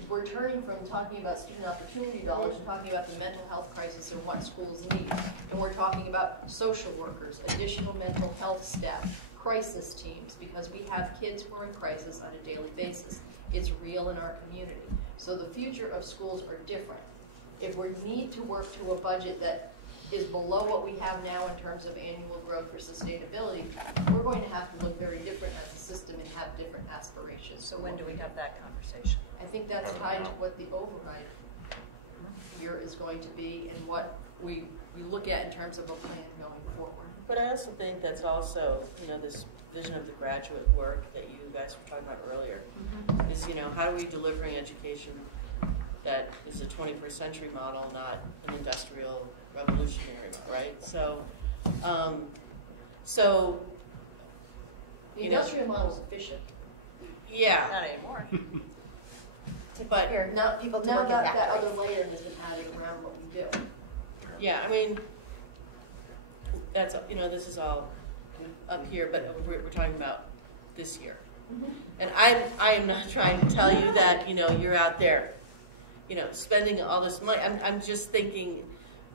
we're turning from talking about student opportunity dollars to talking about the mental health crisis and what schools need. And we're talking about social workers, additional mental health staff, crisis teams, because we have kids who are in crisis on a daily basis. It's real in our community. So the future of schools are different. If we need to work to a budget that is below what we have now in terms of annual growth for sustainability, we're going to have to look very different as a system and have different aspirations. So when do we have that conversation? I think that's tied to what the override year is going to be and what we look at in terms of a plan going forward. But I also think that's also, this vision of the graduate work that you guys were talking about earlier is, how are we delivering education that is a 21st century model, not an industrial revolutionary, right? So, the industrial model is efficient. Yeah. Not anymore. But now people to now work that other layer has been added around what we do. Yeah, that's this is all up here, but we're talking about this year. And I am not trying to tell you that you're out there, spending all this money. I'm just thinking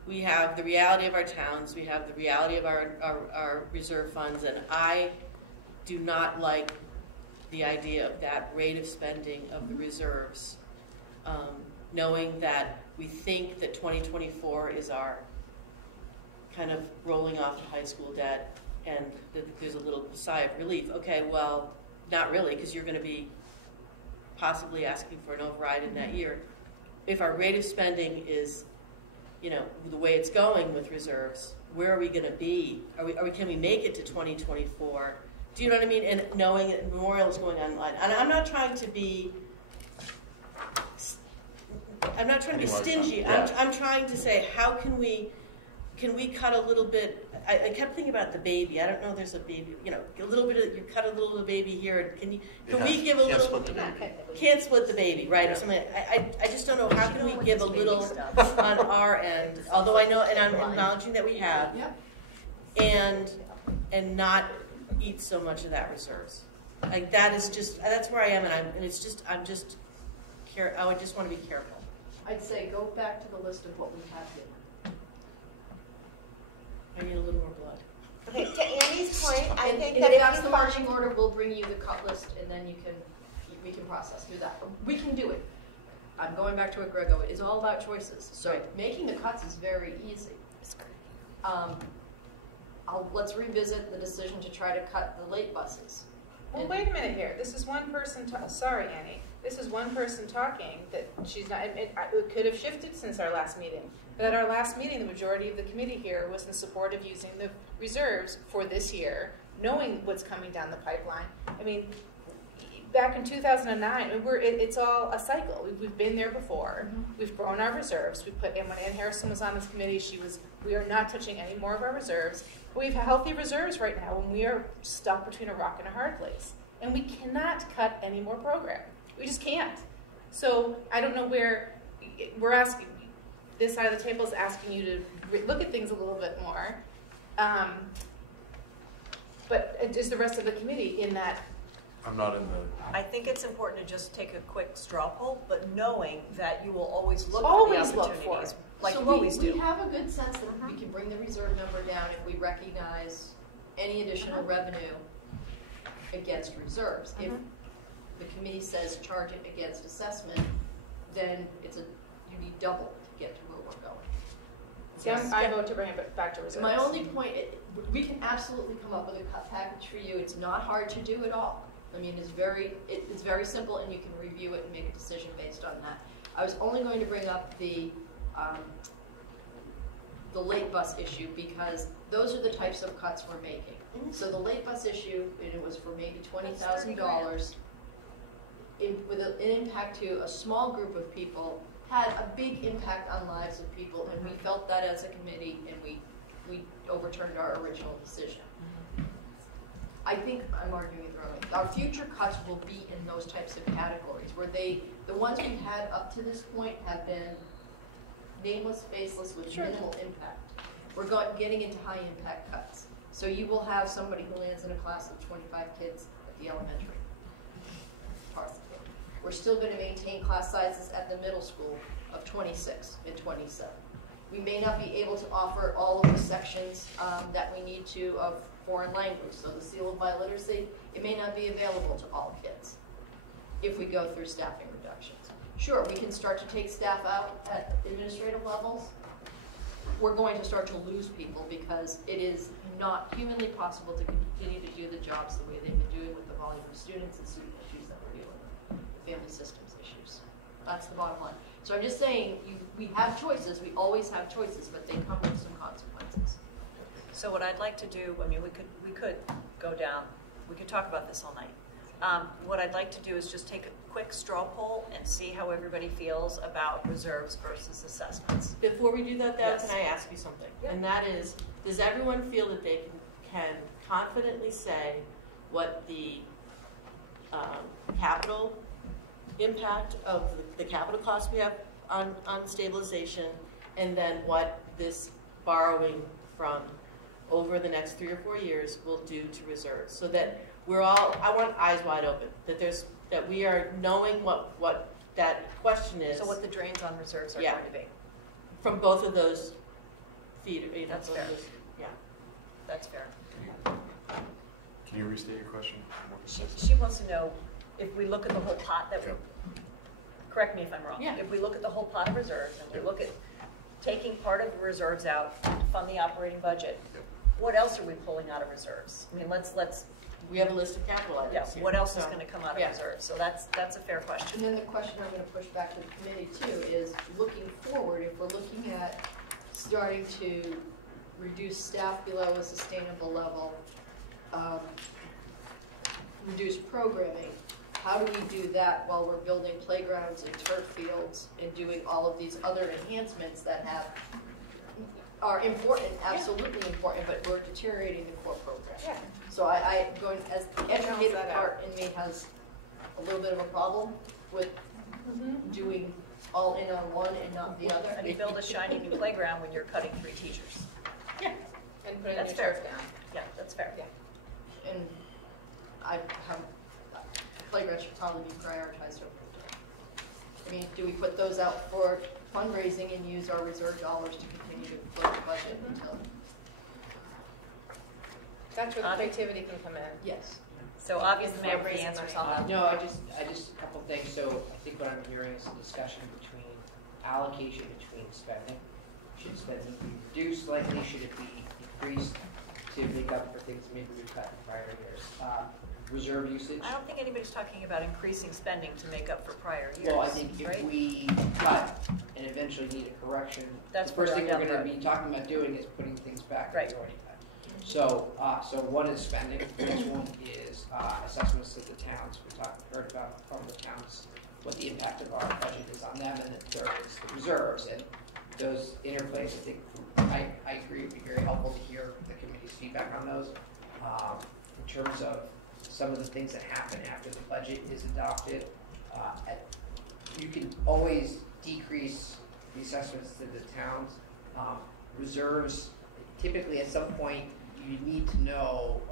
we have the reality of our towns, we have the reality of our reserve funds, and I do not like the idea of that rate of spending of the reserves, knowing that we think that 2024 is our kind of rolling off the high school debt, and that there's a little sigh of relief. Okay, well, not really, because you're going to be possibly asking for an override in that year. If our rate of spending is, the way it's going with reserves, where are we going to be? Can we make it to 2024? Do you know what I mean? And knowing that Memorial is going online. And I'm not trying to be stingy. I'm trying to say, how can we can we cut a little bit? I kept thinking about the baby. I don't know if there's a baby, a little bit of, you cut a little of the baby here. Can we give a little? Split the baby. Can't split the baby, right? Or something. I just don't know, how can we give a little on our end, although I know, and I'm acknowledging that we have, and not eat so much of that reserves. Like that is just, that's where I am, and I would just want to be careful. I'd say go back to the list of what we have here. I need a little more blood. Okay, to Andy's point, I think if that if that's you the marching order, we'll bring you the cut list, and then we can process through that. We can do it. I'm going back to what Greg said. It's all about choices. So making the cuts is very easy. Let's revisit the decision to try to cut the late buses. Well, wait a minute here. This is one person. Sorry, Annie. This is one person talking that she's not. It could have shifted since our last meeting. But at our last meeting, the majority of the committee here was in support of using the reserves for this year, knowing what's coming down the pipeline. I mean, back in 2009, it's all a cycle. We've been there before. Mm-hmm. We've grown our reserves. And when Ann Harrison was on this committee, we are not touching any more of our reserves. But we have healthy reserves right now when we are stuck between a rock and a hard place. And we cannot cut any more program. We just can't. So I don't know where we're asking. This side of the table is asking you to look at things a little bit more. But is the rest of the committee in that? I'm not in the... I think it's important to just take a quick straw poll, but knowing that you will always look for the opportunities, like you always do. We have a good sense that we can bring the reserve number down if we recognize any additional revenue against reserves. If the committee says charge it against assessment, then you need double to get to where we're going. I vote to bring it back to reserves. My only point, we can absolutely come up with a cut package for you. It's not hard to do at all. I mean, it's very simple, and you can review it and make a decision based on that. I was only going to bring up the late bus issue because those are the types of cuts we're making. So the late bus issue, and it was for maybe $20,000, with an impact to a small group of people, had a big impact on lives of people, and we felt that as a committee, and we overturned our original decision. I think I'm arguing it wrong. Our future cuts will be in those types of categories where the ones we've had up to this point have been nameless, faceless, with minimal impact. We're getting into high impact cuts. So you will have somebody who lands in a class of 25 kids at the elementary. We're still going to maintain class sizes at the middle school of 26 and 27. We may not be able to offer all of the sections that we need to of foreign language. So the seal of biliteracy, it may not be available to all kids if we go through staffing reductions. Sure, we can start to take staff out at administrative levels. We're going to start to lose people because it is not humanly possible to continue to do the jobs the way they've been doing with the volume of students and student issues that we're dealing with, family systems issues. That's the bottom line. So I'm just saying, we have choices. We always have choices, but they come with some consequences. So what I'd like to do, I mean, we could go down, we could talk about this all night. What I'd like to do is just take a quick straw poll and see how everybody feels about reserves versus assessments. Before we do that, though, can I ask you something? Yeah. And that is, does everyone feel that they can confidently say what the capital impact of the capital costs we have on stabilization, and then what this borrowing from over the next 3 or 4 years will do to reserves, so that we're all, I want eyes wide open, that we are knowing what that question is. So what the drains on reserves are going to be. From both of those feeders. That's fair. Yeah. That's fair. Can you restate your question? She wants to know if we look at the whole pot that we, correct me if I'm wrong, if we look at the whole pot of reserves and we look at taking part of the reserves out to fund the operating budget, what else are we pulling out of reserves? I mean, let's we have a list of capital items. Yes. What else is going to come out of reserves? So that's a fair question. And then the question I'm going to push back to the committee too is looking forward. If we're looking at starting to reduce staff below a sustainable level, reduce programming, how do we do that while we're building playgrounds and turf fields and doing all of these other enhancements that have are important, absolutely important, but we're deteriorating the core program. Yeah. So I going as the educated part in me has a little bit of a problem with doing all in on one and not the other. And you build a shiny new playground when you're cutting 3 teachers. Yeah. And putting That's your fair. turf down. Yeah, that's fair. Yeah. And I have, playground should probably be prioritized over. I mean, do we put those out for fundraising and use our reserve dollars to continue to float the budget until? That's where the creativity can come in. Yes. So obviously the mayor answers on that. No, I just a couple things. So I think what I'm hearing is a discussion between allocation between spending. Should spending be reduced slightly? Should it be increased to make up for things maybe we've cut in prior years? Reserve usage. I don't think anybody's talking about increasing spending to make up for prior years. Well, I think if right? we cut and eventually need a correction, That's the first thing we're down going the to be talking about doing is putting things back Right. that we already cut. So, so one is spending. The next one is assessments of the towns. We heard about from the towns what the impact of our budget is on them, and the third is the reserves. And those interplays, I think, I agree, would be very helpful to hear the committee's feedback on those. In terms of some of the things that happen after the budget is adopted, you can always decrease the assessments to the towns. Reserves, typically at some point, you need to know,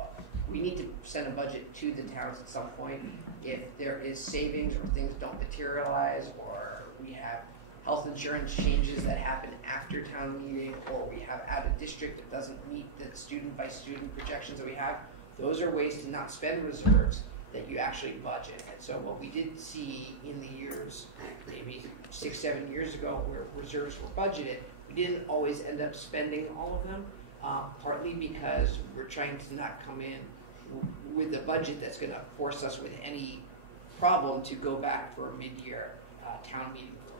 we need to send a budget to the towns at some point. If there is savings or things don't materialize, or we have health insurance changes that happen after town meeting, or we have out of district that doesn't meet the student by student projections that we have, those are ways to not spend reserves that you actually budget. And so what we did see in the years, maybe 6-7 years ago, where reserves were budgeted, we didn't always end up spending all of them, partly because we're trying to not come in with a budget that's going to force us with any problem to go back for a mid-year town meeting vote.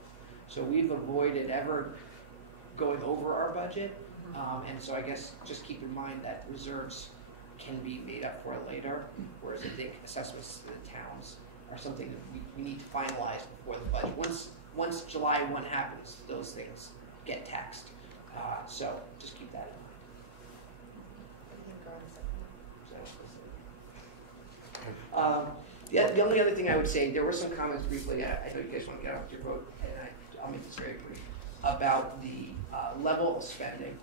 So we've avoided ever going over our budget, and so I guess just keep in mind that reserves can be made up for later, whereas I think assessments to the towns are something that we need to finalize before the budget. Once July 1 happens, those things get taxed. So just keep that in mind. The only other thing I would say, there were some comments briefly, I know you guys want to get off your vote, and I'll make this very brief, about the level of spending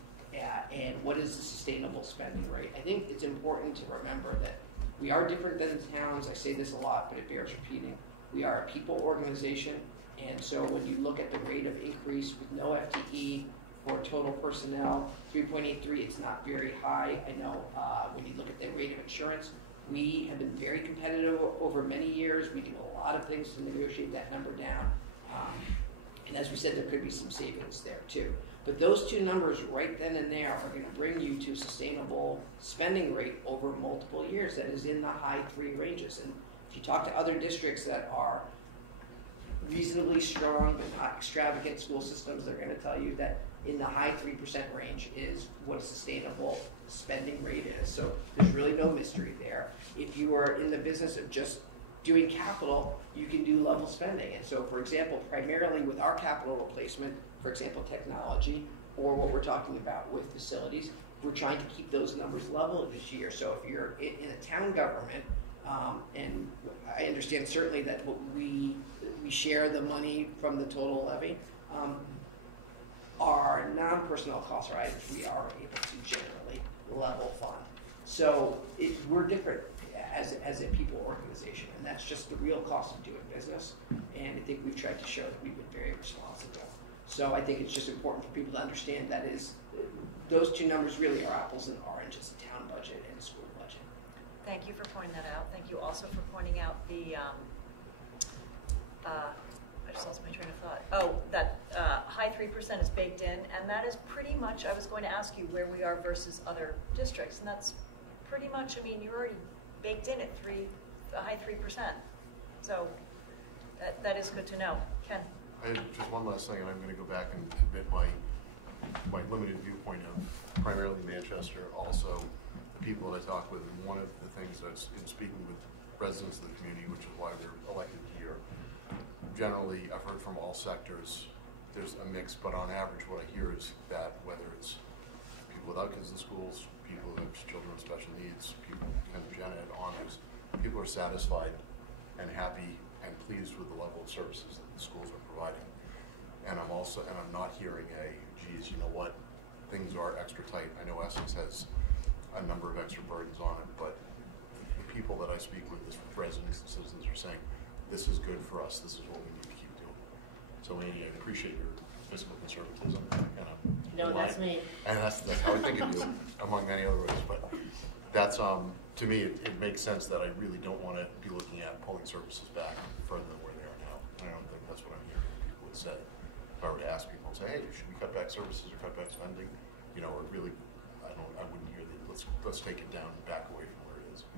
and what is the sustainable spending rate. I think it's important to remember that we are different than the towns. I say this a lot, but it bears repeating. We are a people organization, and so when you look at the rate of increase with no FTE for total personnel, 3.83, it's not very high. I know when you look at the rate of insurance, we have been very competitive over many years. We do a lot of things to negotiate that number down. And as we said, there could be some savings there too. But those two numbers right then and there are going to bring you to a sustainable spending rate over multiple years that is in the high 3 ranges. And if you talk to other districts that are reasonably strong but not extravagant school systems, they're going to tell you that in the high 3% range is what a sustainable spending rate is. So there's really no mystery there. If you are in the business of just doing capital, you can do level spending. And so, for example, primarily with our capital replacement, for example, technology, or what we're talking about with facilities, we're trying to keep those numbers level this year. So if you're in a town government, and I understand certainly that we share the money from the total levy, our non-personnel costs are items we are able to generally level fund. So we're different as a people organization, and that's just the real cost of doing business. And I think we've tried to show that we've been very responsible. So I think it's just important for people to understand that those two numbers really are apples and oranges, the town budget and the school budget. Thank you for pointing that out. Thank you also for pointing out the, I just lost my train of thought. Oh, that high 3% is baked in, and that is pretty much, I was going to ask you where we are versus other districts, and that's pretty much, I mean, you're already baked in at a high 3%. So that is good to know. Ken? I have just one last thing, and I'm going to go back and admit my limited viewpoint of primarily Manchester, also the people that I talk with. And one of the things that's in speaking with residents of the community, which is why we're elected here, generally I've heard from all sectors, there's a mix, but on average what I hear is that whether it's people without kids in schools, people who have children with special needs, people kind of gen ed, honors, people are satisfied and happy and pleased with the level of services that the schools are providing. And I'm not hearing geez, you know what, things are extra tight. I know Essex has a number of extra burdens on it, but the people that I speak with, the residents and citizens, are saying, this is good for us, this is what we need to keep doing. So Annie, I appreciate your fiscal conservatism. No, that's me. And that's how I think of you, among many other ways. But that's, to me, it makes sense that I really don't want to be looking at pulling services back further than where they are now. I don't think that's what I'm hearing people would say. If I were to ask people and say, hey, should we cut back services or cut back spending? You know, or really, I wouldn't hear that. Let's take it down and back away from where it is.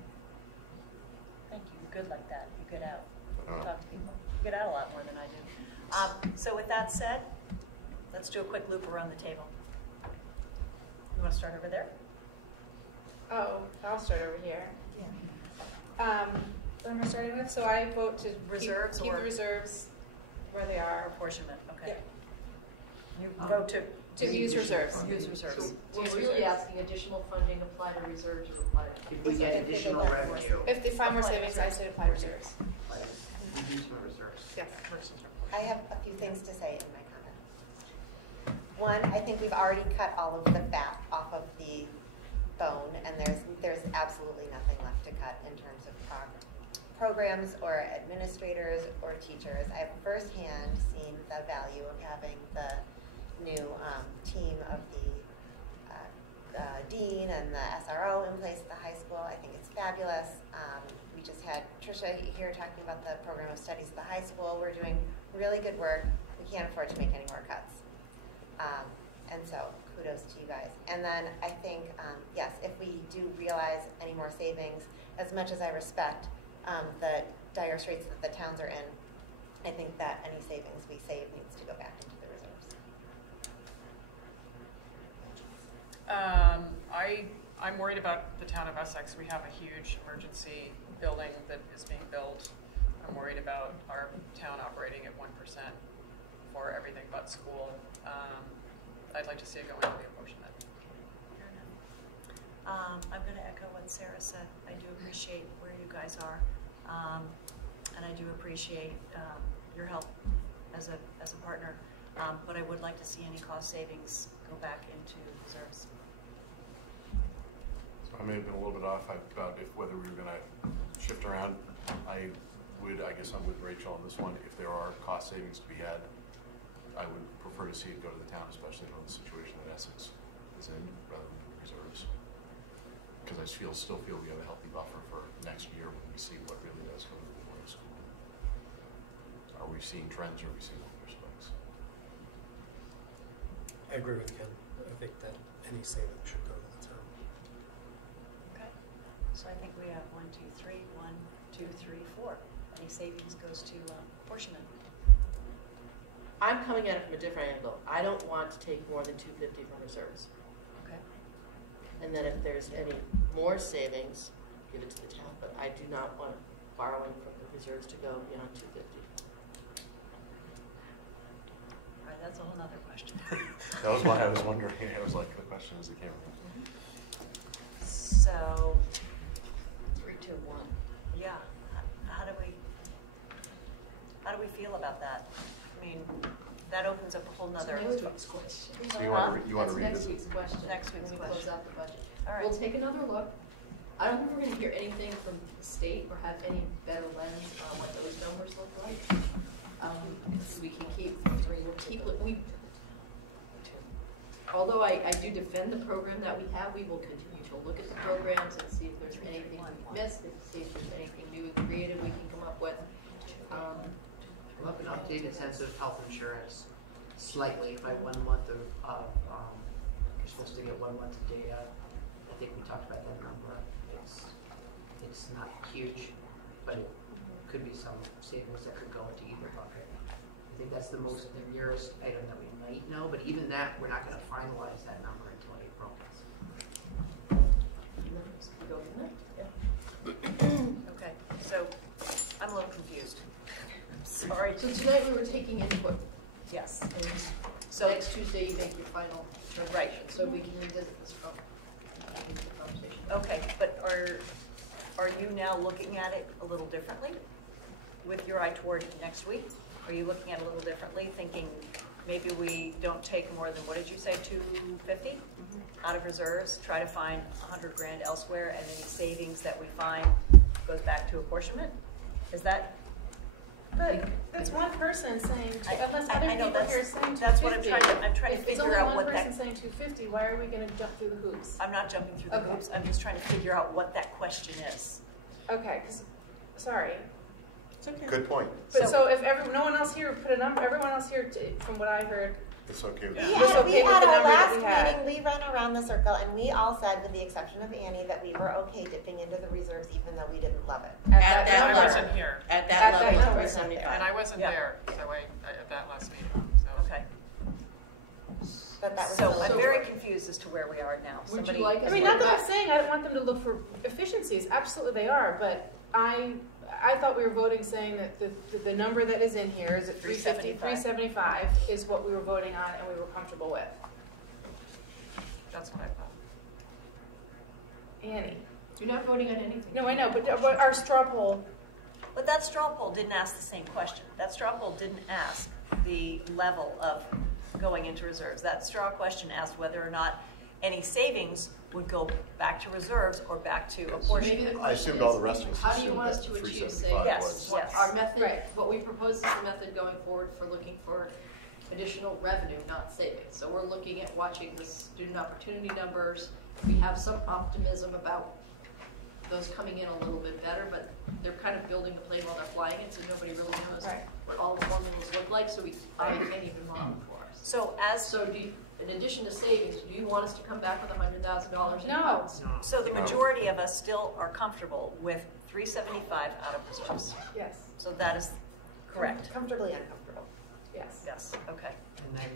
Thank you. You're good like that. You're good out. Talk to people. You get out a lot more than I do. So with that said, let's do a quick loop around the table. You want to start over there? Oh, I'll start over here. Yeah. What am I starting with? So I vote to Reserves keep or the reserves where they are. Apportionment. Okay. Yeah. You vote to use reserves. Use reserves. So we're really asking additional funding apply to reserves or apply to. If we get additional revenue. If they find more savings, I say apply reserves. Reduce my reserves. Yes. I have a few things to say in my comment. One, I think we've already cut all of the fat off of the bone, and there's absolutely nothing left to cut in terms of programs or administrators or teachers. I've firsthand seen the value of having the new team of the dean and the SRO in place at the high school. I think it's fabulous. We just had Tricia here talking about the program of studies at the high school. We're doing really good work. We can't afford to make any more cuts. And so kudos to you guys. And then I think, yes, if we do realize any more savings, as much as I respect the dire straits that the towns are in, I think that any savings we save needs to go back into the reserves. I'm worried about the town of Essex. We have a huge emergency building that is being built. I'm worried about our town operating at 1% for everything but school. I'd like to see it go into the apportionment. I'm going to echo what Sarah said. I do appreciate where you guys are, and I do appreciate your help as a partner. But I would like to see any cost savings go back into reserves. So I may have been a little bit off about whether we were going to shift around. I guess I'm with Rachel on this one. If there are cost savings to be had, I would prefer to see it go to the town, especially in the situation that Essex is in, rather than reserves. Because I still feel we have a healthy buffer for next year when we see what really does come to the board of school. Are we seeing trends or are we seeing other spikes? I agree with Ken. I think that any savings should go to the town. Okay. So I think we have 1, 2, 3, 1, 2, 3, 4. Any savings goes to apportionment. I'm coming at it from a different angle. I don't want to take more than $250 from reserves. Okay. And then if there's any more savings, give it to the town. But I do not want borrowing from the reserves to go beyond $250. All right, that's a whole other question. That was why I was wondering. It was like the question as it came up. So, 3, 2, 1. Yeah. How do we feel about that? I mean, that opens up a whole nother. Next week's question. So you want to read Next week's question. Next week's when we question. close out the budget. All right. We'll take another look. I don't think we're going to hear anything from the state or have any better lens on what those numbers look like. We can although I do defend the program that we have, we will continue to look at the programs and see if there's anything we missed, and see if there's anything new and creative we can come up with. We'll have an updated sense of health insurance slightly by 1 month of, you're supposed to get 1 month of data. I think we talked about that number. It's not huge, but it could be some savings that could go into either bucket. I think that's the nearest item that we might know, but even that, we're not going to finalize that number until April. Okay, so I'm a little confused. Sorry. So tonight we were taking input. Yes. So next Tuesday you make your final determination. Right. So we can revisit this from the conversation. Okay, but are you now looking at it a little differently with your eye toward next week? Are you looking at it a little differently, thinking maybe we don't take more than, what did you say, 250 out of reserves, try to find 100 grand elsewhere, and any savings that we find goes back to apportionment? Is that? But that's one person saying, unless other I know people here are saying 250. that's what I'm trying to If it's figure only out one what person that. saying 250, why are we going to jump through the hoops? I'm not jumping through the hoops. I'm just trying to figure out what that question is. Okay, sorry. It's okay. Good point. But so if no one else here put a number, everyone else here, from what I heard, it's okay. We had our last meeting, we ran around the circle, and we all said, with the exception of Annie, that we were okay dipping into the reserves even though we didn't love it. At that I wasn't here. At that level, number. 375. And I wasn't there, so at that last meeting. So. Okay. But that was So I'm very confused as to where we are now. Would you like us I mean, not that I'm saying I don't want them to look for efficiencies. Absolutely they are, but I thought we were voting saying that the number that is in here is at 350, 375 is what we were voting on and we were comfortable with. That's what I thought. Annie. You're not voting on anything. No, I know, but our straw poll. But that straw poll didn't ask the same question. That straw poll didn't ask the level of going into reserves. That straw question asked whether or not any savings would go back to reserves or back to apportionment. I assumed all the rest of us how do you assumed want us that to the achieve 375 savings? Yes, yes. Our method, Right. what we propose is the method going forward for looking for additional revenue, not savings. So we're looking at watching the student opportunity numbers. We have some optimism about those coming in a little bit better, but they're kind of building the plane while they're flying it, so nobody really knows what all the formulas look like, so I can't even model for us. So in addition to savings, do you want us to come back with $100,000 in No. funds? So the majority of us still are comfortable with 375 out of reserves. Yes. So that is correct. Comfortably uncomfortable. Yes. Yes. Okay. And then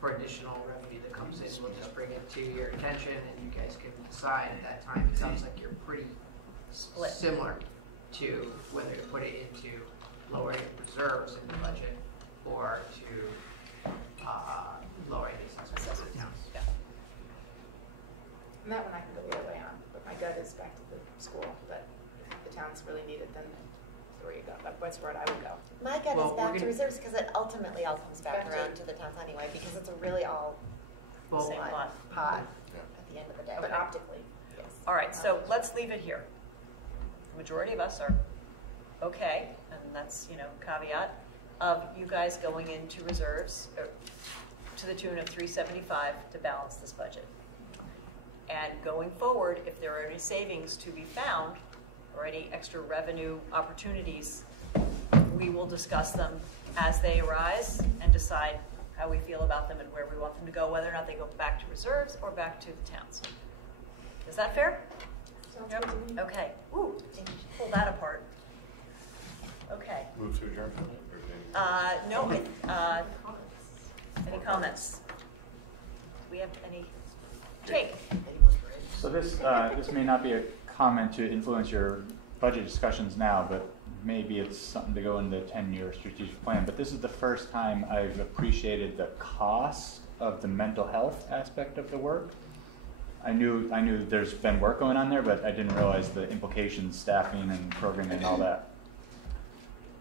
for additional revenue that comes in, we'll just bring it to your attention and you guys can decide at that time. It sounds like you're pretty Split. similar to whether to put it into lowering reserves in the budget or to lowering the assessments of the town. Yeah. And that one I can go the other way on, but my gut is back to the school, that if the town's really needed, then that's where you go. That's where I would go. My gut Well, is back we're to gonna- reserves because it ultimately all comes back Back to- around to the towns anyway, because it's a really all Well, Same one pot. pot Yeah. at the end of the day. But optically, Yes. All right, so let's leave it here. The majority of us are okay, and that's, caveat of you guys going into reserves to the tune of 375 to balance this budget. And going forward, if there are any savings to be found or any extra revenue opportunities, we will discuss them as they arise and decide how we feel about them and where we want them to go, whether or not they go back to reserves or back to the towns. Is that fair? sounds Yep. good to me. Okay. Ooh, pull that apart. Okay. Move to adjourn. No. Any comments? Do we have any? Jake. So this may not be a comment to influence your budget discussions now, but maybe it's something to go in the 10-year strategic plan. But this is the first time I've appreciated the cost of the mental health aspect of the work. I knew there's been work going on there, but I didn't realize the implications, staffing and programming and all that.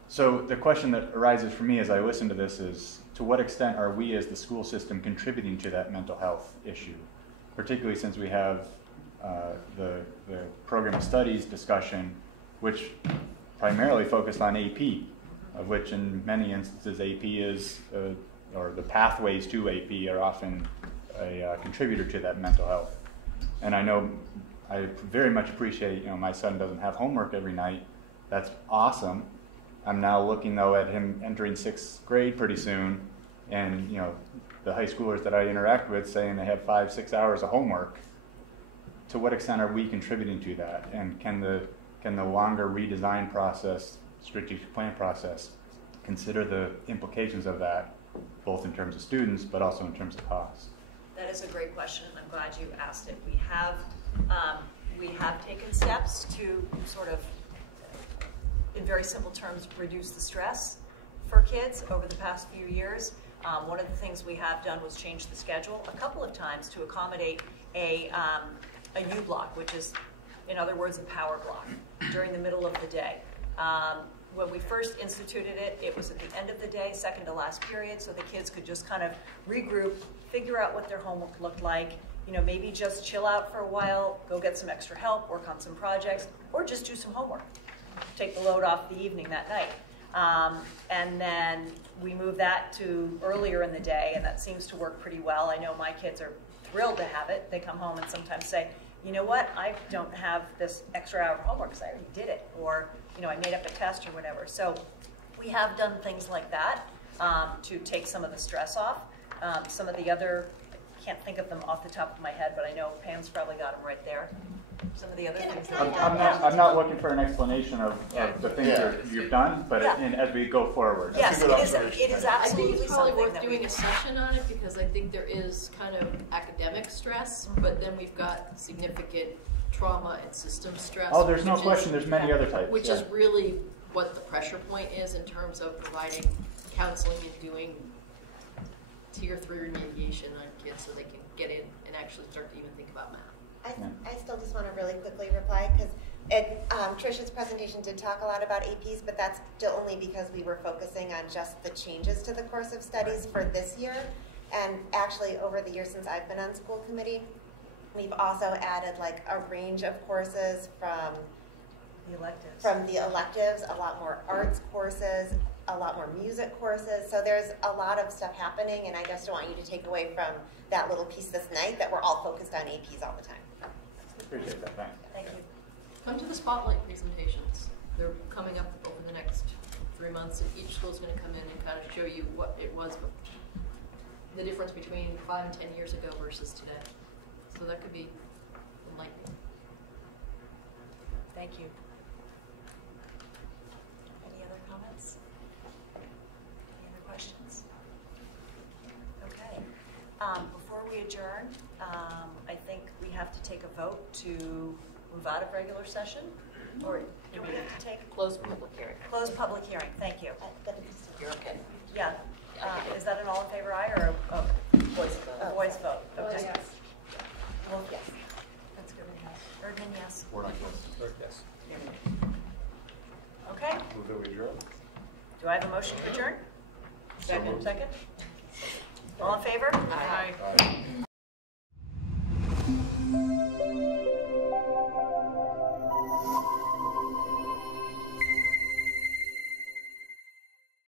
So the question that arises for me as I listen to this is, to what extent are we as the school system contributing to that mental health issue? Particularly since we have the program of studies discussion, which primarily focused on AP, of which in many instances AP is, or the pathways to AP are often a contributor to that mental health. And I know I very much appreciate, my son doesn't have homework every night. That's awesome. I'm now looking though at him entering 6th grade pretty soon, and the high schoolers that I interact with saying they have 5-6 hours of homework. To what extent are we contributing to that? And can the longer redesign process, strategic plan process, consider the implications of that, both in terms of students, but also in terms of costs? That is a great question, and I'm glad you asked it. We have taken steps to sort of, in very simple terms, reduce the stress for kids over the past few years. One of the things we have done was change the schedule a couple of times to accommodate a U block, which is, in other words, a power block during the middle of the day. When we first instituted it, it was at the end of the day, second to last period, so the kids could just kind of regroup, figure out what their homework looked like, maybe just chill out for a while, go get some extra help, work on some projects, or just do some homework. Take the load off the evening that night. And then we move that to earlier in the day, and that seems to work pretty well. I know my kids are thrilled to have it. They come home and sometimes say, you know what, I don't have this extra hour of homework because I already did it, or I made up a test or whatever. So we have done things like that to take some of the stress off. Some of the other, I can't think of them off the top of my head, but I know Pam's probably got them right there. Some of the other things. I'm not looking for an explanation of the things you've done, but as we go forward. Yes, it is absolutely I think it's probably worth that doing a session on it, because I think there is kind of academic stress, but then we've got significant trauma and system stress. Oh, there's no question. There's many other types. Which is really what the pressure point is in terms of providing counseling and doing tier 3 remediation on kids so they can get in and actually start to even think about math. I still just want to really quickly reply, because Tricia's presentation did talk a lot about APs, but that's still only because we were focusing on just the changes to the course of studies for this year. And actually, over the years since I've been on school committee, we've also added like a range of courses from the electives, a lot more arts courses, a lot more music courses. So there's a lot of stuff happening, and I just don't want you to take away from that little piece this night that we're all focused on APs all the time. Appreciate that. Thanks. Thank you. Come to the spotlight presentations. They're coming up over the next 3 months, and each school's going to come in and kind of show you what it was, the difference between 5 and 10 years ago versus today. So that could be enlightening. Thank you. Any other comments? Any other questions? Okay. Before we adjourn, I think we have to take a vote to move out of regular session, or do we have to take Close public hearing. Close public hearing. Thank you. You're okay. Yeah. Is that an all in favor aye or a voice vote? Voice vote. Okay. Yes. Well, yes. That's good. Erdman, yes. Warrant, yes. Yes. Okay. Move that we adjourn. Do I have a motion to adjourn? So moved. Second?